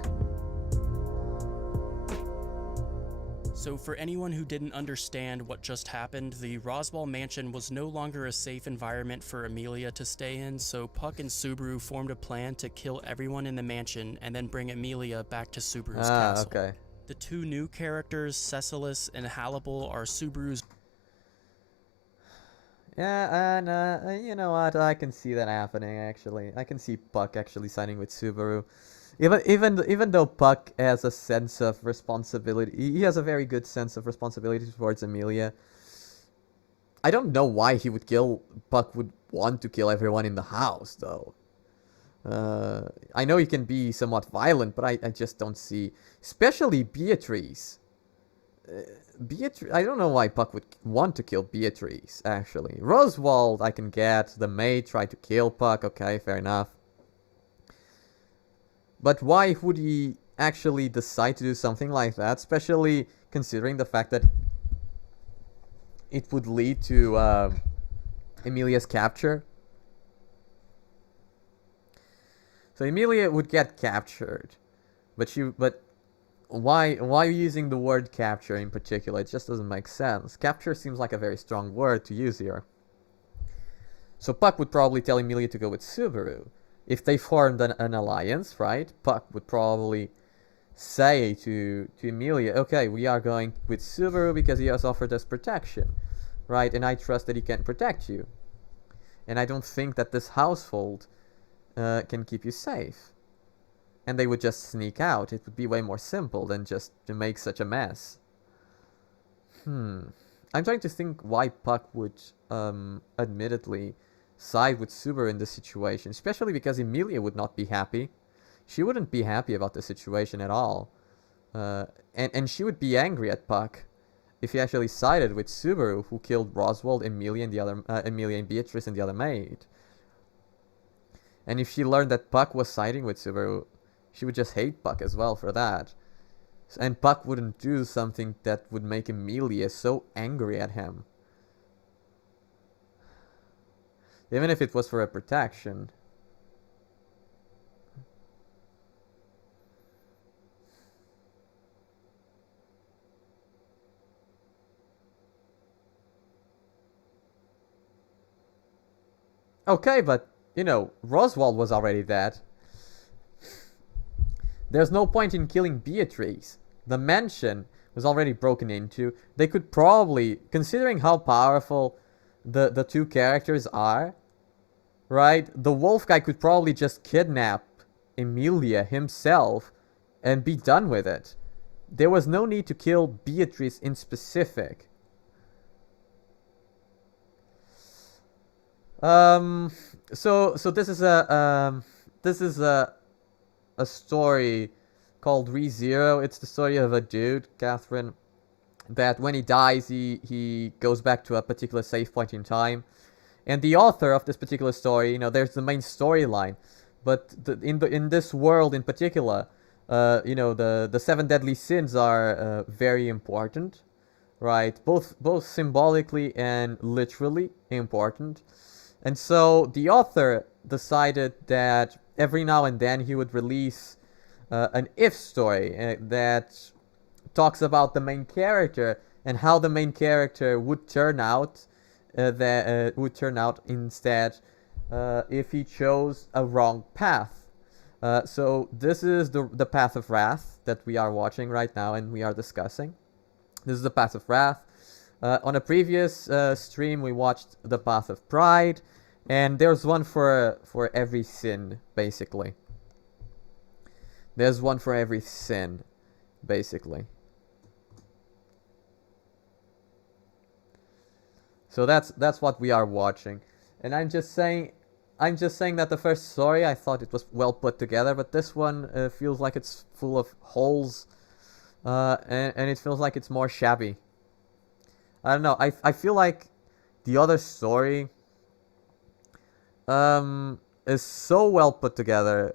So for anyone who didn't understand what just happened, the Roswell mansion was no longer a safe environment for Amelia to stay in, so Puck and Subaru formed a plan to kill everyone in the mansion and then bring Amelia back to Subaru's castle. Okay. The two new characters, Cecilis and Hannibal, are Subaru's... Yeah, and you know what? I can see that happening, actually. I can see Puck actually signing with Subaru. Even though Puck has a sense of responsibility, he has a very good sense of responsibility towards Amelia. I don't know why Puck would want to kill everyone in the house, though. I know he can be somewhat violent, but I just don't see, especially Beatrice. I don't know why Puck would want to kill Beatrice, actually. Roswald, I can get. The maid tried to kill Puck, okay, fair enough. But why would he actually decide to do something like that, especially considering the fact that it would lead to Emilia's capture? So Emilia would get captured, but why using the word capture in particular? It just doesn't make sense. Capture seems like a very strong word to use here. So Puck would probably tell Emilia to go with Subaru. If they formed an alliance, right, Puck would probably say to Emilia, okay, we are going with Subaru because he has offered us protection, right, and I trust that he can protect you. And I don't think that this household can keep you safe. And they would just sneak out. It would be way more simple than just to make such a mess. I'm trying to think why Puck would, admittedly, side with Subaru in this situation, especially because Emilia would not be happy. She wouldn't be happy about the situation at all. And she would be angry at Puck if he actually sided with Subaru, who killed Roswald, Emilia and Beatrice and the other maid. And if she learned that Puck was siding with Subaru, She would just hate Puck as well for that. And Puck wouldn't do something that would make Emilia so angry at him. Even if it was for a protection. Okay, but, you know, Roswald was already dead. There's no point in killing Beatrice. The mansion was already broken into. They could probably, considering how powerful the two characters are, right? The wolf guy could probably just kidnap Emilia himself and be done with it. There was no need to kill Beatrice in specific. So this is a story called ReZero. It's the story of a dude, Catherine, that when he dies, he goes back to a particular save point in time. And the author of this particular story, you know, there's the main storyline, but in this world in particular, you know, the 7 deadly sins are very important, right? Both symbolically and literally important. And so the author decided that every now and then he would release an if story that talks about the main character and how the main character would turn out instead if he chose a wrong path. So this is the Path of Wrath that we are watching right now and we are discussing. This is the Path of Wrath. On a previous stream we watched the Path of Pride, and there's one for every sin, basically. There's one for every sin, basically. So that's what we are watching. And I'm just saying that the first story, I thought it was well put together, but this one feels like it's full of holes, and it feels like it's more shabby. I don't know. I feel like the other story is so well put together,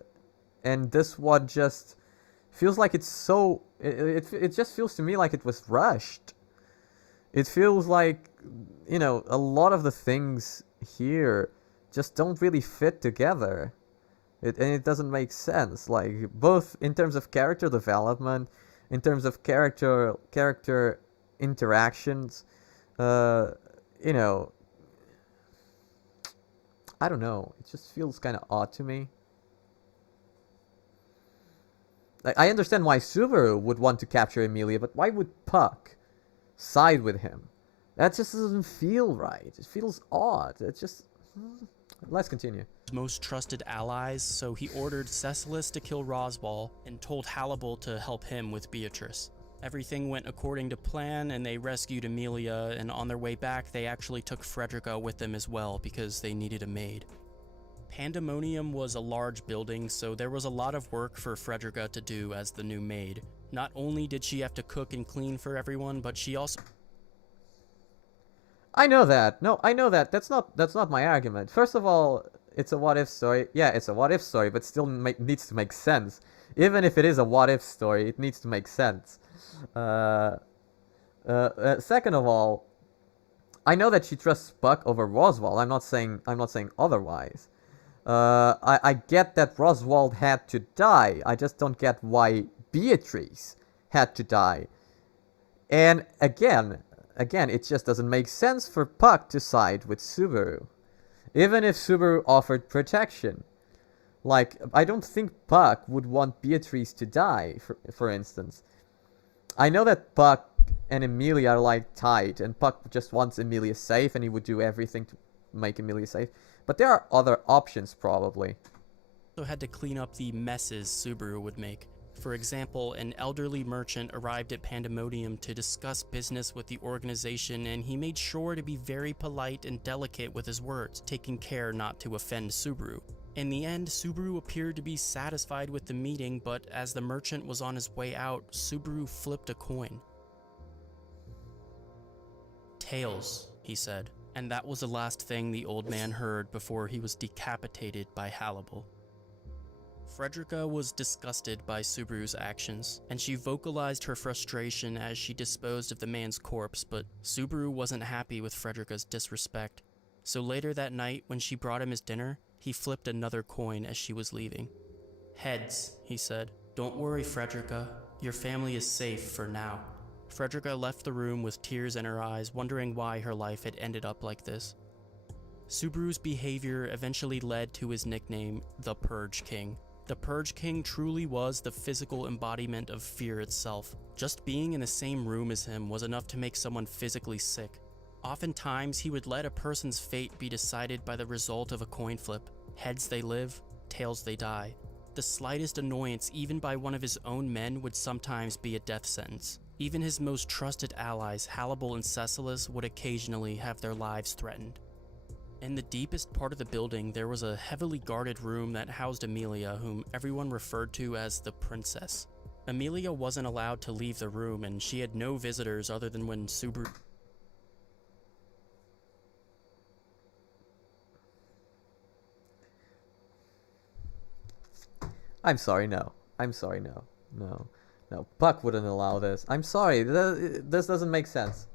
and this one just feels like it's so... It just feels to me like it was rushed. It feels like, you know, a lot of the things here just don't really fit together. And it doesn't make sense. Like, both in terms of character development, in terms of character interactions, you know, I don't know. It just feels kind of odd to me. Like, I understand why Subaru would want to capture Emilia, but why would Puck side with him? That just doesn't feel right. It feels odd. It just... Let's continue. Most trusted allies, so he ordered Cecilus to kill Roswal and told Hannibal to help him with Beatrice. Everything went according to plan, and they rescued Emilia, and on their way back they actually took Frederica with them as well because they needed a maid. Pandemonium was a large building, so there was a lot of work for Frederica to do as the new maid. Not only did she have to cook and clean for everyone, but she also... I know that. No, I know that. That's not my argument. First of all, it's a what-if story. Yeah, it's a what-if story, but still needs to make sense. Even if it is a what-if story, it needs to make sense. Second of all, I know that she trusts Puck over Roswald. I'm not saying otherwise. I get that Roswald had to die. I just don't get why Beatrice had to die. And again, it just doesn't make sense for Puck to side with Subaru. Even if Subaru offered protection. Like, I don't think Puck would want Beatrice to die, for instance. I know that Puck and Emilia are, like, tight, and Puck just wants Emilia safe, and he would do everything to make Emilia safe. But there are other options, probably. also had to clean up the messes Subaru would make. For example, an elderly merchant arrived at Pandemonium to discuss business with the organization, and he made sure to be very polite and delicate with his words, taking care not to offend Subaru. In the end, Subaru appeared to be satisfied with the meeting, but as the merchant was on his way out, Subaru flipped a coin. "Tails," he said, and that was the last thing the old man heard before he was decapitated by Hannibal. Frederica was disgusted by Subaru's actions, and she vocalized her frustration as she disposed of the man's corpse, but Subaru wasn't happy with Frederica's disrespect. So later that night, when she brought him his dinner, he flipped another coin as she was leaving. "Heads," he said. "Don't worry, Frederica. Your family is safe for now." Frederica left the room with tears in her eyes, wondering why her life had ended up like this. Subaru's behavior eventually led to his nickname, the Purge King. The Purge King truly was the physical embodiment of fear itself. Just being in the same room as him was enough to make someone physically sick. Oftentimes, he would let a person's fate be decided by the result of a coin flip. Heads they live, tails they die. The slightest annoyance, even by one of his own men, would sometimes be a death sentence. Even his most trusted allies, Hannibal and Cecilus, would occasionally have their lives threatened. In the deepest part of the building, there was a heavily guarded room that housed Amelia, whom everyone referred to as the Princess. Amelia wasn't allowed to leave the room, and she had no visitors other than when Subaru... I'm sorry, no. I'm sorry, no. No. No, Puck wouldn't allow this. I'm sorry, this doesn't make sense.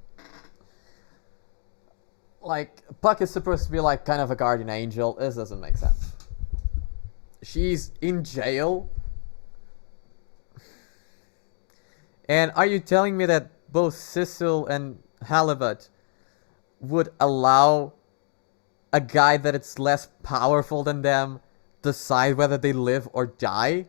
Like, Puck is supposed to be like kind of a guardian angel. This doesn't make sense. She's in jail. And are you telling me that both Cecil and Halibut would allow a guy that it's less powerful than them decide whether they live or die?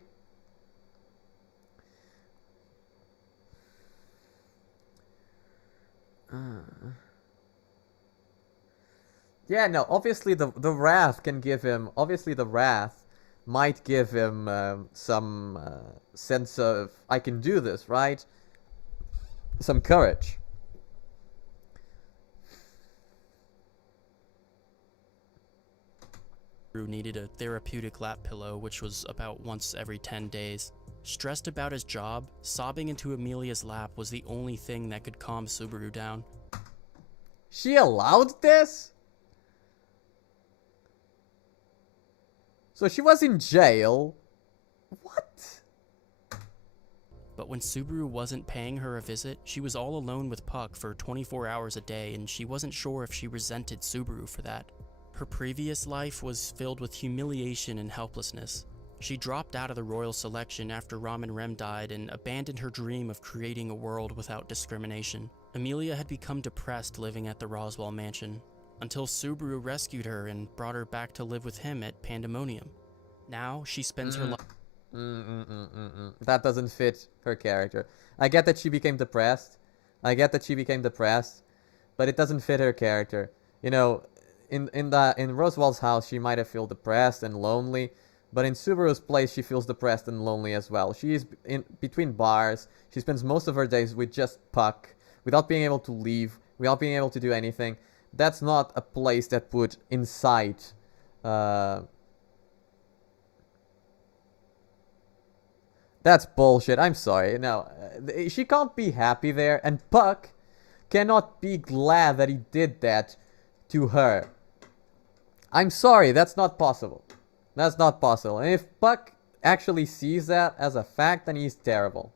Yeah, no, obviously the wrath can give him, obviously the wrath might give him some sense of, I can do this, right? Some courage. Needed a therapeutic lap pillow, which was about once every 10 days. Stressed about his job, sobbing into Amelia's lap was the only thing that could calm Subaru down. She allowed this? So she was in jail? What? But when Subaru wasn't paying her a visit, she was all alone with Puck for 24 hours a day, and she wasn't sure if she resented Subaru for that. Her previous life was filled with humiliation and helplessness. She dropped out of the royal selection after Ram and Rem died and abandoned her dream of creating a world without discrimination. Amelia had become depressed living at the Roswell mansion, until Subaru rescued her and brought her back to live with him at Pandemonium. Now, she spends her life... That doesn't fit her character. I get that she became depressed. But it doesn't fit her character. You know, in Roswell's house, she might have felt depressed and lonely, but in Subaru's place, she feels depressed and lonely as well. She is in between bars. She spends most of her days with just Puck, without being able to leave, without being able to do anything. That's not a place that would incite that's bullshit. I'm sorry. No, she can't be happy there, and Puck cannot be glad that he did that to her. I'm sorry, that's not possible. That's not possible. And if Puck actually sees that as a fact, then he's terrible.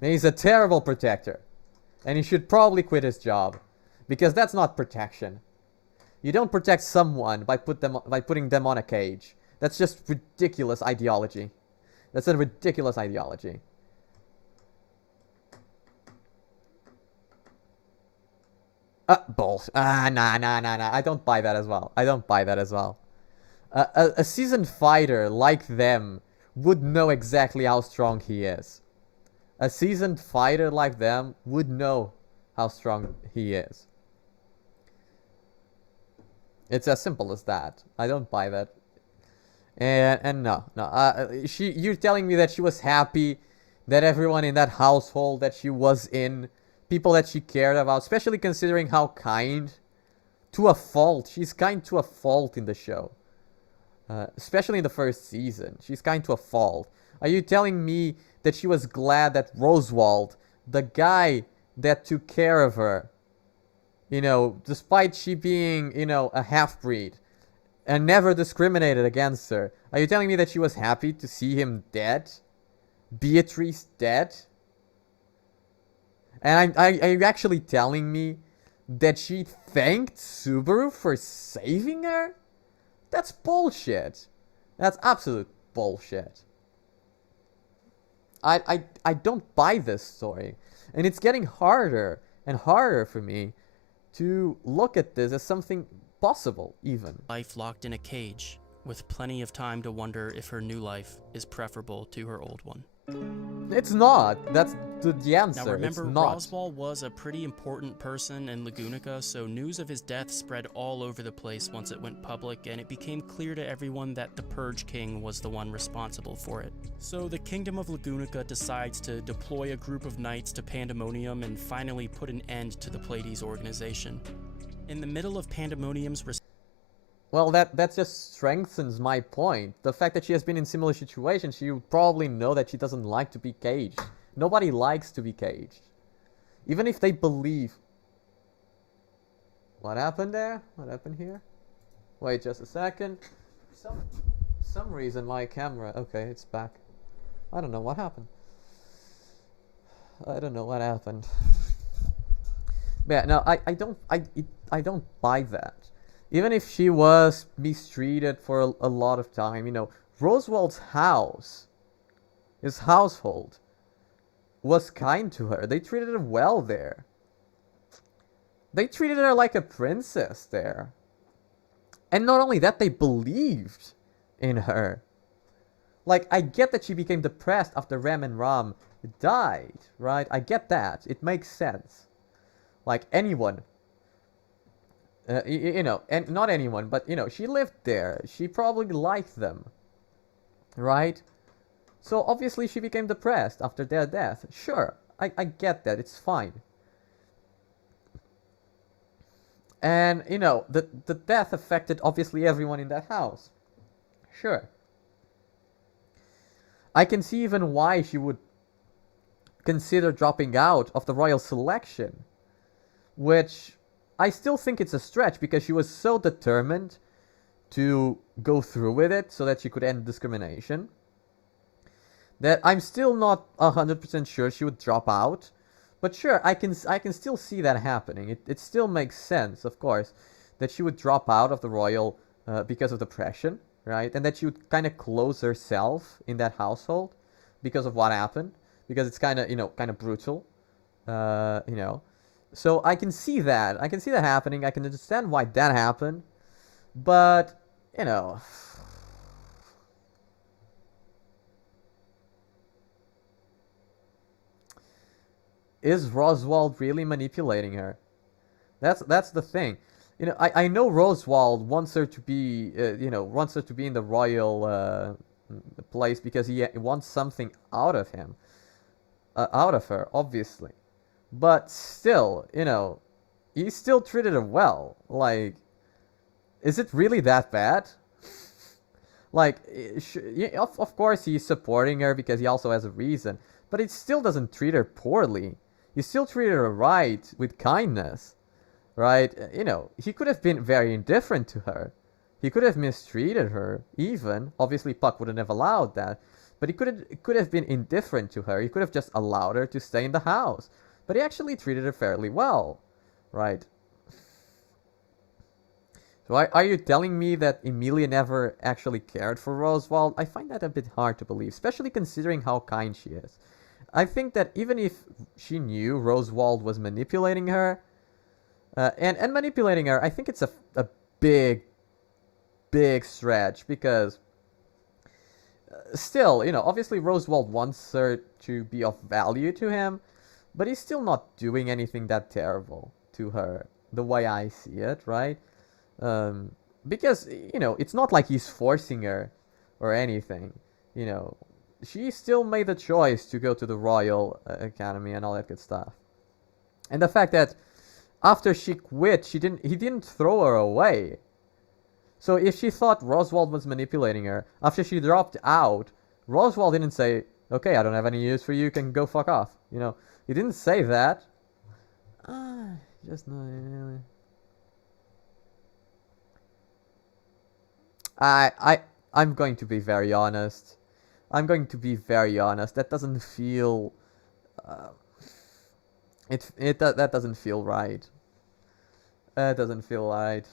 Then he's a terrible protector. And he should probably quit his job. Because that's not protection. You don't protect someone by putting them on a cage. That's just ridiculous ideology. That's a ridiculous ideology. Bullshit. Nah. I don't buy that as well. A seasoned fighter like them would know exactly how strong he is. A seasoned fighter like them would know how strong he is. It's as simple as that. I don't buy that. And no. You're telling me that she was happy that everyone in that household that she was in, people that she cared about, especially considering how kind, to a fault. She's kind to a fault in the show. Especially in the first season. She's kind to a fault. Are you telling me that she was glad that Roswald, the guy that took care of her, you know, despite she being, you know, a half-breed, and never discriminated against her. Are you telling me that she was happy to see him dead? Beatrice dead? And are you actually telling me that she thanked Subaru for saving her? That's bullshit. That's absolute bullshit. I don't buy this story. And it's getting harder and harder for me to look at this as something possible, even. Life locked in a cage, with plenty of time to wonder if her new life is preferable to her old one. It's not. That's the answer. Now remember, it's not. Roswald was a pretty important person in Lagunica, so news of his death spread all over the place once it went public, and it became clear to everyone that the Purge King was the one responsible for it. So the Kingdom of Lagunica decides to deploy a group of knights to Pandemonium and finally put an end to the Pleiades organization. In the middle of Pandemonium's Well, that just strengthens my point. The fact that she has been in similar situations, she would probably know that she doesn't like to be caged. Nobody likes to be caged. Even if they believe... What happened there? What happened here? Wait just a second. For some reason my camera... Okay, it's back. I don't know what happened. I don't know what happened. But yeah, no, I don't buy that. Even if she was mistreated for a lot of time, you know, Roswald's house, his household, was kind to her. They treated her well there. They treated her like a princess there. And not only that, they believed in her. Like, I get that she became depressed after Rem and Ram died, right? I get that. It makes sense. Like, anyone... you know, and not anyone, but, you know, she lived there. She probably liked them, right? So, obviously, she became depressed after their death. Sure, I get that. It's fine. And, you know, the death affected, obviously, everyone in that house. Sure. I can see even why she would consider dropping out of the royal selection, which... I still think it's a stretch because she was so determined to go through with it so that she could end discrimination that I'm still not 100% sure she would drop out. But sure, I can still see that happening. It still makes sense, of course, that she would drop out of the royal because of depression, right? And that she would kind of close herself in that household because of what happened. Because it's kind of, you know, kind of brutal, you know. So I can see that. I can see that happening. I can understand why that happened. But, you know... Is Roswald really manipulating her? That's the thing. You know, I know Roswald wants her to be, you know, wants her to be in the royal place because he wants something out of him. Out of her, obviously. But still, you know, he still treated her well. Like, is it really that bad? Like, of course he's supporting her because he also has a reason. But it still doesn't treat her poorly. He still treated her right, with kindness. Right? You know, he could have been very indifferent to her. He could have mistreated her, even. Obviously, Puck wouldn't have allowed that. But he could have been indifferent to her. He could have just allowed her to stay in the house. But he actually treated her fairly well, right? So are you telling me that Emilia never actually cared for Roswald? I find that a bit hard to believe, especially considering how kind she is. I think that even if she knew Roswald was manipulating her, and manipulating her, I think it's a big stretch, because still, you know, obviously Roswald wants her to be of value to him, but he's still not doing anything that terrible to her, the way I see it, right? Because, you know, it's not like he's forcing her or anything, you know. She still made the choice to go to the Royal Academy and all that good stuff. And the fact that after she quit, he didn't throw her away. So if she thought Roswald was manipulating her, after she dropped out, Roswald didn't say, okay, I don't have any use for you, you can go fuck off, you know. He didn't say that. Just not really. I'm going to be very honest. I'm going to be very honest. That doesn't feel that doesn't feel right. That doesn't feel right.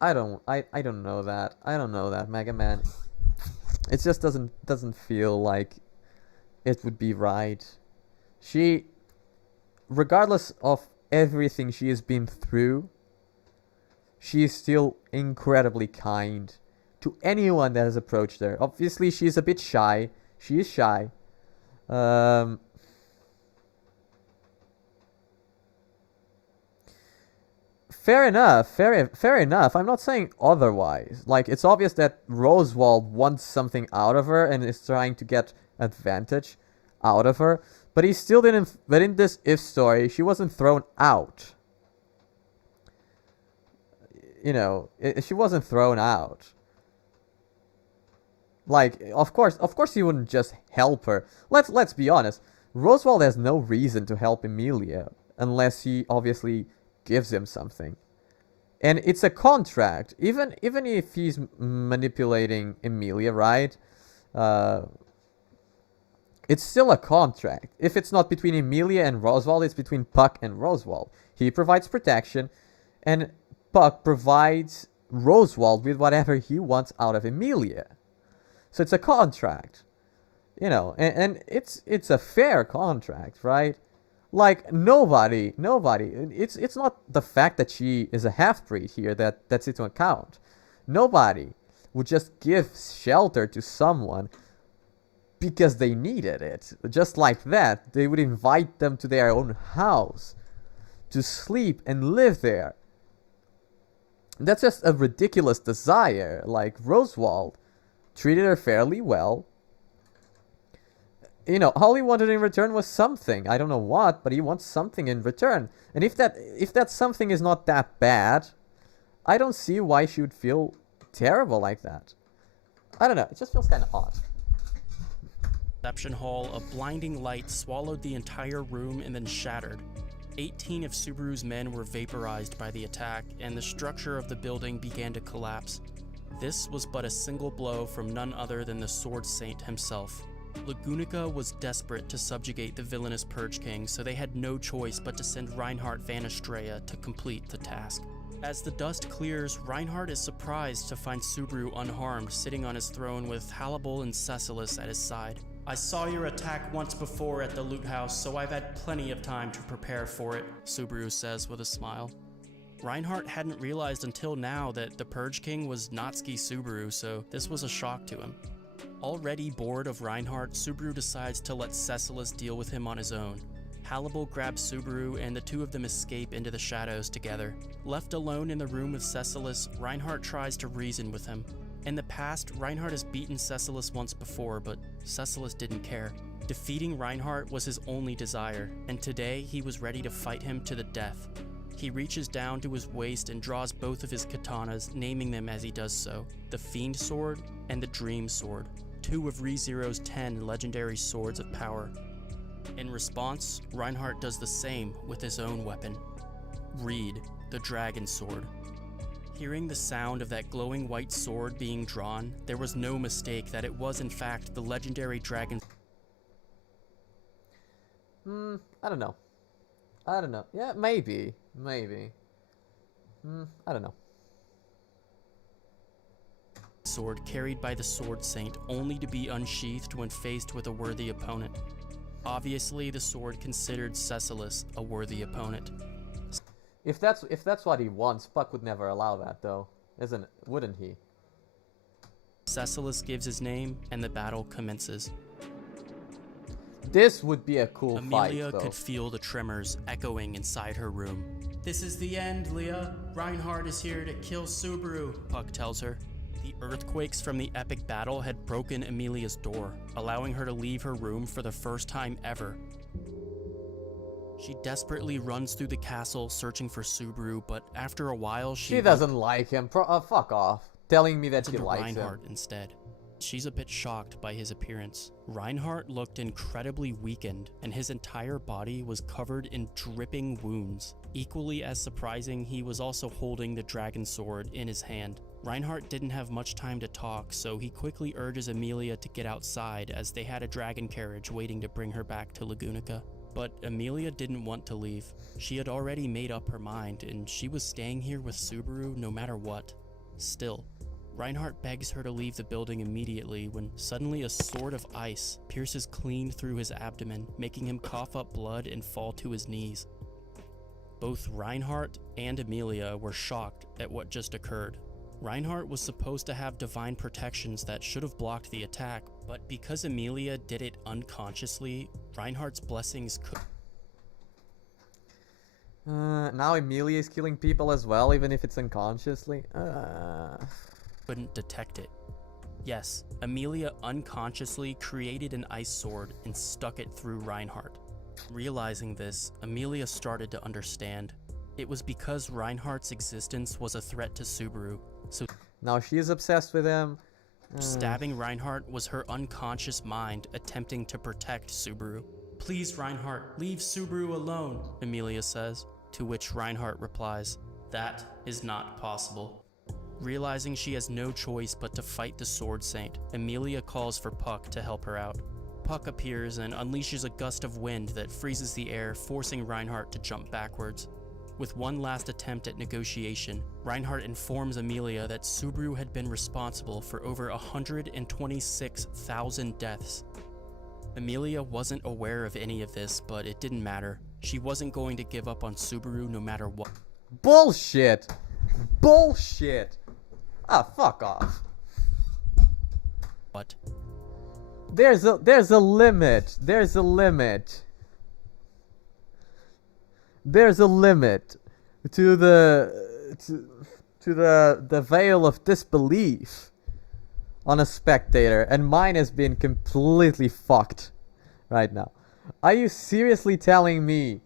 I don't know that. I don't know that, Mega Man. It just doesn't feel like it would be right. She, regardless of everything she has been through, she is still incredibly kind to anyone that has approached her. Obviously, she is a bit shy. She is shy. Fair enough, fair enough. I'm not saying otherwise. Like, it's obvious that Roswald wants something out of her and is trying to get advantage out of her. But he still didn't... But in this If story, she wasn't thrown out. You know, she wasn't thrown out. Like, of course he wouldn't just help her. Let's be honest. Roswald has no reason to help Emilia unless he obviously gives him something. And it's a contract. Even if he's manipulating Emilia, right? It's still a contract. If it's not between Emilia and Roswald, it's between Puck and Roswald. He provides protection, and Puck provides Roswald with whatever he wants out of Emilia. So it's a contract. You know, and it's a fair contract, right? Like, nobody, it's not the fact that she is a half-breed here that's into account. Nobody would just give shelter to someone because they needed it. Just like that, they would invite them to their own house to sleep and live there. That's just a ridiculous desire. Like, Roswald treated her fairly well. You know, all he wanted in return was something. I don't know what, but he wants something in return. And if that something is not that bad, I don't see why she would feel terrible like that. I don't know. It just feels kind of odd. Reception hall, a blinding light swallowed the entire room and then shattered. 18 of Subaru's men were vaporized by the attack, and the structure of the building began to collapse. This was but a single blow from none other than the Sword Saint himself. Lagunica was desperate to subjugate the villainous Purge King, so they had no choice but to send Reinhardt van Estrella to complete the task. As the dust clears, Reinhardt is surprised to find Subaru unharmed, sitting on his throne with Hannibal and Cecilus at his side. "I saw your attack once before at the loot house, so I've had plenty of time to prepare for it," Subaru says with a smile. Reinhardt hadn't realized until now that the Purge King was Natsuki Subaru, so this was a shock to him. Already bored of Reinhardt, Subaru decides to let Cecilus deal with him on his own. Hannibal grabs Subaru and the two of them escape into the shadows together. Left alone in the room with Cecilus, Reinhardt tries to reason with him. In the past, Reinhardt has beaten Cecilus once before, but Cecilus didn't care. Defeating Reinhardt was his only desire, and today he was ready to fight him to the death. He reaches down to his waist and draws both of his katanas, naming them as he does so, the Fiend Sword and the Dream Sword, two of ReZero's 10 legendary swords of power. In response, Reinhardt does the same with his own weapon, Reed, the Dragon Sword. Hearing the sound of that glowing white sword being drawn, there was no mistake that it was in fact the legendary dragon. I don't know. Yeah, maybe. I don't know. Sword carried by the Sword Saint, only to be unsheathed when faced with a worthy opponent. Obviously, the sword considered Cecilus a worthy opponent. If that's what he wants, Puck would never allow that, though, wouldn't he? Cecilus gives his name, and the battle commences. This would be a cool fight, Emilia though. could feel the tremors echoing inside her room. "This is the end, Leah. Reinhardt is here to kill Subaru," Puck tells her. The earthquakes from the epic battle had broken Emilia's door, allowing her to leave her room for the first time ever. She desperately runs through the castle searching for Subaru, but after a while she doesn't like him. Fuck off. Telling me that she likes Reinhardt him. instead. She's a bit shocked by his appearance. Reinhardt looked incredibly weakened, and his entire body was covered in dripping wounds. Equally as surprising, he was also holding the dragon sword in his hand. Reinhardt didn't have much time to talk, so he quickly urges Emilia to get outside as they had a dragon carriage waiting to bring her back to Lagunica. But Emilia didn't want to leave. She had already made up her mind, and she was staying here with Subaru no matter what. Still, Reinhardt begs her to leave the building immediately when suddenly a sword of ice pierces clean through his abdomen, making him cough up blood and fall to his knees. Both Reinhardt and Emilia were shocked at what just occurred. Reinhardt was supposed to have divine protections that should have blocked the attack, but because Emilia did it unconsciously, Reinhardt's blessings now Emilia is killing people as well, even if it's unconsciously. couldn't detect it. Yes, Emilia unconsciously created an ice sword and stuck it through Reinhardt. Realizing this, Emilia started to understand. It was because Reinhardt's existence was a threat to Subaru, so Now she is obsessed with him. stabbing Reinhardt was her unconscious mind attempting to protect Subaru. "Please, Reinhardt, leave Subaru alone," Emilia says, to which Reinhardt replies, "That is not possible." Realizing she has no choice but to fight the Sword Saint, Emilia calls for Puck to help her out. Puck appears and unleashes a gust of wind that freezes the air, forcing Reinhardt to jump backwards. With one last attempt at negotiation, Reinhardt informs Emilia that Subaru had been responsible for over 126,000 deaths. Emilia wasn't aware of any of this, but it didn't matter. She wasn't going to give up on Subaru no matter what. Bullshit! Bullshit! Ah, fuck off. But There's a limit. There's a limit. There's a limit to the veil of disbelief on a spectator, and mine has been completely fucked right now. Are you seriously telling me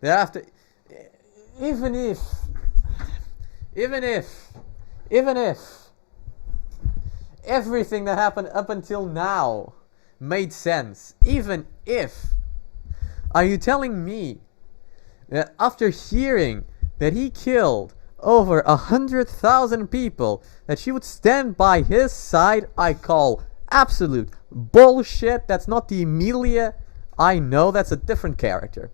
that after even if everything that happened up until now made sense, even if, are you telling me that after hearing that he killed over 100,000 people, that she would stand by his side? I call absolute bullshit. That's not the Emilia I know. That's a different character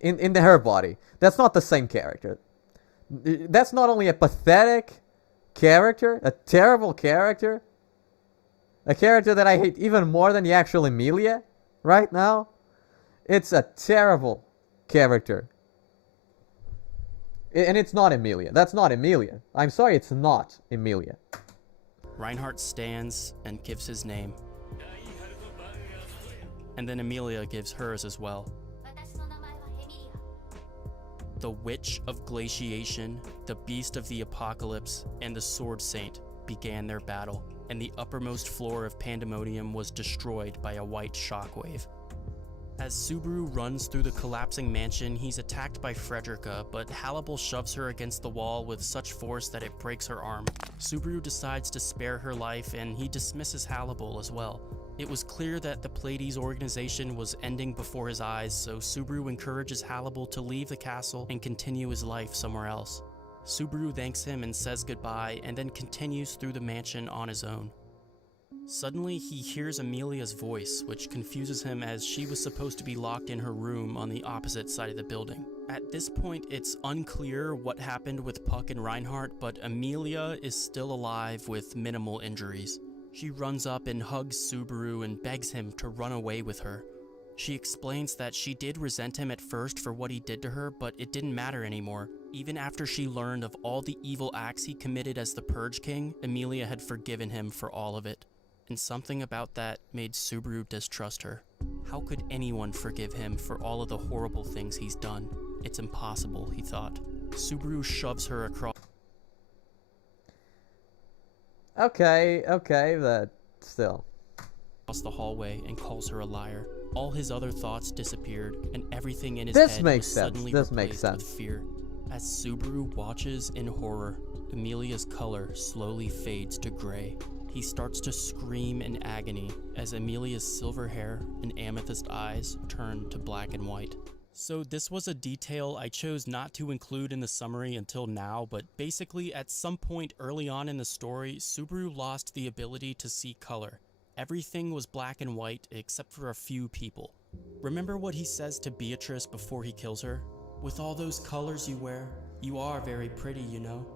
in her body. That's not the same character. That's not only a pathetic character, a terrible character, a character that I hate even more than the actual Emilia right now. It's a terrible character. And it's not Emilia. That's not Emilia. I'm sorry, it's not Emilia. Reinhardt stands and gives his name. And then Emilia gives hers as well. The Witch of Glaciation, the Beast of the Apocalypse, and the Sword Saint began their battle, and the uppermost floor of Pandemonium was destroyed by a white shockwave. As Subaru runs through the collapsing mansion, he's attacked by Frederica, but Hannibal shoves her against the wall with such force that it breaks her arm. Subaru decides to spare her life, and he dismisses Hannibal as well. It was clear that the Pleiades organization was ending before his eyes, so Subaru encourages Hannibal to leave the castle and continue his life somewhere else. Subaru thanks him and says goodbye, and then continues through the mansion on his own. Suddenly, he hears Emilia's voice, which confuses him as she was supposed to be locked in her room on the opposite side of the building. At this point, it's unclear what happened with Puck and Reinhardt, but Emilia is still alive with minimal injuries. She runs up and hugs Subaru and begs him to run away with her. She explains that she did resent him at first for what he did to her, but it didn't matter anymore. Even after she learned of all the evil acts he committed as the Purge King, Emilia had forgiven him for all of it. And something about that made Subaru distrust her. How could anyone forgive him for all of the horrible things he's done? It's impossible, he thought. Subaru shoves her across but still. the hallway and calls her a liar. All his other thoughts disappeared, and everything in his This head makes was sense. suddenly This makes replaced with sense. fear. As Subaru watches in horror, Emilia's color slowly fades to gray. he starts to scream in agony as Amelia's silver hair and amethyst eyes turn to black and white. So this was a detail I chose not to include in the summary until now, but basically at some point early on in the story, Subaru lost the ability to see color. Everything was black and white except for a few people. Remember what he says to Beatrice before he kills her? "With all those colors you wear, you are very pretty, you know."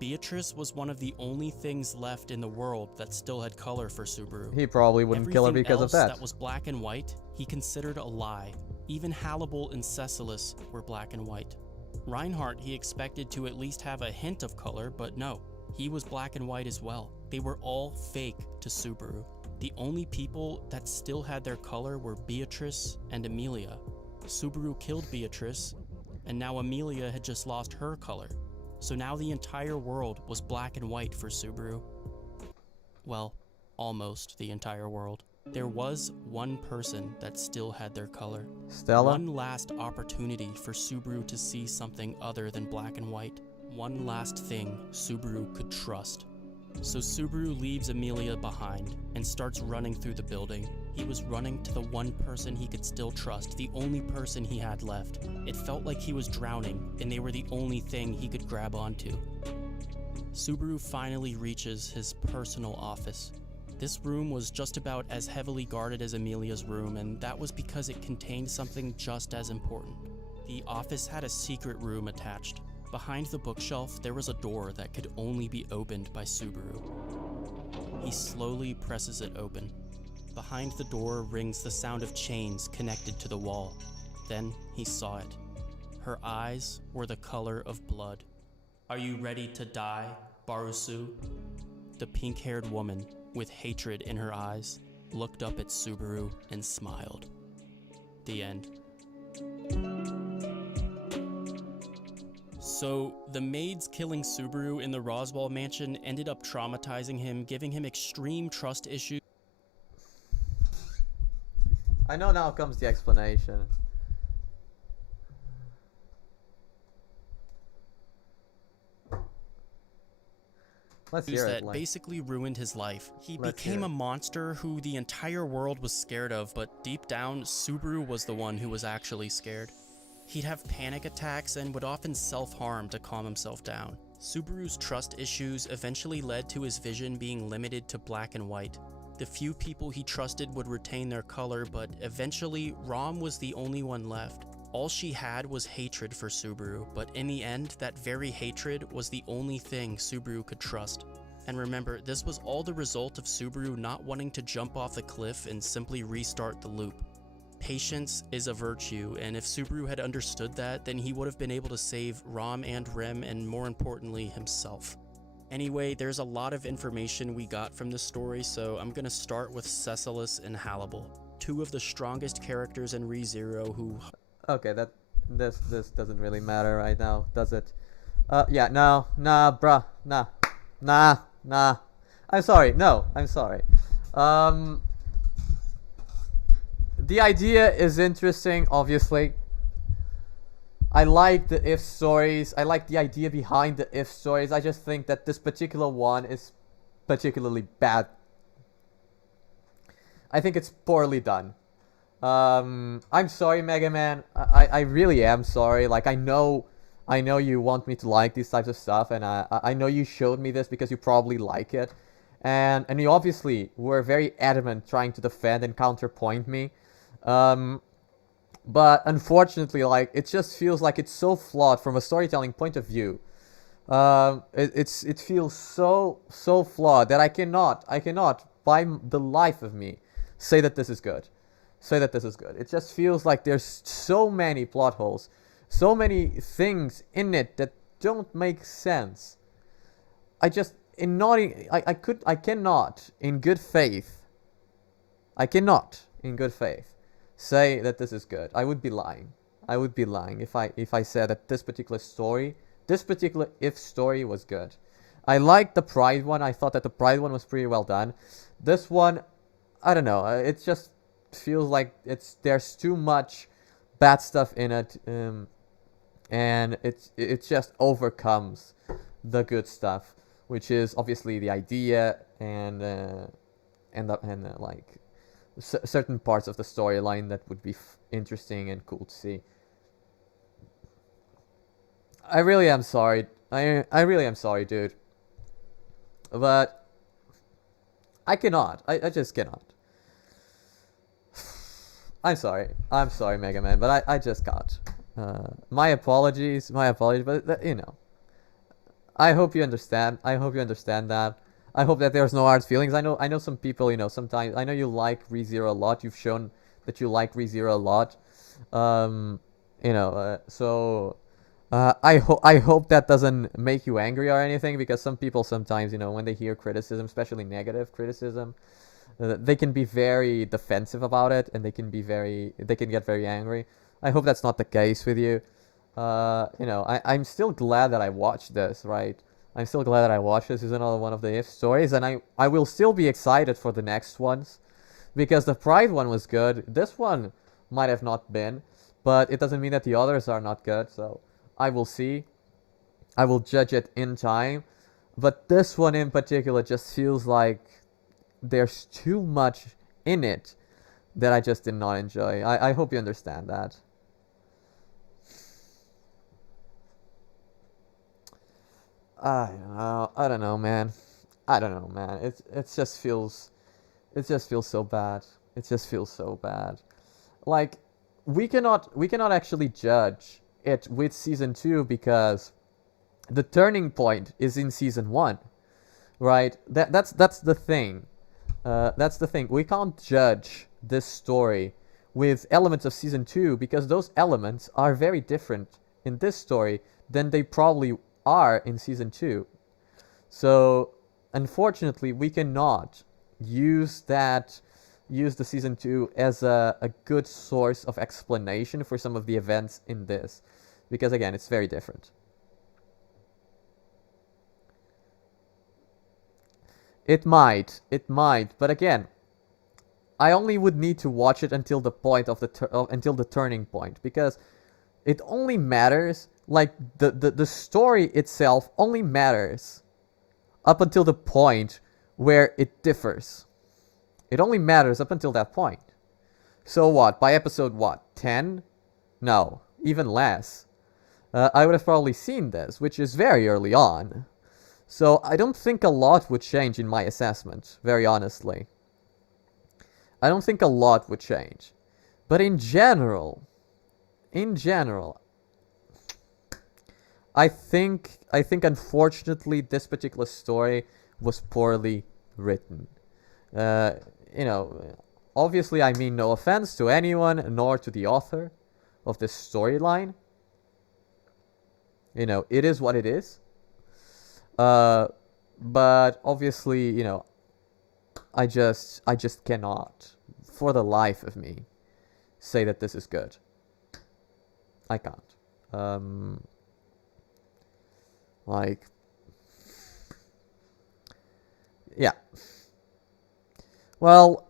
Beatrice was one of the only things left in the world that still had color for Subaru. He probably wouldn't kill her because of that. That was black and white, he considered a lie. Even Hannibal and Cecilus were black and white. Reinhardt he expected to at least have a hint of color, but no, he was black and white as well. They were all fake to Subaru. The only people that still had their color were Beatrice and Amelia. Subaru killed Beatrice, and now Amelia had just lost her color. So now the entire world was black and white for Subaru. Well, almost the entire world. There was one person that still had their color. Stella? One last opportunity for Subaru to see something other than black and white. One last thing Subaru could trust. So Subaru leaves Amelia behind and starts running through the building. He was running to the one person he could still trust, the only person he had left. It felt like he was drowning, and they were the only thing he could grab onto. Subaru finally reaches his personal office. This room was just about as heavily guarded as Amelia's room, and that was because it contained something just as important. The office had a secret room attached. Behind the bookshelf, there was a door that could only be opened by Subaru. He slowly presses it open. Behind the door rings the sound of chains connected to the wall. Then he saw it. Her eyes were the color of blood. "Are you ready to die, Barusu?" The pink-haired woman, with hatred in her eyes, looked up at Subaru and smiled. The end. So, the maids killing Subaru in the Roswell mansion ended up traumatizing him, giving him extreme trust issues. I know now comes the explanation. Let's hear it. That basically ruined his life. He Let's became a monster who the entire world was scared of, but deep down, Subaru was the one who was actually scared. He'd have panic attacks and would often self-harm to calm himself down. Subaru's trust issues eventually led to his vision being limited to black and white. The few people he trusted would retain their color, but eventually, Rom was the only one left. All she had was hatred for Subaru, but in the end, that very hatred was the only thing Subaru could trust. And remember, this was all the result of Subaru not wanting to jump off the cliff and simply restart the loop. Patience is a virtue, and if Subaru had understood that, then he would have been able to save Rom and Rem, and more importantly, himself. Anyway, there's a lot of information we got from this story, so I'm gonna start with Cecilus and Hannibal, two of the strongest characters in ReZero who... Okay, this doesn't really matter right now, does it? Yeah, no, nah, bruh, nah. I'm sorry, no, I'm sorry. The idea is interesting, obviously. I like the if stories. I like the idea behind the if stories. I just think that this particular one is particularly bad. I think it's poorly done. I'm sorry, Mega Man. I really am sorry. Like, I know you want me to like these types of stuff, and I know you showed me this because you probably like it. And you obviously were very adamant trying to defend and counterpoint me. But unfortunately, like, it just feels like it's so flawed from a storytelling point of view. It feels so flawed that I cannot by the life of me say that this is good. It just feels like there's so many plot holes, so many things in it that don't make sense. I cannot in good faith say that this is good. I would be lying if I said that this particular if story was good. I liked the Pride one. I thought that the Pride one was pretty well done. This one, I don't know. It just feels like there's too much bad stuff in it, and it just overcomes the good stuff. which is obviously the idea and like certain parts of the storyline that would be interesting and cool to see. I really am sorry. I really am sorry, dude. But I cannot. I just cannot. I'm sorry. I'm sorry, Mega Man, but I just got. My apologies. My apologies, but you know. I hope you understand. I hope you understand that. I hope that there's no hard feelings. I know some people, you know, sometimes I know you like ReZero a lot. You've shown that you like ReZero a lot. You know, so I hope that doesn't make you angry or anything, because some people sometimes, you know, when they hear criticism, especially negative criticism, they can be very defensive about it, and they can get very angry. I hope that's not the case with you. You know, I'm still glad that I watched this, right? I'm still glad that I watched this. This is another one of the If stories, and I will still be excited for the next ones, because the Pride one was good. This one might have not been, but it doesn't mean that the others are not good, so I will see. I will judge it in time. But this one in particular just feels like there's too much in it that I just did not enjoy. I hope you understand that. I don't know, man. I don't know, man. It just feels so bad. It just feels so bad. Like, we cannot actually judge it with season 2 because the turning point is in season 1, right? That's the thing. That's the thing. We can't judge this story with elements of season 2 because those elements are very different in this story than they probably are in season 2. So unfortunately, we cannot use the season 2 as a good source of explanation for some of the events in this, because again, it's very different. It might, but again, I only would need to watch it until the point of until the turning point, because it only matters, like the story itself only matters up until the point where it differs. It only matters up until that point. So what? By episode what? 10? No, even less. I would have probably seen this, which is very early on. So I don't think a lot would change in my assessment, very honestly. I don't think a lot would change. But in general, I think unfortunately this particular story was poorly written. You know, obviously I mean no offense to anyone, nor to the author of this storyline. You know, it is what it is. But obviously, you know, I just cannot, for the life of me, say that this is good. I can't. Like, yeah. Well,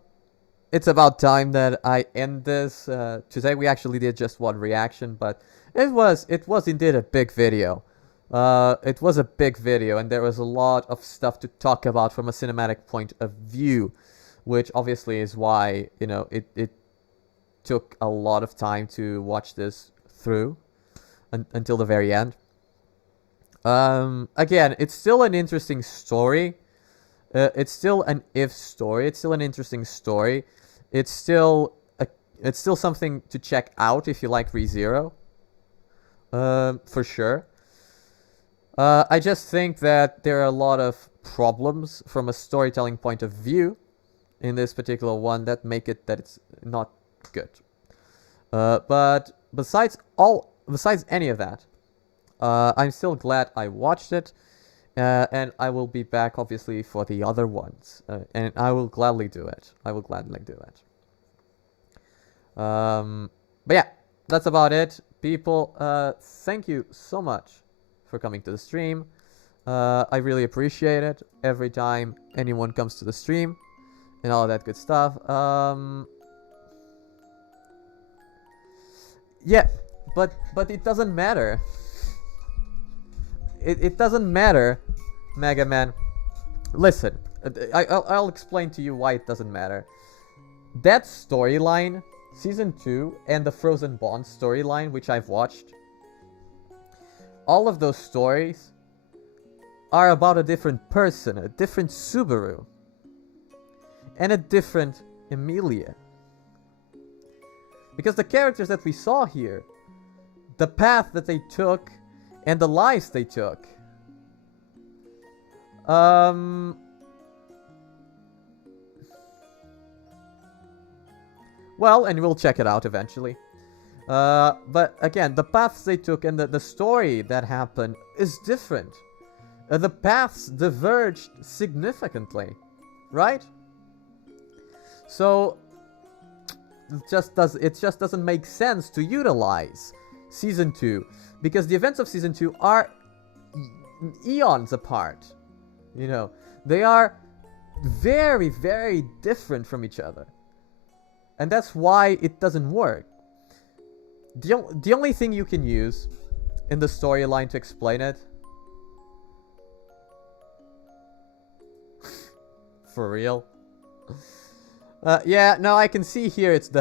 it's about time that I end this. Today we actually did just one reaction, but it was indeed a big video. It was a big video, and there was a lot of stuff to talk about from a cinematic point of view, which obviously is why, you know, it took a lot of time to watch this through until the very end. Again, it's still an interesting story. It's still an If story. It's still an interesting story. It's still something to check out if you like ReZero. For sure. I just think that there are a lot of problems from a storytelling point of view in this particular one that make it that it's not good. But besides any of that, I'm still glad I watched it, and I will be back obviously for the other ones, and I will gladly do it. But yeah, that's about it, people. Thank you so much for coming to the stream. I really appreciate it every time anyone comes to the stream and all that good stuff. Yeah, but it doesn't matter. It doesn't matter Mega Man, listen, I'll explain to you why it doesn't matter. That storyline, Season 2, and the Frozen Bond storyline, which I've watched, all of those stories are about a different person, a different Subaru, and a different Emilia. Because the characters that we saw here, the path that they took, and the lives they took, well, and we'll check it out eventually. But again, the paths they took and the story that happened is different. The paths diverged significantly, right? So it just doesn't make sense to utilize Season 2, because the events of Season 2 are eons apart. You know, they are very, very different from each other. And that's why it doesn't work. The only thing you can use in the storyline to explain it... For real? Yeah, no, I can see here it's the